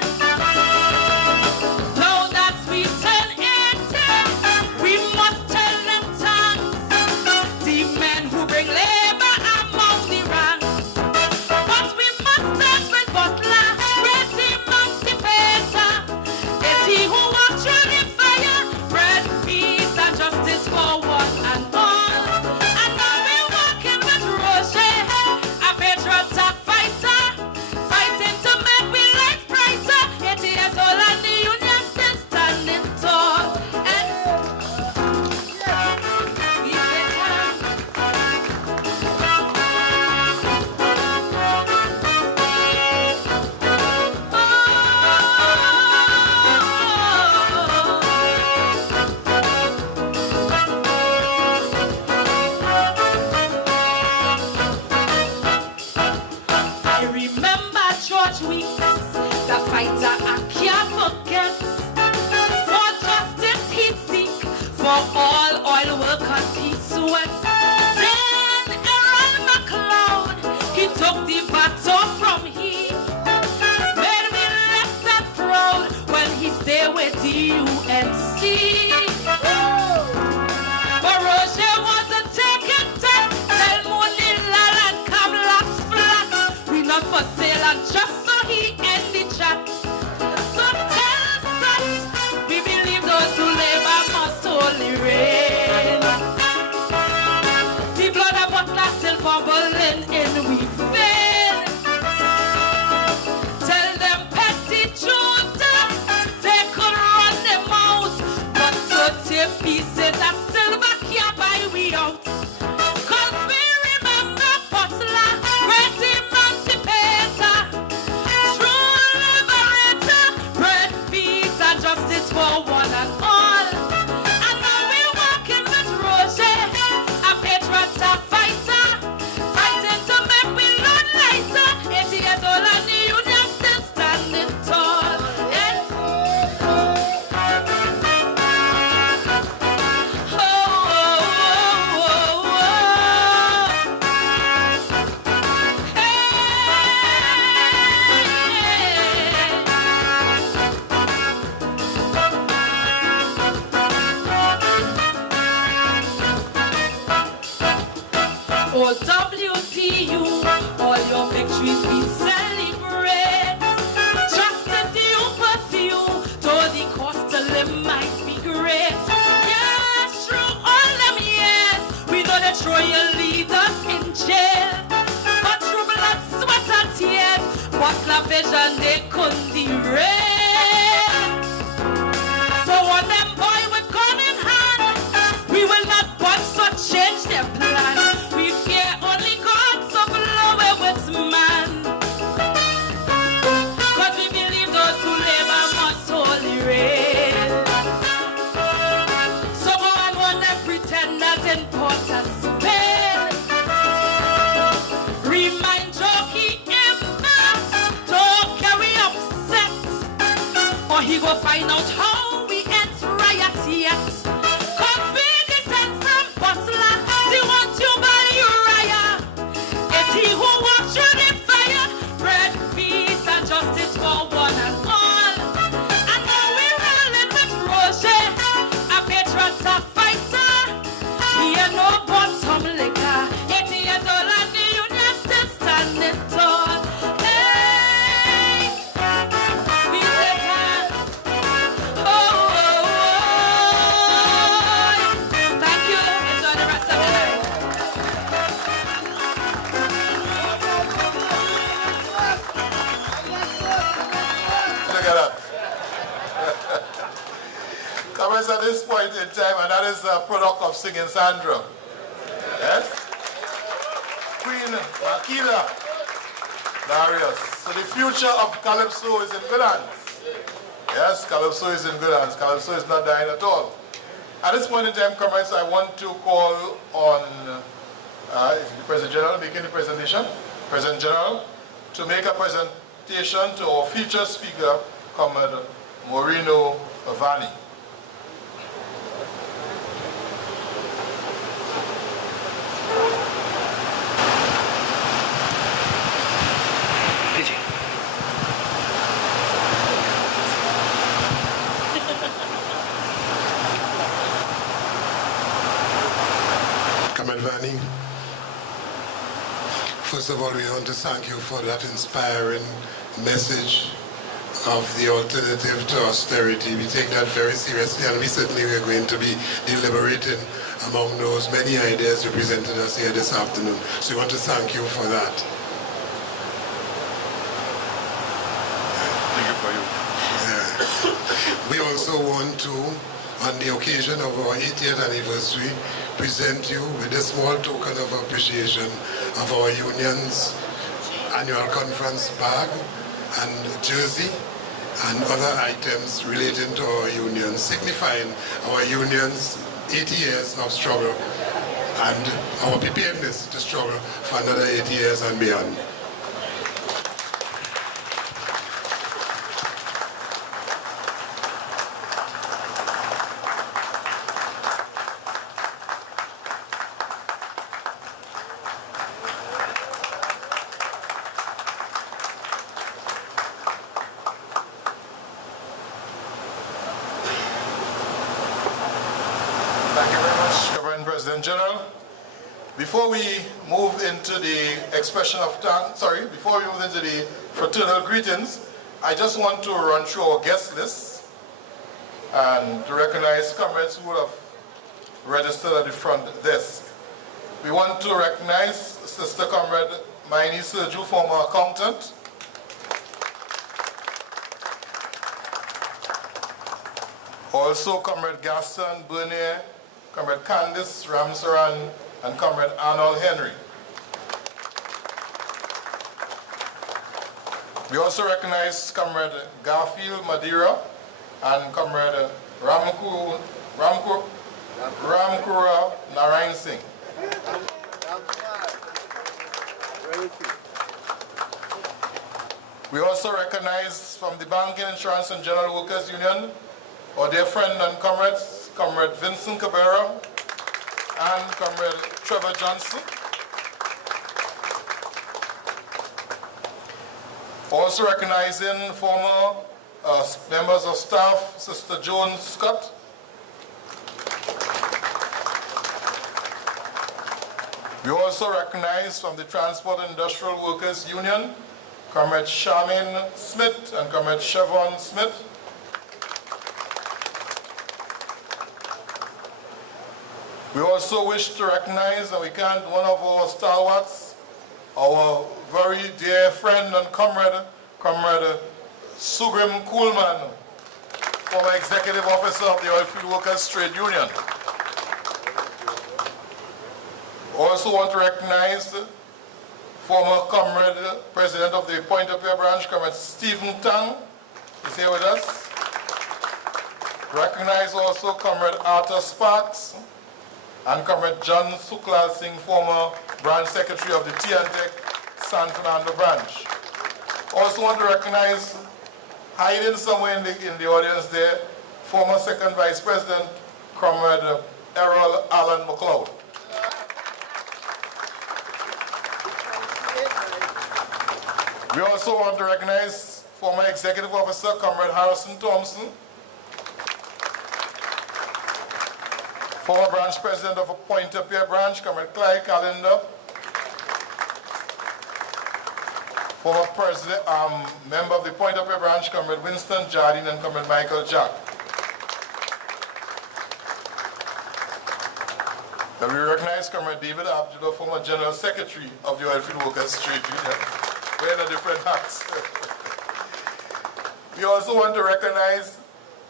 Now that we turn 80, we must tell them thanks. The men who bring labor among the ranks. But we must start with Butler, great emancipator. It's he who walked through the fire, bread, peace, and justice for one and all. And now we're walking with Roger, a patriot, a fighter, fighting to make we life brighter. 80 years old and the union still standing tall. And we say thanks. I remember George Weeks, the fighter I can't forget. For justice he seek, for all oil workers he sweat. Then Errol McLeod, he took the baton from he. Made me less than proud when he stayed with the UNC. But Roger wasn't taking time. Tell Mooney Lal and Kamla's flat. We not for sale and just so he end the chat. So tell us that we believe those who labor must wholly reign. falling in, we fail. Tell them petty Judas, they could run them out, but 30 pieces of silver can't buy we out. Cause we remember Butler, great emancipator, true liberator, bread, peace, and justice for one and all. And now we're walking with Roger, a patriot, a fighter, fighting to make we learn lighter. 80 years old and the union still standing tall. Yes. Oh, oh, oh, oh, oh. OWTU, all your victories we celebrate. Just as you pursue, though the cost to live might be great. Yes, through all them years, we know that throw your leaders in jail. But through blood, sweat and tears, Butler vision they couldn't derail. So on them boy with gun in hand, we will not budge so change their plan. We fear only God, so blow away with man. Cause we believe those who labor must wholly reign. So go and warn them pretenders in Port of Spain. Remind Jockey him not to carry upset, or he go find out how we ain't riot yet. Cause we descend from Butler, they want you by Uriah. It's he who walks through the fire, bread, peace, and justice for one and all. And now we're rolling with Roger, a patriot, a fighter. He ain't no bottom liquor. 80 years old and the union still standing tall. Hey, we set hand. Oh, oh, oh. Thank you. Enjoy the rest of the night. Look at that. Comments at this point in time, and that is a product of Singing Sandra. Yes? Queen Makila Darius. So the future of Calypso is in good hands. Yes, Calypso is in good hands. Calypso is not dying at all. At this point in time, comments, I want to call on the President General making the presentation. President General, to make a presentation to our featured speaker, Comrade Moreno Vani. Comrade Vani, first of all, we want to thank you for that inspiring message of the alternative to austerity. We take that very seriously, and we certainly are going to be deliberating among those many ideas you presented us here this afternoon. So we want to thank you for that. Thank you for you. We also want to, on the occasion of our 80th anniversary, present you with a small token of appreciation of our union's annual conference bag and jersey and other items relating to our union, signifying our union's 80 years of struggle and our preparedness to struggle for another 80 years and beyond. Thank you very much, Government President General. Before we move into the expression of thanks, before we move into the fraternal greetings, I just want to run through our guest list and to recognize comrades who would have registered at the front desk. We want to recognize Sister Comrade Maini Serju, former accountant. Also Comrade Gaston Bernier, Comrade Candice Ramsaran, and Comrade Arnold Henry. We also recognize Comrade Garfield Madeira and Comrade Ramkura Narayan Singh. We also recognize from the Banking, Insurance and General Workers Union our dear friend and comrades, Comrade Vincent Cabrera and Comrade Trevor Johnson. Also recognizing former members of staff, Sister Joan Scott. We also recognize from the Transport and Industrial Workers Union, Comrade Charmaine Smith and Comrade Chevron Smith. We also wish to recognize, and we can't, one of our stalwarts, our very dear friend and comrade, Comrade Sugrim Kuhlman, former Executive Officer of the Oilfield Workers Trade Union. Also want to recognize former Comrade President of the Point-of-Pierre branch, Comrade Stephen Tang, is here with us. Recognize also Comrade Arthur Sparks and Comrade John Suklal Singh, former branch secretary of the T&Tech San Fernando branch. Also want to recognize, hiding somewhere in the audience there, former second vice president, Comrade Errol Allen McLeod. We also want to recognize former executive officer, Comrade Harrison Thompson, former branch president of a Point-of-Pierre branch, Comrade Clyde Calendar, former president, member of the Point-of-Pierre branch, Comrade Winston Jardine and Comrade Michael Jack. Then we recognize Comrade David Abdullah, former general secretary of the Oilfield Workers Trade Union, wearing a different hats. We also want to recognize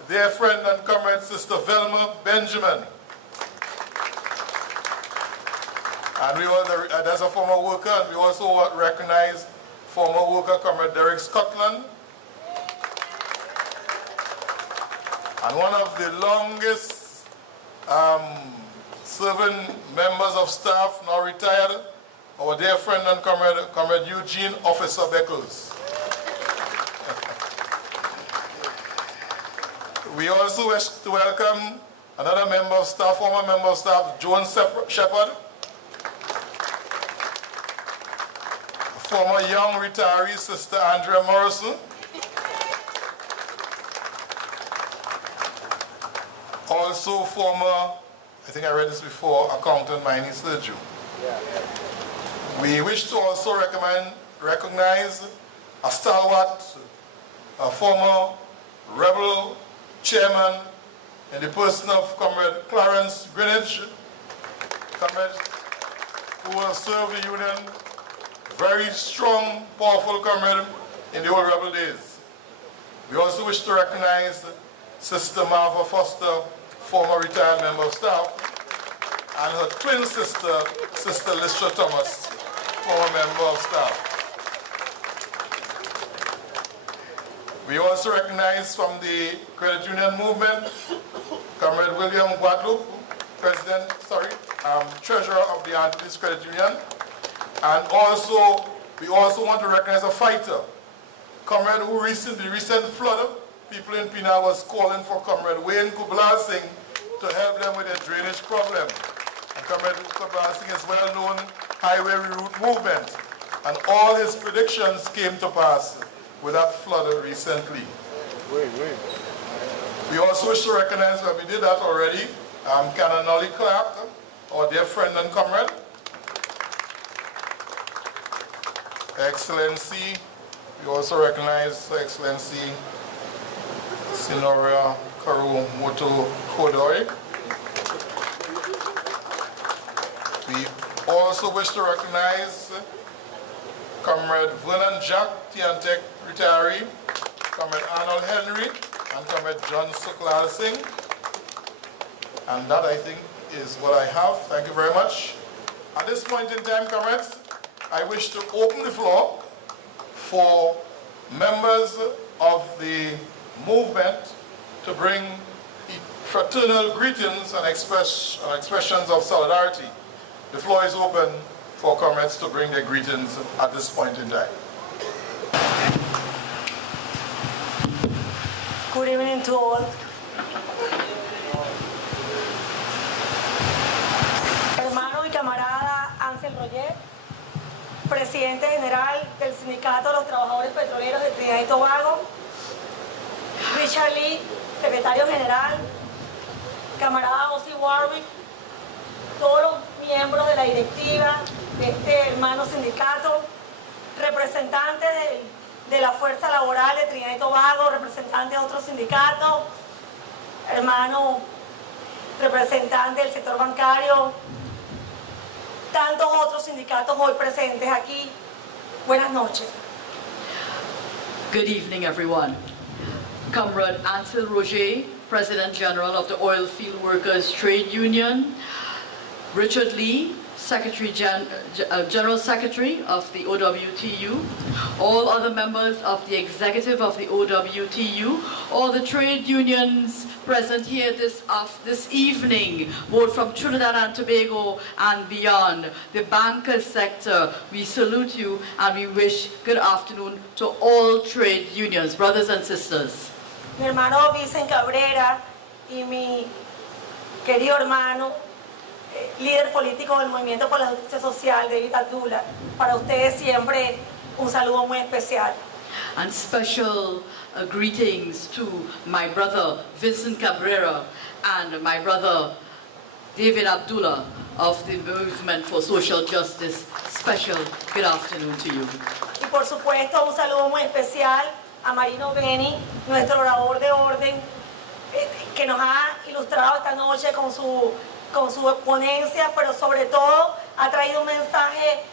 their friend and comrade, Sister Velma Benjamin. And we also, as a former worker, and we also want to recognize former worker, Comrade Derek Scotland. And one of the longest serving members of staff, now retired, our dear friend and Comrade Eugene Officer Beckles. We also wish to welcome another member of staff, former member of staff, Joan Shepard, former young retiree, Sister Andrea Morrison, also former, I think I read this before, accountant Maini Serju. We wish to also recognize a stalwart, a former rebel chairman in the person of Comrade Clarence Greenwich, comrade who has served the union, very strong, powerful comrade in the old rebel days. We also wish to recognize Sister Marva Foster, former retired member of staff, and her twin sister, Sister Lystra Thomas, former member of staff. We also recognize from the credit union movement, Comrade William Guadalupe, treasurer of the Antilles Credit Union. And also, we also want to recognize a fighter, comrade who recent flood, people in Pinal was calling for Comrade Wayne Kubla Singh to help them with their drainage problem. And Comrade Kubla Singh is well-known highway reroute movement. And all his predictions came to pass with that flood recently. We also wish to recognize that we did that already, Canon Nolly Clark, our dear friend and comrade. Excellency, we also recognize Excellency Sinoria Karu Moto Kodori. We Also wish to recognize Comrade Vernon Jack, Tiantec retiree, Comrade Arnold Henry, and Comrade John Suklal Singh. And that, I think, is what I have. Thank you very much. At this point in time, comrades, I wish to open the floor for members of the movement to bring fraternal greetings and expressions of solidarity. The floor is open for comrades to bring their greetings at this point in time. Good evening to all. Hermano y camarada Ansel Roger, presidente general del Sindicato de los Trabajadores Petroleros de Trinidad y Tobago, Richard Lee, secretario general, camarada Ozzy Warwick, todos los miembros de la directiva de este hermano sindicato, representantes de la fuerza laboral de Trinidad y Tobago, representantes de otros sindicatos, hermanos representantes del sector bancario, tantos otros sindicatos hoy presentes aquí. Buenas noches. Good evening, everyone. Comrade Ansel Roger, President General of the Oil Field Workers Trade Union, Richard Lee, General Secretary of the OWTU, all other members of the executive of the OWTU, all the trade unions present here this evening, both from Trinidad and Tobago and beyond, the bankers sector, we salute you and we wish good afternoon to all trade unions, brothers and sisters. Mi hermano Vicente Cabrera y mi querido hermano, líder político del Movimiento por la Justicia Social, David Abdullah, para ustedes siempre un saludo muy especial. And special greetings to my brother Vincent Cabrera and my brother David Abdullah of the Movement for Social Justice. Special good afternoon to you. Y por supuesto un saludo muy especial a Marino Beni, nuestro orador de orden, que nos ha ilustrado esta noche con su ponencia, pero sobre todo ha traído un mensaje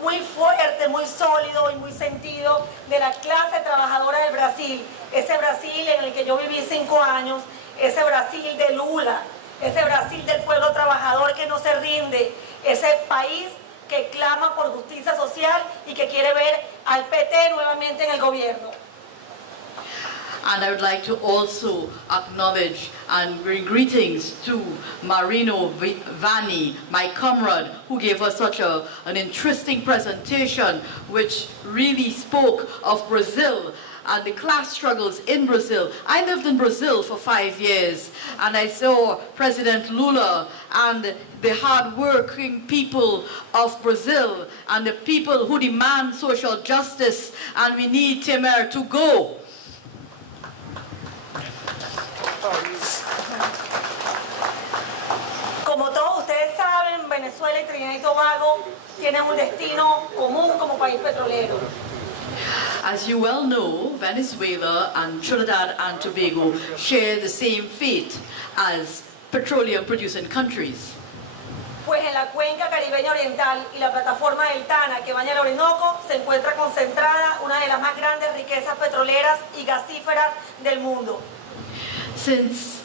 muy fuerte, muy sólido y muy sentido de la clase trabajadora del Brasil, ese Brasil en el que yo viví 5 años, ese Brasil de Lula, ese Brasil del pueblo trabajador que no se rinde, ese país que clama por justicia social y que quiere ver al PT nuevamente en el gobierno. And I would like to also acknowledge and bring greetings to Marino Vanni, my comrade, who gave us such an interesting presentation, which really spoke of Brazil and the class struggles in Brazil. I lived in Brazil for 5 years, and I saw President Lula and the hard-working people of Brazil and the people who demand social justice, and we need Temer to go. Como todos ustedes saben, Venezuela y Trinidad y Tobago tienen un destino común como país petrolero. As you well know, Venezuela and Trinidad and Tobago share the same fate as petroleum-producing countries. Pues en la cuenca caribeña oriental y la plataforma del Tana que baña el Orinoco se encuentra concentrada una de las más grandes riquezas petroleras y gasíferas del mundo. Since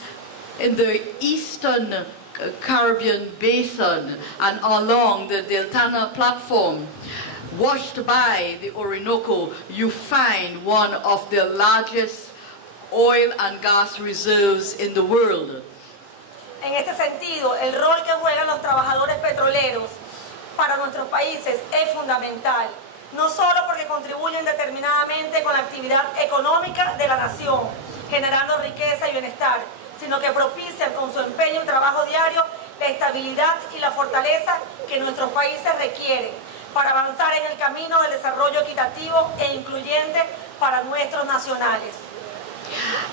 in the eastern Caribbean basin and along the Deltana platform, washed by the Orinoco, you find one of the largest oil and gas reserves in the world. En este sentido, el rol que juegan los trabajadores petroleros para nuestros países es fundamental, no solo porque contribuyen determinadamente con la actividad económica de la nación, generando riqueza y bienestar, sino que propician con su empeño y trabajo diario la estabilidad y la fortaleza que nuestros países requieren para avanzar en el camino del desarrollo equitativo e incluyente para nuestros nacionales.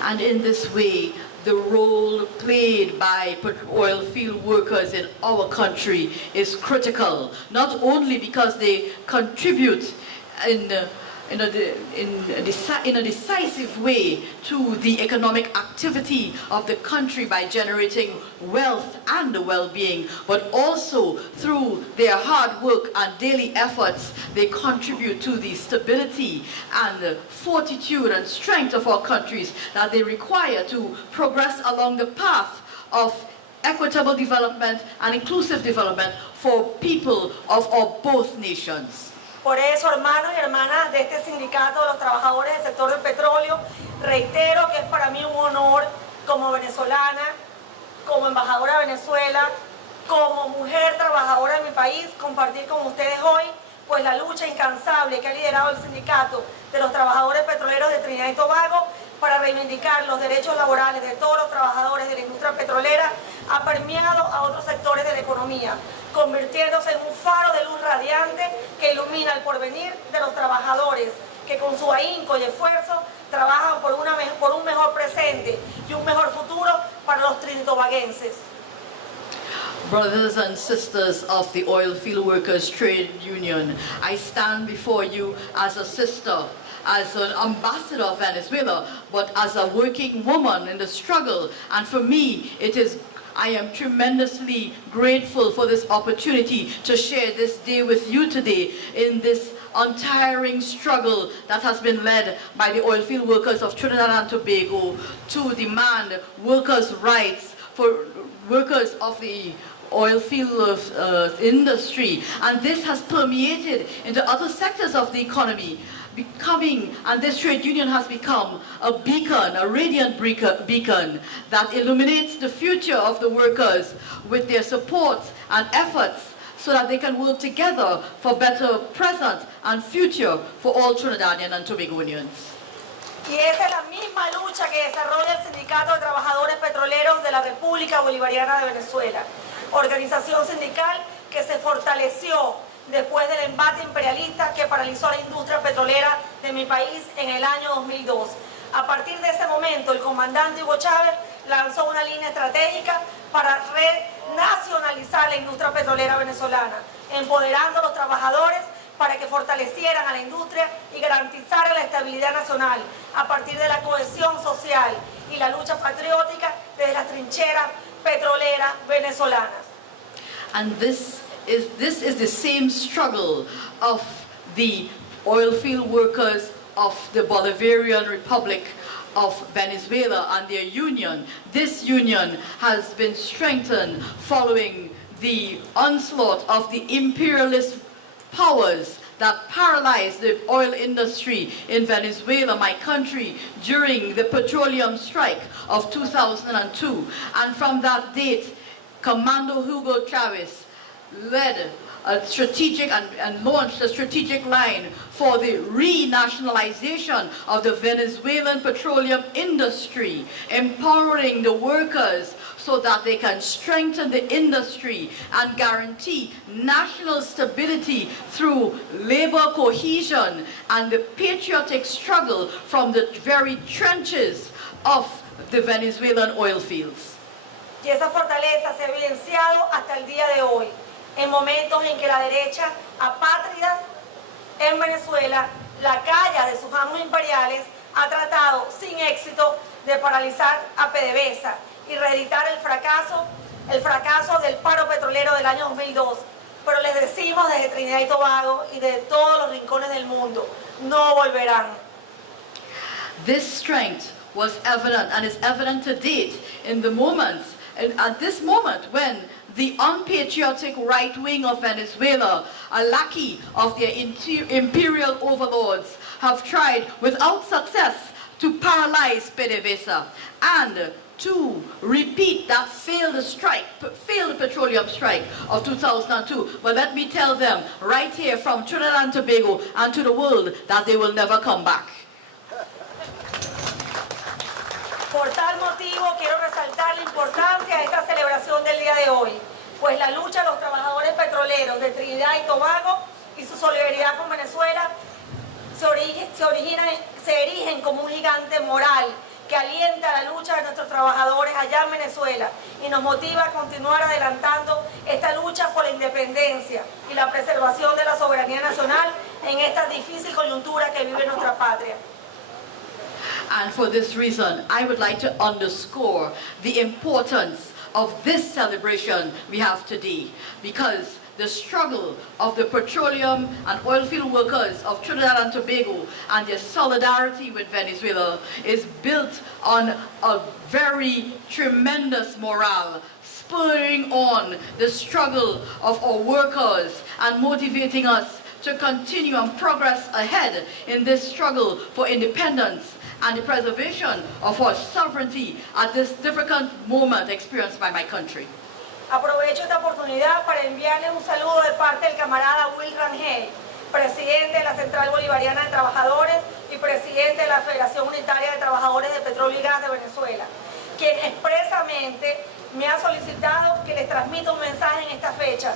And in this way, the role played by oil field workers in our country is critical, not only because they contribute in in a decisive way to the economic activity of the country by generating wealth and well-being, but also through their hard work and daily efforts, they contribute to the stability and fortitude and strength of our countries that they require to progress along the path of equitable development and inclusive development for people of our both nations. Por eso, hermanos y hermanas de este sindicato de los trabajadores del sector del petróleo, reitero que es para mí un honor como venezolana, como embajadora de Venezuela, como mujer trabajadora de mi país, compartir con ustedes hoy pues la lucha incansable que ha liderado el sindicato de los trabajadores petroleros de Trinidad y Tobago para reivindicar los derechos laborales de todos los trabajadores de la industria petrolera, ha permeado a otros sectores de la economía, convirtiéndose en un faro de luz radiante que ilumina el porvenir de los trabajadores que con su ahínco y esfuerzo trabajan por un mejor presente y un mejor futuro para los trinitobaguenses. Brothers and sisters of the Oil Field Workers Trade Union, I stand before you as a sister, as an ambassador of Venezuela, but as a working woman in the struggle. And for me, I am tremendously grateful for this opportunity to share this day with you today in this untiring struggle that has been led by the oil field workers of Trinidad and Tobago to demand workers' rights for workers of the oil field industry. And this has permeated into other sectors of the economy, and this trade union has become a beacon, a radiant beacon that illuminates the future of the workers with their support and efforts so that they can work together for better present and future for all Trinidadian and Tobagonians. Y esa es la misma lucha que desarrolla el Sindicato de Trabajadores Petroleros de la República Bolivariana de Venezuela, organización sindical que se fortaleció después del embate imperialista que paralizó la industria petrolera de mi país en el año 2002. A partir de ese momento, el comandante Hugo Chávez lanzó una línea estratégica para renacionalizar la industria petrolera venezolana, empoderando a los trabajadores para que fortalecieran a la industria y garantizaran la estabilidad nacional a partir de la cohesión social y la lucha patriótica desde las trincheras petroleras venezolanas. And this is the same struggle of the oil field workers of the Bolivarian Republic of Venezuela and their union. This union has been strengthened following the onslaught of the imperialist powers that paralyzed the oil industry in Venezuela, my country, during the petroleum strike of 2002. And from that date, Commando Hugo Chavez led a strategic and launched a strategic line for the renationalization of the Venezuelan petroleum industry, empowering the workers so that they can strengthen the industry and guarantee national stability through labor cohesion and the patriotic struggle from the very trenches of the Venezuelan oil fields. Y esa fortaleza se ha evidenciado hasta el día de hoy, en momentos en que la derecha apátrida en Venezuela, la calla de sus amos imperiales, ha tratado sin éxito de paralizar a PDVSA y reeditar el fracaso del paro petrolero del año 2002. Pero les decimos desde Trinidad y Tobago y de todos los rincones del mundo, no volverán. This strength was evident and is evident to date in the moments, and at this moment when the unpatriotic right wing of Venezuela, a lackey of their imperial overlords, have tried without success to paralyze PDVSA and to repeat that failed petroleum strike of 2002. But let me tell them right here from Trinidad and Tobago and to the world that they will never come back. Por tal motivo quiero resaltar la importancia de esta celebración del día de hoy, pues la lucha de los trabajadores petroleros de Trinidad y Tobago y su solidaridad con Venezuela se erigen como un gigante moral que alienta la lucha de nuestros trabajadores allá en Venezuela y nos motiva a continuar adelantando esta lucha por la independencia y la preservación de la soberanía nacional en esta difícil coyuntura que que vive nuestra patria. And for this reason, I would like to underscore the importance of this celebration we have today, because the struggle of the petroleum and oil field workers of Trinidad and Tobago and their solidarity with Venezuela is built on a very tremendous morale, spurring on the struggle of our workers and motivating us to continue and progress ahead in this struggle for independence and the preservation of our sovereignty at this difficult moment experienced by my country. Aprovecho esta oportunidad para enviarles un saludo de parte del camarada Will Rangel, presidente de la Central Bolivariana de Trabajadores y presidente de la Federación Unitaria de Trabajadores de Petróleo y Gas de Venezuela, quien expresamente me ha solicitado que les transmita un mensaje en esta fecha,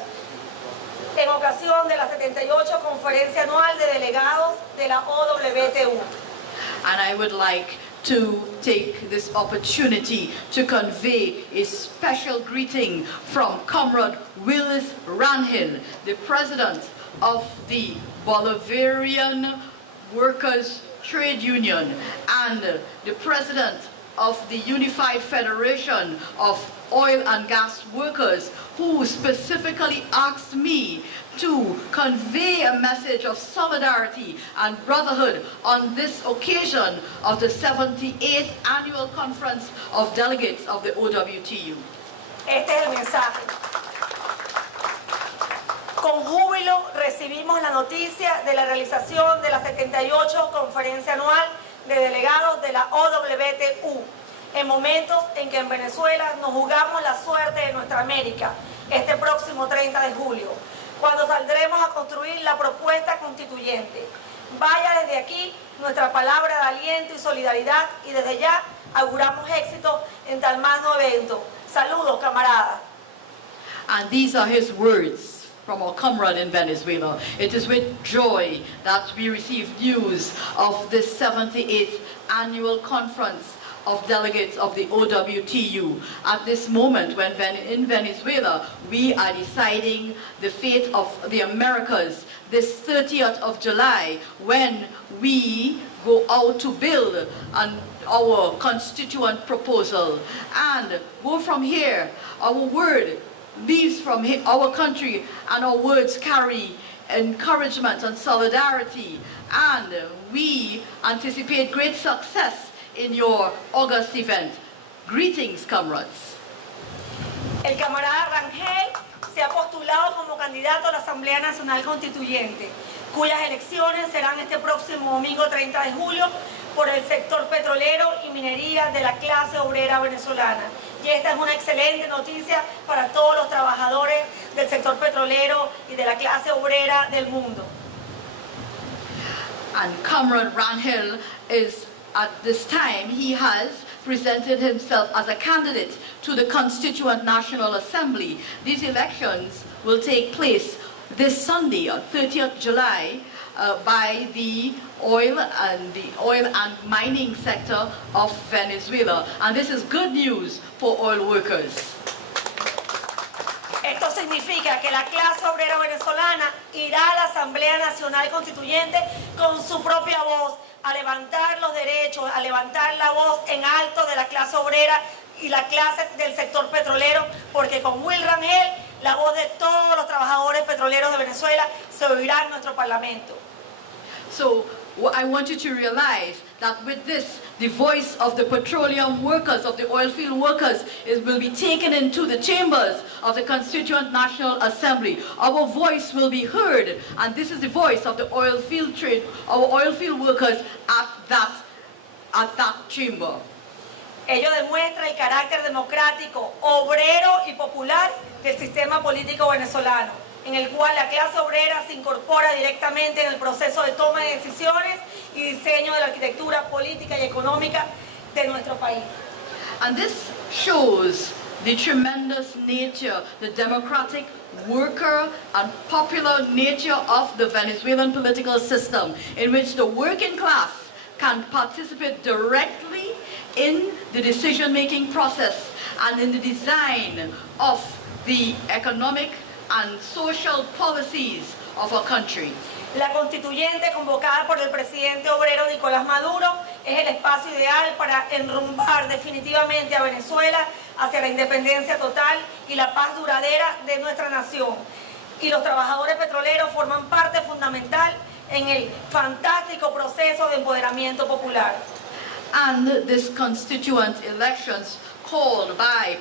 en ocasión de la 78 Conferencia Anual de Delegados de la OWTU. And I would like to take this opportunity to convey a special greeting from Comrade Willis Rangel, the president of the Bolivarian Workers Trade Union and the president of the Unified Federation of Oil and Gas Workers, who specifically asked me to convey a message of solidarity and brotherhood on this occasion of the 78th Annual Conference of Delegates of the OWTU. Este es el mensaje. Con júbilo recibimos la noticia de la realización de la 78 Conferencia Anual de Delegados de la OWTU, en momentos en que en Venezuela nos jugamos la suerte de nuestra América, este próximo 30 de julio, cuando saldremos a construir la propuesta constituyente. Vaya desde aquí nuestra palabra de aliento y solidaridad, y desde ya auguramos éxito en tal magno evento. Saludos, camaradas. And these are his words from our comrade in Venezuela. It is with joy that we receive news of this 78th Annual Conference of Delegates of the OWTU at this moment when in Venezuela we are deciding the fate of the Americas this 30th of July, when we go out to build our constituent proposal and go from here. Our word leaves from our country, and our words carry encouragement and solidarity, and we anticipate great success in your August event. Greetings, comrades. El camarada Rangel se ha postulado como candidato a la Asamblea Nacional Constituyente, cuyas elecciones serán este próximo domingo 30 de julio por el sector petrolero y minería de la clase obrera venezolana. Y esta es una excelente noticia para todos los trabajadores del sector petrolero y de la clase obrera del mundo. And Comrade Rangel is, at this time, he has presented himself as a candidate to the Constituent National Assembly. These elections will take place this Sunday, on 30th July, by the oil and mining sector of Venezuela. And this is good news for oil workers. Esto significa que la clase obrera venezolana irá a la Asamblea Nacional Constituyente con su propia voz, a levantar los derechos, a levantar la voz en alto de la clase obrera y la clase del sector petrolero, porque con Will Rangel la voz de todos los trabajadores petroleros de Venezuela se oirá en nuestro Parlamento. So I want you to realize that with this, the voice of the petroleum workers, of the oil field workers, will be taken into the chambers of the Constituent National Assembly. Our voice will be heard, and this is the voice of the oil field trade, our oil field workers at that chamber. Ello demuestra el carácter democrático, obrero y popular del sistema político venezolano, en el cual la clase obrera se incorpora directamente en el proceso de toma de decisiones y diseño de la arquitectura política y económica de nuestro país. And this shows the tremendous nature, the democratic, worker and popular nature of the Venezuelan political system, in which the working class can participate directly in the decision-making process and in the design of the economic and social policies of our country. La constituyente convocada por el presidente obrero Nicolás Maduro es el espacio ideal para enrumbar definitivamente a Venezuela hacia la independencia total y la paz duradera de nuestra nación. Y los trabajadores petroleros forman parte fundamental en el fantástico proceso de empoderamiento popular. And this constituent elections called by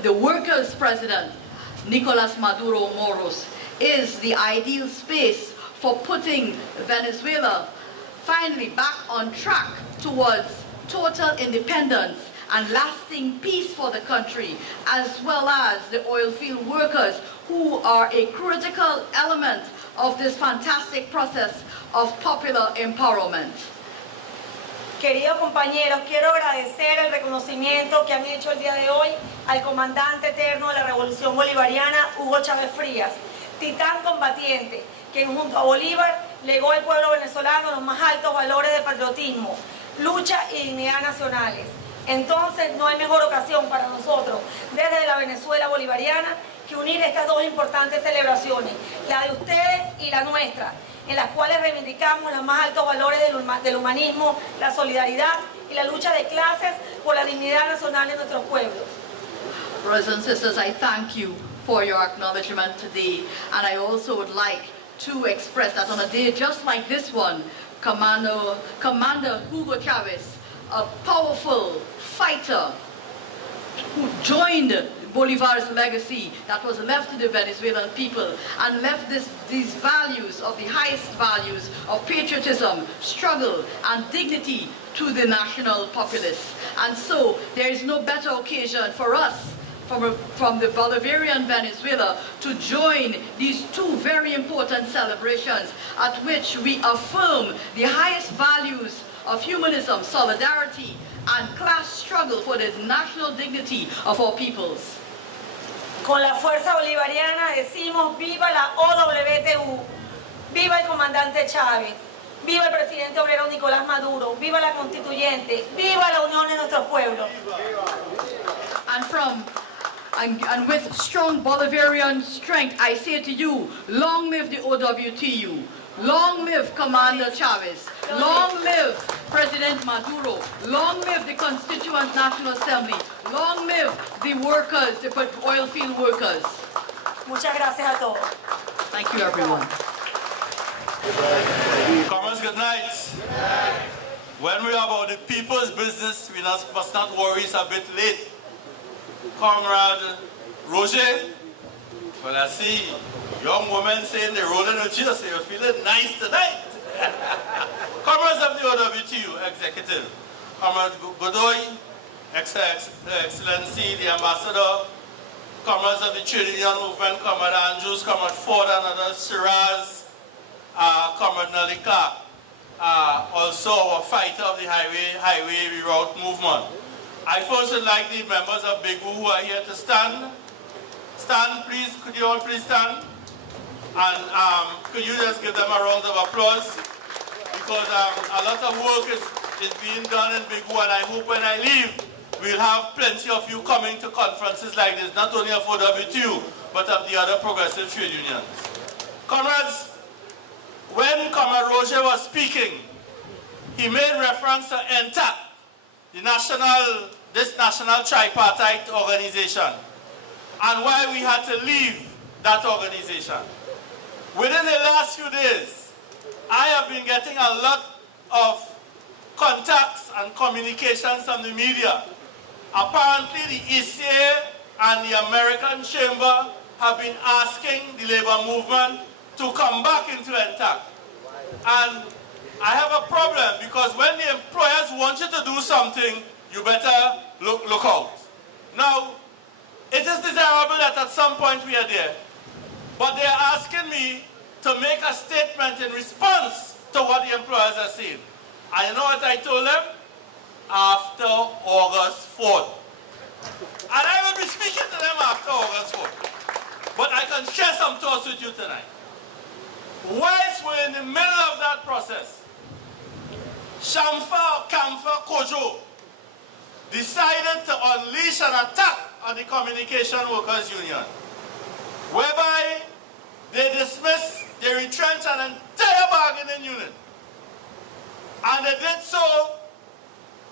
the workers' president, Nicolás Maduro Moros, is the ideal space for putting Venezuela finally back on track towards total independence and lasting peace for the country, as well as the oil field workers who are a critical element of this fantastic process of popular empowerment. Queridos compañeros, quiero agradecer el reconocimiento que han hecho el día de hoy al comandante eterno de la Revolución Bolivariana, Hugo Chávez Frías, titán combatiente, quien junto a Bolívar legó al pueblo venezolano los más altos valores de patriotismo, lucha y dignidad nacionales. Entonces no hay mejor ocasión para nosotros, desde la Venezuela bolivariana, que unir estas dos importantes celebraciones, la de ustedes y la nuestra, en las cuales reivindicamos los más altos valores del humanismo, la solidaridad y la lucha de clases por la dignidad nacional de nuestros pueblos. Brothers and sisters, I thank you for your acknowledgement today, and I also would like to express that on a day just like this one, Commander Hugo Chavez, a powerful fighter who joined Bolivar's legacy that was left to the Venezuelan people and left these values of the highest values of patriotism, struggle and dignity to the national populace. And so there is no better occasion for us from the Bolivarian Venezuela to join these two very important celebrations at which we affirm the highest values of humanism, solidarity and class struggle for the national dignity of our peoples. Con la fuerza bolivariana decimos viva la OWTU, viva el comandante Chávez, viva el presidente obrero Nicolás Maduro, viva la constituyente, viva la unión de nuestros pueblos. And with strong Bolivarian strength, I say to you, long live the OWTU, long live Commander Chavez, long live President Maduro, long live the Constituent National Assembly, long live the workers, the oil field workers. Muchas gracias a todos. Thank you, everyone. Comrades, good night. When we are about the people's business, we must not worry, it's a bit late. Comrade Roger, well, I see young women saying they're rolling with you, so you're feeling nice tonight. Comrades of the OWTU Executive, Comrade Godoy, Excellency, the Ambassador, Comrades of the Trade Union Movement, Comrade Andrews, Comrade Ford and others, Shiraz, Comrade Nelly Clark, also our fighter of the highway reroute movement. I first would like the members of Big Woo who are here to stand. Stand, please. Could you all please stand? And could you just give them a round of applause? Because a lot of work is being done in Big Woo, and I hope when I leave, we'll have plenty of you coming to conferences like this, not only of OWTU, but of the other progressive trade unions. Comrades, when Comrade Roger was speaking, he made reference to NTAC, this national tripartite organization, and why we had to leave that organization. Within the last few days, I have been getting a lot of contacts and communications from the media. Apparently the ECA and the American Chamber have been asking the labor movement to come back into NTAC. And I have a problem, because when the employers want you to do something, you better look out. Now, it is desirable that at some point we are there, but they are asking me to make a statement in response to what the employers are saying. And you know what I told them? After August 4th. And I will be speaking to them after August 4th. But I can share some thoughts with you tonight. Whilst we're in the middle of that process, Shamfa Kamfa Kojo decided to unleash an attack on the Communication Workers Union, whereby they dismissed they retrenched an entire bargaining unit. And they did so,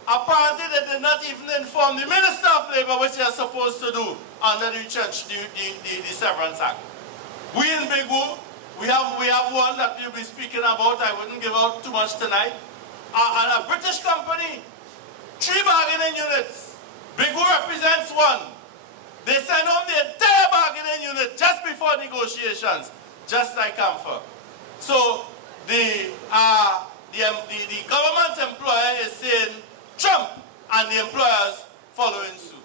apparently they did not even inform the Minister of Labour, which they are supposed to do under the Severance Act. We in Big Woo, we have one that we'll be speaking about. I wouldn't give out too much tonight. And a British company, 3 bargaining units. Big Woo represents one. They sent home the entire bargaining unit just before negotiations, just like Camphor. So the government employer is saying Trump, and the employers following suit.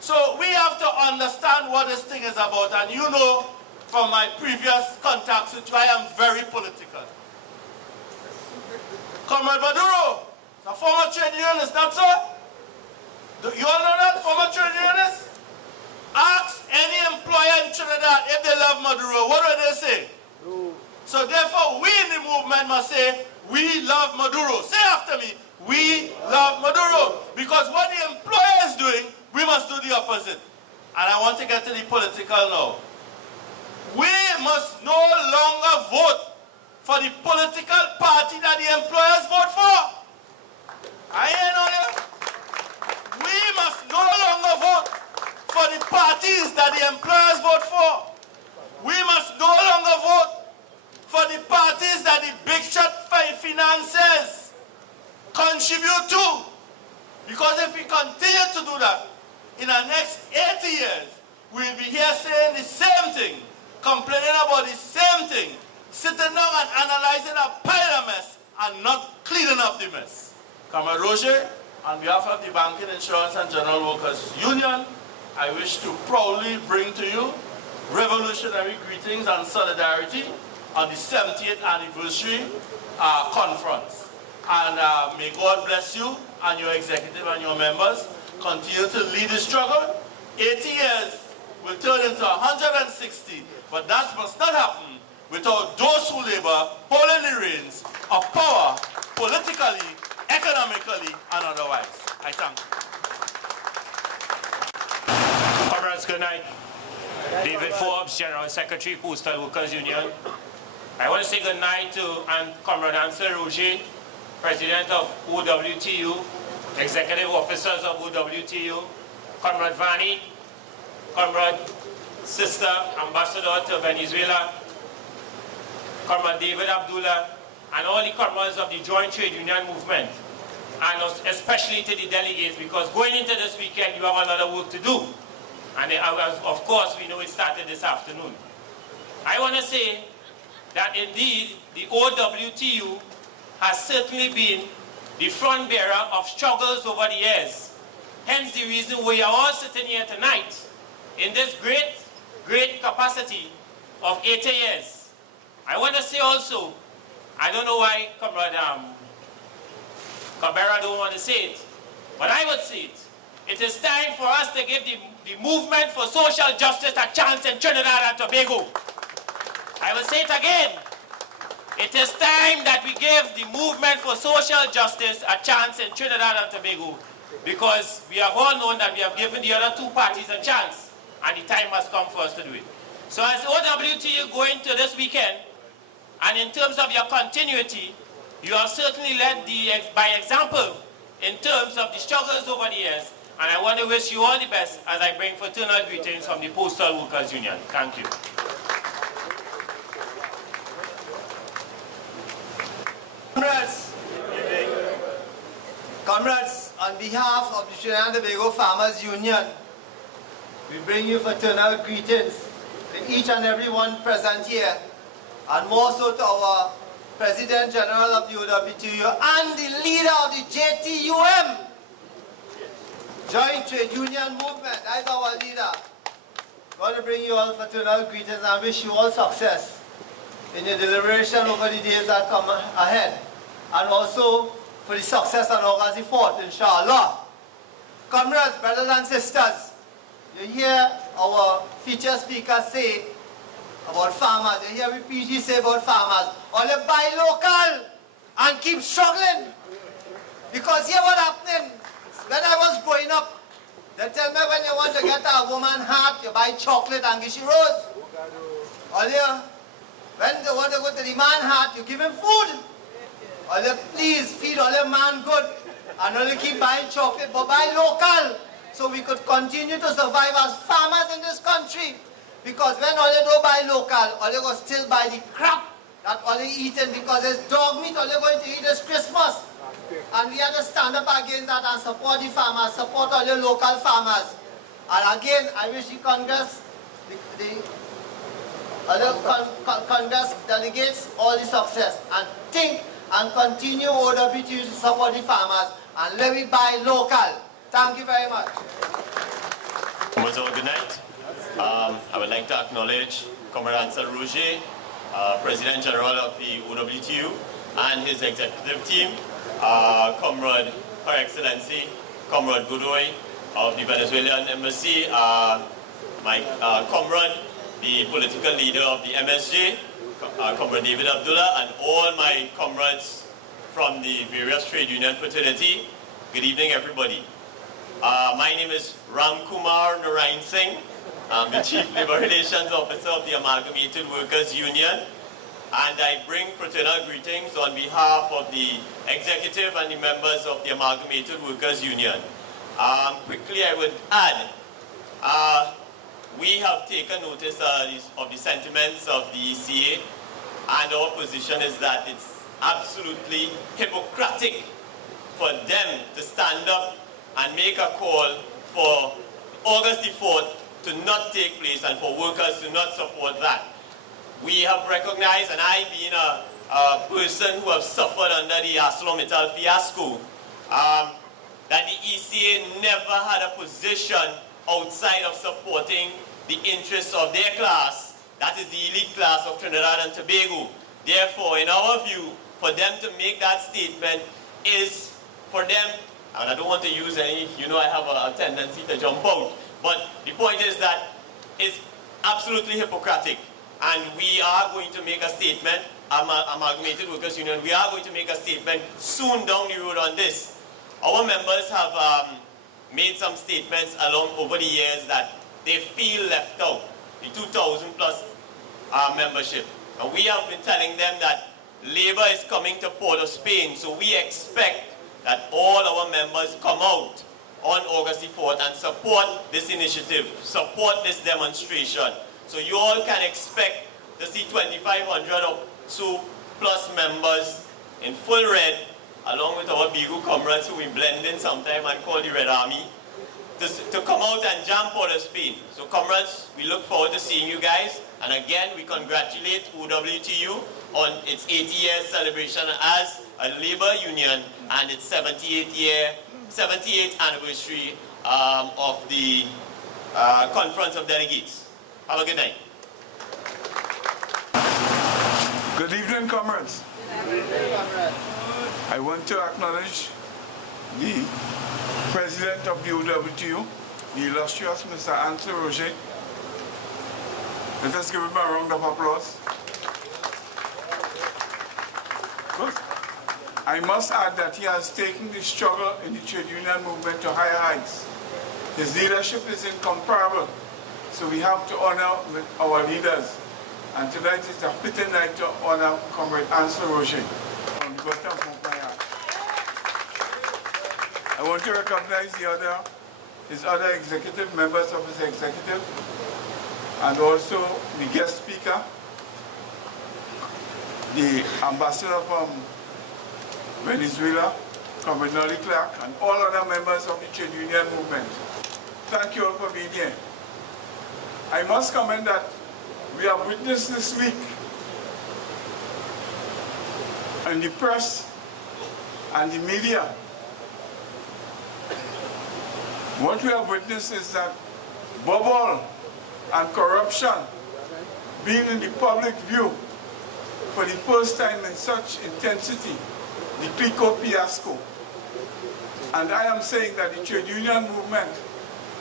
So we have to understand what this thing is about, and you know from my previous contacts with you, I am very political. Comrade Maduro, a former trade unionist, not so? You all know that, former trade unionist? Ask any employer in Trinidad if they love Maduro. What do they say? No. So therefore, we in the movement must say, we love Maduro. Say after me, we love Maduro. Because what the employer is doing, we must do the opposite. And I want to get to the political now. We must no longer vote for the political party that the employers vote for. I ain't know you. We must no longer vote for the parties that the employers vote for. We must no longer vote for the parties that the big shot finances contribute to. Because if we continue to do that, in the next 80 years, we'll be here saying the same thing, complaining about the same thing, sitting down and analyzing a pile of mess and not cleaning up the mess. Comrade Roger, on behalf of the Banking, Insurance and General Workers Union, I wish to proudly bring to you revolutionary greetings and solidarity on the 78th anniversary conference. And may God bless you and your executive and your members. Continue to lead the struggle. 80 years will turn into 160, but that must not happen without those who labor holding the reins of power, politically, economically, and otherwise. I thank you. Comrades, good night. David Forbes, General Secretary, Postal Workers Union. I want to say good night to Comrade Ansel Roger, President of OWTU, Executive Officers of OWTU, Comrade Vani, Comrade Sister Ambassador to Venezuela, Comrade David Abdullah, and all the comrades of the Joint Trade Union Movement, and especially to the delegates, because going into this weekend, you have a lot of work to do. And of course, we know it started this afternoon. I want to say that indeed, the OWTU has certainly been the front bearer of struggles over the years. Hence the reason we are all sitting here tonight in this great capacity of 80 years. I want to say also, I don't know why Comrade Cabrera don't want to say it, but I would say it. It is time for us to give the movement for social justice a chance in Trinidad and Tobago. I will say it again. It is time that we give the movement for social justice a chance in Trinidad and Tobago, because we have all known that we have given the other two parties a chance, and the time has come for us to do it. So as OWTU go into this weekend, and in terms of your continuity, you have certainly led by example in terms of the struggles over the years, and I want to wish you all the best as I bring fraternal greetings from the Postal Workers Union. Thank you. Comrades, on behalf of the Trinidad and Tobago Farmers Union, we bring you fraternal greetings to each and every one present here, and more so to our President General of the OWTU and the leader of the JTUM, Joint Trade Union Movement. That's our leader. I want to bring you all fraternal greetings and wish you all success in your deliberation over the days that come ahead, and also for the success and August the 4th, inshallah. Comrades, brothers and sisters, you hear our feature speaker say about farmers, you hear PG say about farmers, only buy local and keep struggling. Because here what happening, when I was growing up, they tell me when you want to get a woman heart, you buy chocolate and give she rose. All you When they want to go to the man hut, you give him food. Or you please feed all your man good. And only keep buying chocolate, but buy local. So we could continue to survive as farmers in this country. Because when all you do buy local, all you go still buy the crap that all you eating, because it's dog meat, all you're going to eat is Christmas. And we have to stand up against that and support the farmers, support all your local farmers. And again, I wish the Congress, the other Congress delegates all the success. And think and continue OWTU to support the farmers and let me buy local. Thank you very much. Good night. I would like to acknowledge Comrade Ansel Roger, President General of the OWTU, and his executive team, Comrade Her Excellency, Comrade Godoy of the Venezuelan Embassy, my comrade, the political leader of the MSJ, Comrade David Abdullah, and all my comrades from the various trade union fraternity. Good evening, everybody. My name is Ram Kumar Narayan Singh. I'm the Chief Labor Relations Officer of the Amalgamated Workers Union, and I bring fraternal greetings on behalf of the executive and the members of the Amalgamated Workers Union. Quickly, I would add, we have taken notice of the sentiments of the ECA, and our position is that it's absolutely hypocritic for them to stand up and make a call for August the 4th to not take place and for workers to not support that. We have recognized, and I being a person who have suffered under the ArcelorMittal fiasco, that the ECA never had a position outside of supporting the interests of their class, that is the elite class of Trinidad and Tobago. Therefore, in our view, for them to make that statement is for them, and I don't want to use any, I have a tendency to jump out, but the point is that it's absolutely hypocritic, and we are going to make a statement, Amalgamated Workers Union, we are going to make a statement soon down the road on this. Our members have made some statements over the years that they feel left out, the 2,000 plus membership. And we have been telling them that labor is coming to Port of Spain, so we expect that all our members come out on August the 4th and support this initiative, support this demonstration. So you all can expect to see 2,500 or so plus members in full red, along with our Bigu comrades who we blend in sometime and call the Red Army, to come out and jam Port of Spain. So comrades, we look forward to seeing you guys. And again, we congratulate OWTU on its 80-year celebration as a labor union and its 78th anniversary of the Conference of Delegates. Have a good night. Good evening, comrades. Good evening, comrades. I want to acknowledge the President of the OWTU, the illustrious Mr. Ansel Roger. Let us give him a round of applause. Good. I must add that he has taken the struggle in the trade union movement to higher heights. His leadership is incomparable, so we have to honor our leaders. And tonight is a fitting night to honor Comrade Ansel Roger from the bottom of my heart. I want to recognize his other executive members of his executive, and also the guest speaker, the ambassador from Venezuela, Comrade Nolly Clark, and all other members of the trade union movement. Thank you all for being here. I must comment that we have witnessed this week in the press and the media. What we have witnessed is that bubble and corruption being in the public view for the first time in such intensity, the Clico fiasco. And I am saying that the trade union movement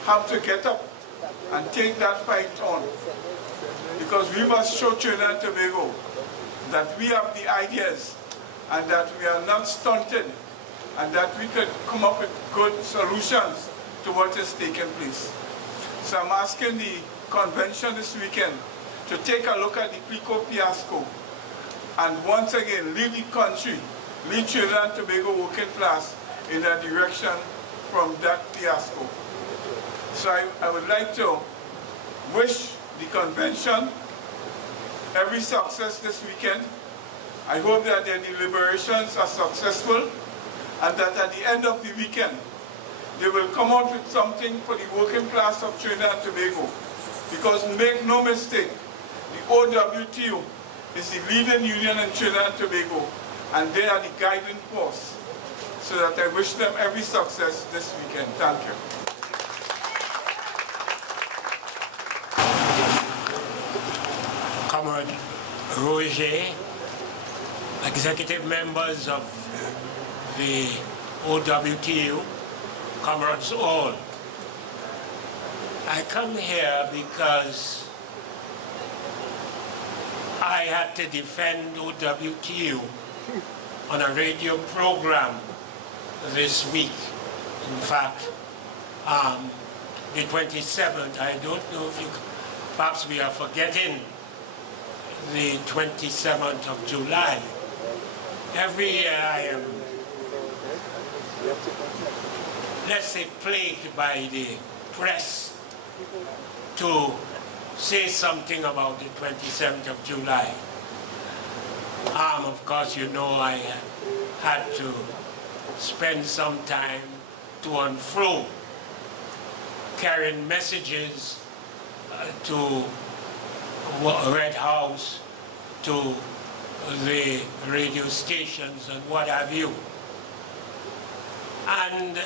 have to get up and take that fight on, because we must show Trinidad and Tobago that we have the ideas and that we are not stunted and that we could come up with good solutions to what is taking place. So I'm asking the convention this weekend to take a look at the Clico fiasco and once again lead the country, lead Trinidad and Tobago working class in a direction from that fiasco. So I would like to wish the convention every success this weekend. I hope that their deliberations are successful and that at the end of the weekend, they will come out with something for the working class of Trinidad and Tobago. Because make no mistake, the OWTU is the leading union in Trinidad and Tobago, and they are the guiding force. So that I wish them every success this weekend. Thank you. Comrade Roger, executive members of the OWTU, comrades all. I come here because I had to defend OWTU on a radio program this week. In fact, the 27th, I don't know if you, perhaps we are forgetting the 27th of July. Every year I am, let's say, plagued by the press to say something about the 27th of July. Of course, you know, I had to spend some time to and fro carrying messages to Red House, to the radio stations and what have you. And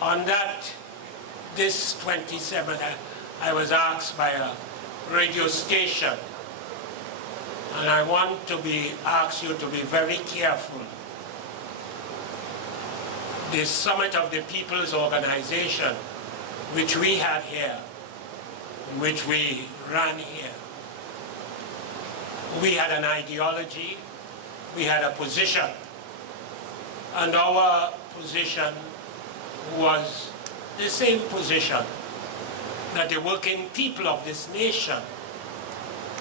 on that, this 27th, I was asked by a radio station, and I want to ask you to be very careful. The Summit of the People's Organization, which we had here, which we ran here, we had an ideology, we had a position, and our position was the same position, that the working people of this nation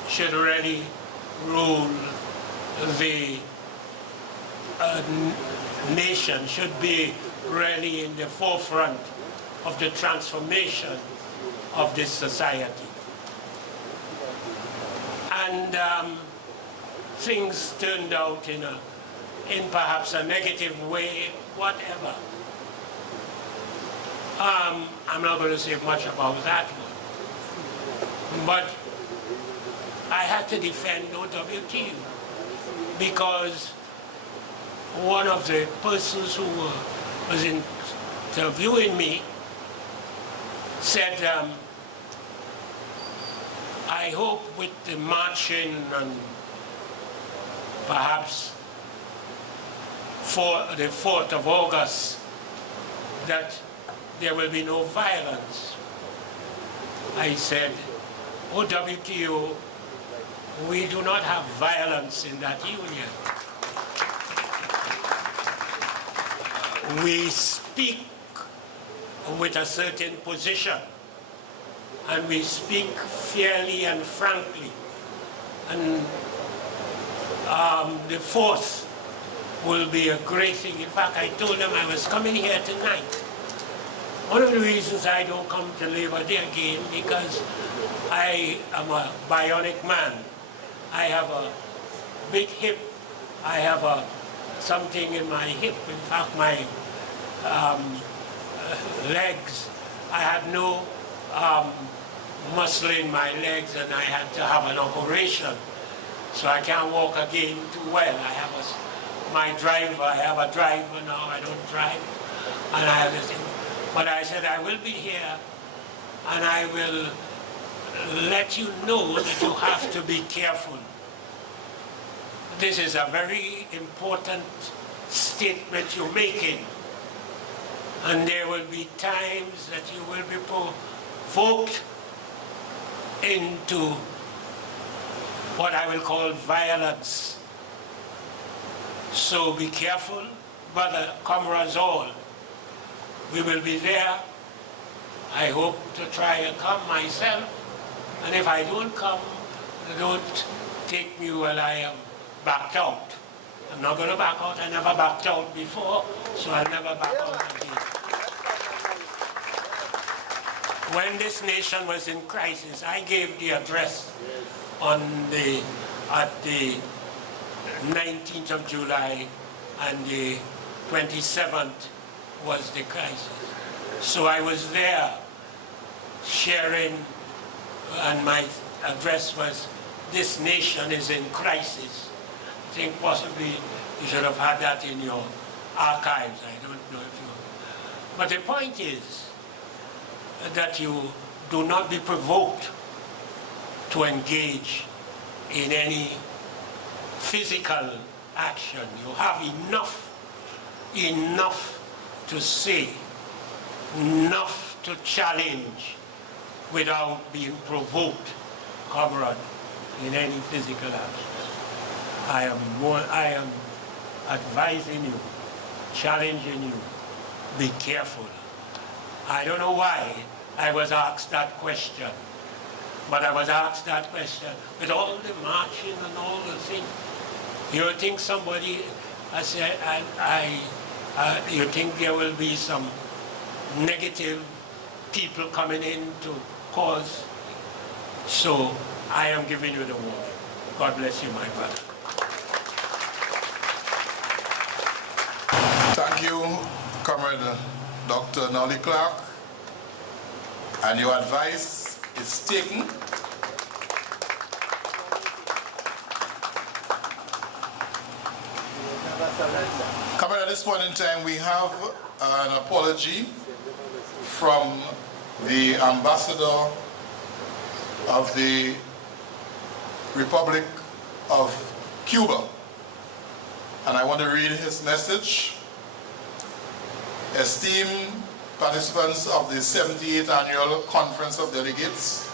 should really rule the nation, should be really in the forefront of the transformation of this society. And things turned out in perhaps a negative way, whatever. I'm not going to say much about that one. But I had to defend OWTU because one of the persons who was interviewing me said, I hope with the marching and perhaps for the 4th of August that there will be no violence. I said, OWTU, we do not have violence in that union. We speak with a certain position, and we speak fairly and frankly. And the 4th will be a great thing. In fact, I told them I was coming here tonight. One of the reasons I don't come to Labor Day again, because I am a bionic man. I have a big hip. I have something in my hip. In fact, my legs, I had no muscle in my legs, and I had to have an operation. So I can't walk again too well. I have my driver, I have a driver now, I don't drive. And I have this thing. But I said I will be here, and I will let you know that you have to be careful. This is a very important statement you're making. And there will be times that you will be provoked into what I will call violence. So be careful, brother, comrades all. We will be there. I hope to try and come myself. And if I don't come, don't take me while I am backed out. I'm not going to back out. I never backed out before, so I'll never back out again. When this nation was in crisis, I gave the address at the 19th of July, and the 27th was the crisis. So I was there sharing, and my address was, "This nation is in crisis." I think possibly you should have had that in your archives. I don't know if you... But the point is that you do not be provoked to engage in any physical action. You have enough to say, enough to challenge without being provoked, comrade, in any physical action. I am advising you, challenging you, be careful. I don't know why I was asked that question, but I was asked that question with all the marching and all the things. You think somebody, you think there will be some negative people coming in to cause? So I am giving you the warning. God bless you, my brother. Thank you, Comrade Dr. Nolly Clark, and your advice is taken. Coming at this point in time, we have an apology from the ambassador of the Republic of Cuba, and I want to read his message. Esteemed participants of the 78th Annual Conference of Delegates,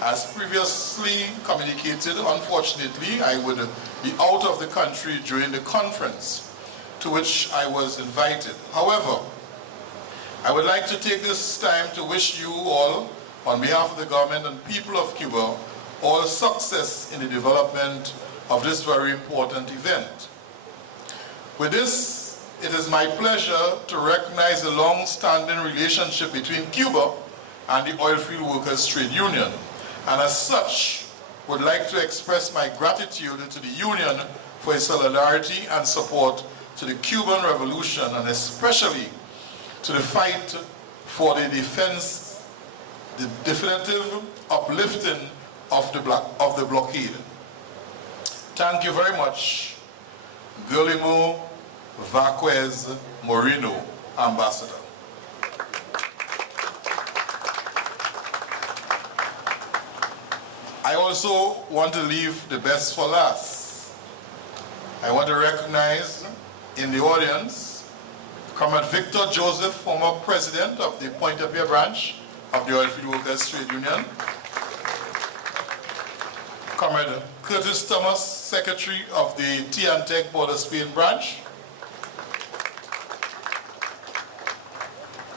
as previously communicated, unfortunately, I would be out of the country during the conference to which I was invited. However, I would like to take this time to wish you all, on behalf of the government and people of Cuba, all success in the development of this very important event. With this, it is my pleasure to recognize the long-standing relationship between Cuba and the Oilfield Workers Trade Union, and as such, would like to express my gratitude to the union for its solidarity and support to the Cuban Revolution, and especially to the fight for the defense, the definitive uplifting of the blockade. Thank you very much, Guillermo Vaquez Moreno, Ambassador. I also want to leave the best for last. I want to recognize in the audience Comrade Victor Joseph, former president of the Pointe-a-Pierre branch of the Oilfield Workers Trade Union. Comrade Curtis Thomas, secretary of the T&Tech Border Spain branch.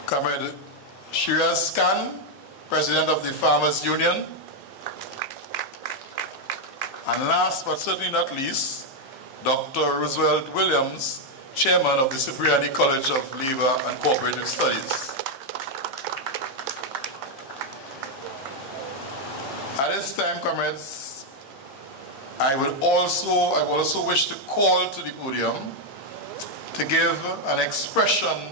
Comrade Shiraz Khan, president of the Farmers Union. And last but certainly not least, Dr. Roosevelt Williams, chairman of the Cipriani College of Labor and Cooperative Studies. At this time, comrades, I would also wish to call to the podium to give an expression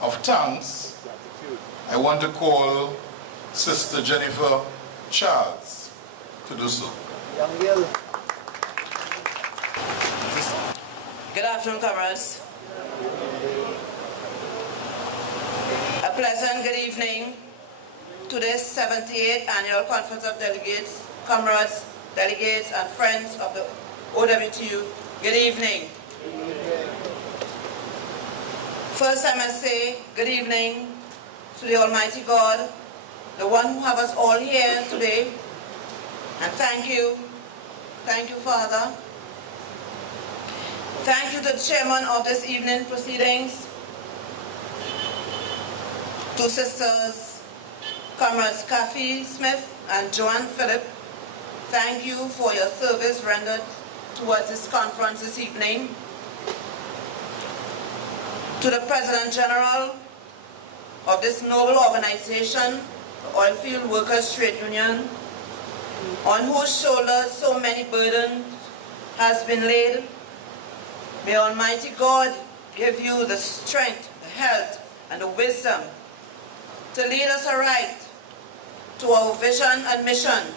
of thanks. I want to call Sister Jennifer Charles to do so. Good afternoon, comrades. A pleasant good evening to this 78th Annual Conference of Delegates, comrades, delegates, and friends of the OWTU. Good evening. First, I must say good evening to the Almighty God, the one who have us all here today. And thank you, Father. Thank you to the chairman of this evening proceedings, two sisters, comrades Kathy Smith and Joanne Phillip, thank you for your service rendered towards this conference this evening. To the President General of this noble organization, the Oilfield Workers Trade Union, on whose shoulders so many burdens has been laid, may Almighty God give you the strength, the health, and the wisdom to lead us aright to our vision and mission.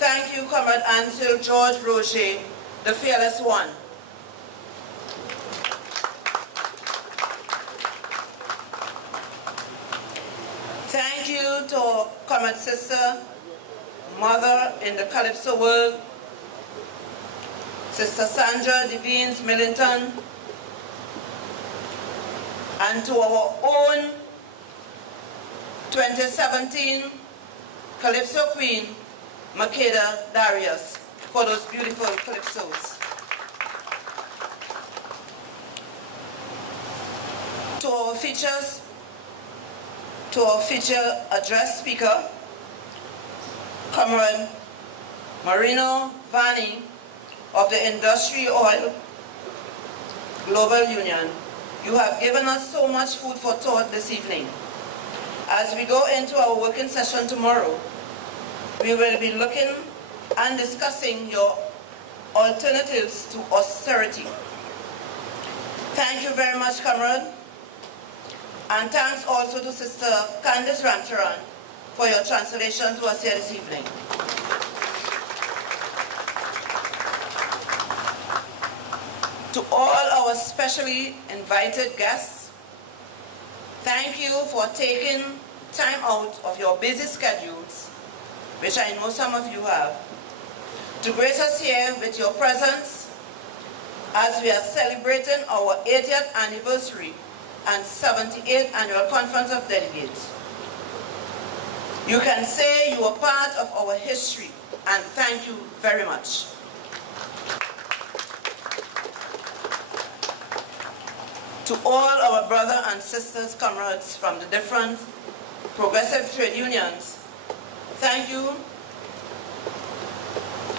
Thank you, Comrade Ansel George Roger, the fearless one. Thank you to our Comrade sister, mother in the Calypso world, Sister Sandra Devines Millington, and to our own 2017 Calypso Queen, Makeda Darius, for those beautiful calypsos. To our feature address speaker, Comrade Marino Vani of the Industry Oil Global Union, you have given us so much food for thought this evening. As we go into our working session tomorrow, we will be looking and discussing your alternatives to austerity. Thank you very much, Comrade. And thanks also to Sister Candice Rancharan for your translation to us here this evening. To all our specially invited guests, thank you for taking time out of your busy schedules, which I know some of you have, to grace us here with your presence as we are celebrating our 80th anniversary and 78th Annual Conference of Delegates. You can say you are part of our history, and thank you very much. To all our brothers and sisters, comrades from the different progressive trade unions, thank you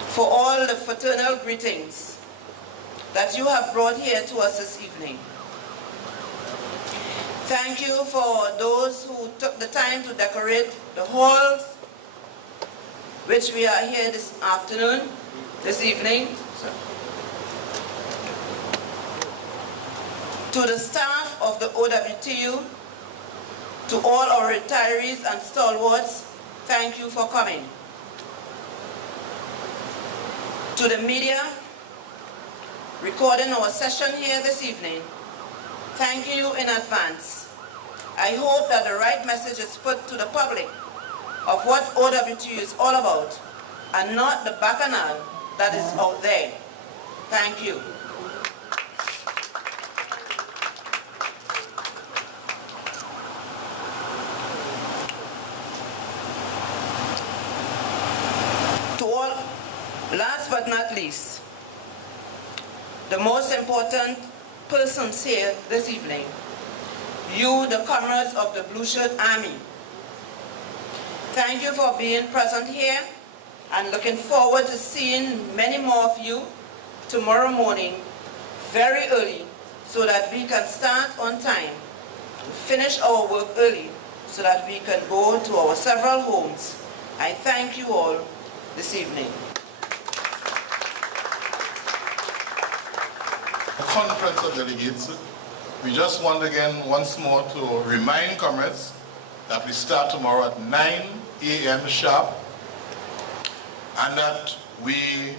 for all the fraternal greetings that you have brought here to us this evening. Thank you for those who took the time to decorate the halls, which we are here this afternoon, this evening. To the staff of the OWTU, to all our retirees and stalwarts, thank you for coming. To the media recording our session here this evening, thank you in advance. I hope that the right message is put to the public of what OWTU is all about, and not the bacchanal that is out there. Thank you. To all, last but not least, the most important persons here this evening, you, the comrades of the Blue Shirt Army. Thank you for being present here, and looking forward to seeing many more of you tomorrow morning, very early, so that we can start on time, finish our work early, so that we can go to our several homes. I thank you all this evening. Conference of Delegates, we just want again once more to remind comrades that we start tomorrow at 9 a.m. sharp, and that we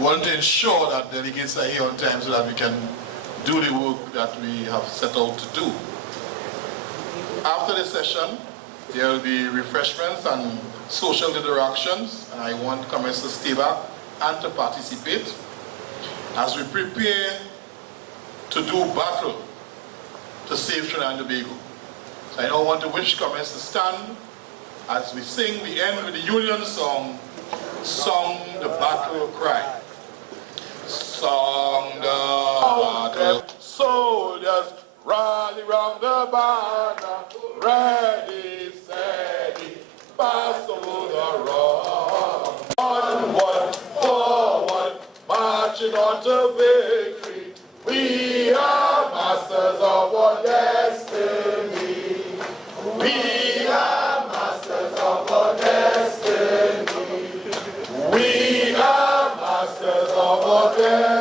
want to ensure that delegates are here on time so that we can do the work that we have set out to do. After the session, there will be refreshments and social interactions, and I want comrades to stay back and to participate as we prepare to do battle to save Trinidad and Tobago. So I now want to wish comrades to stand as we sing the end with the Union song, Song the Battle Cry. Song the battle. Soldiers rally round the banner, ready, steady, pass over the road. to victory. We are masters of our destiny. We are masters of our destiny. We are masters of our destiny.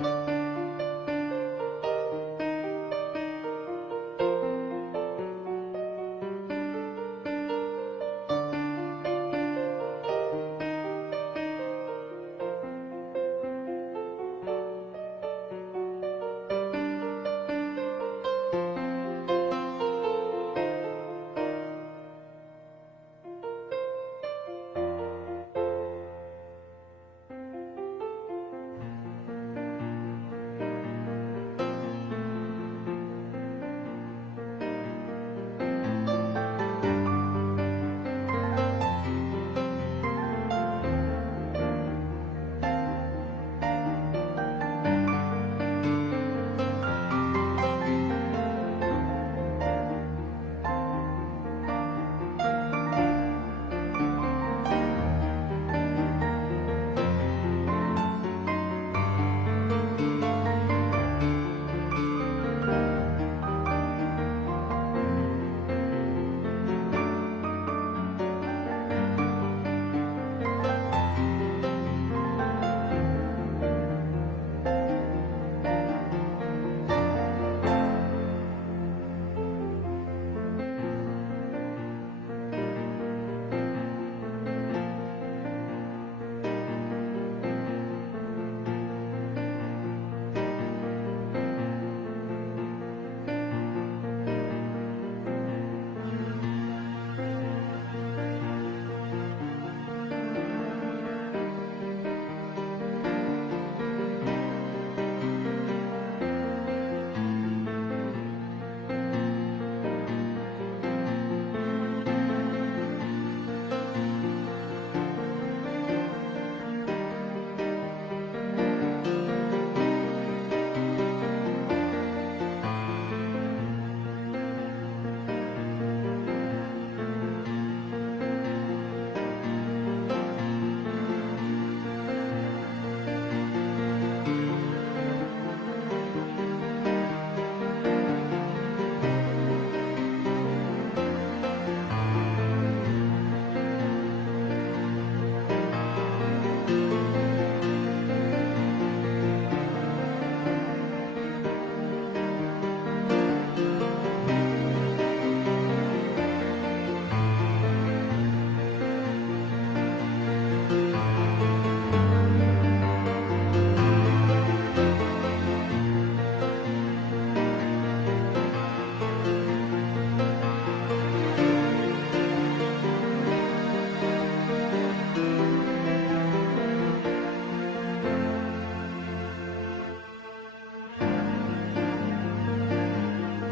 you.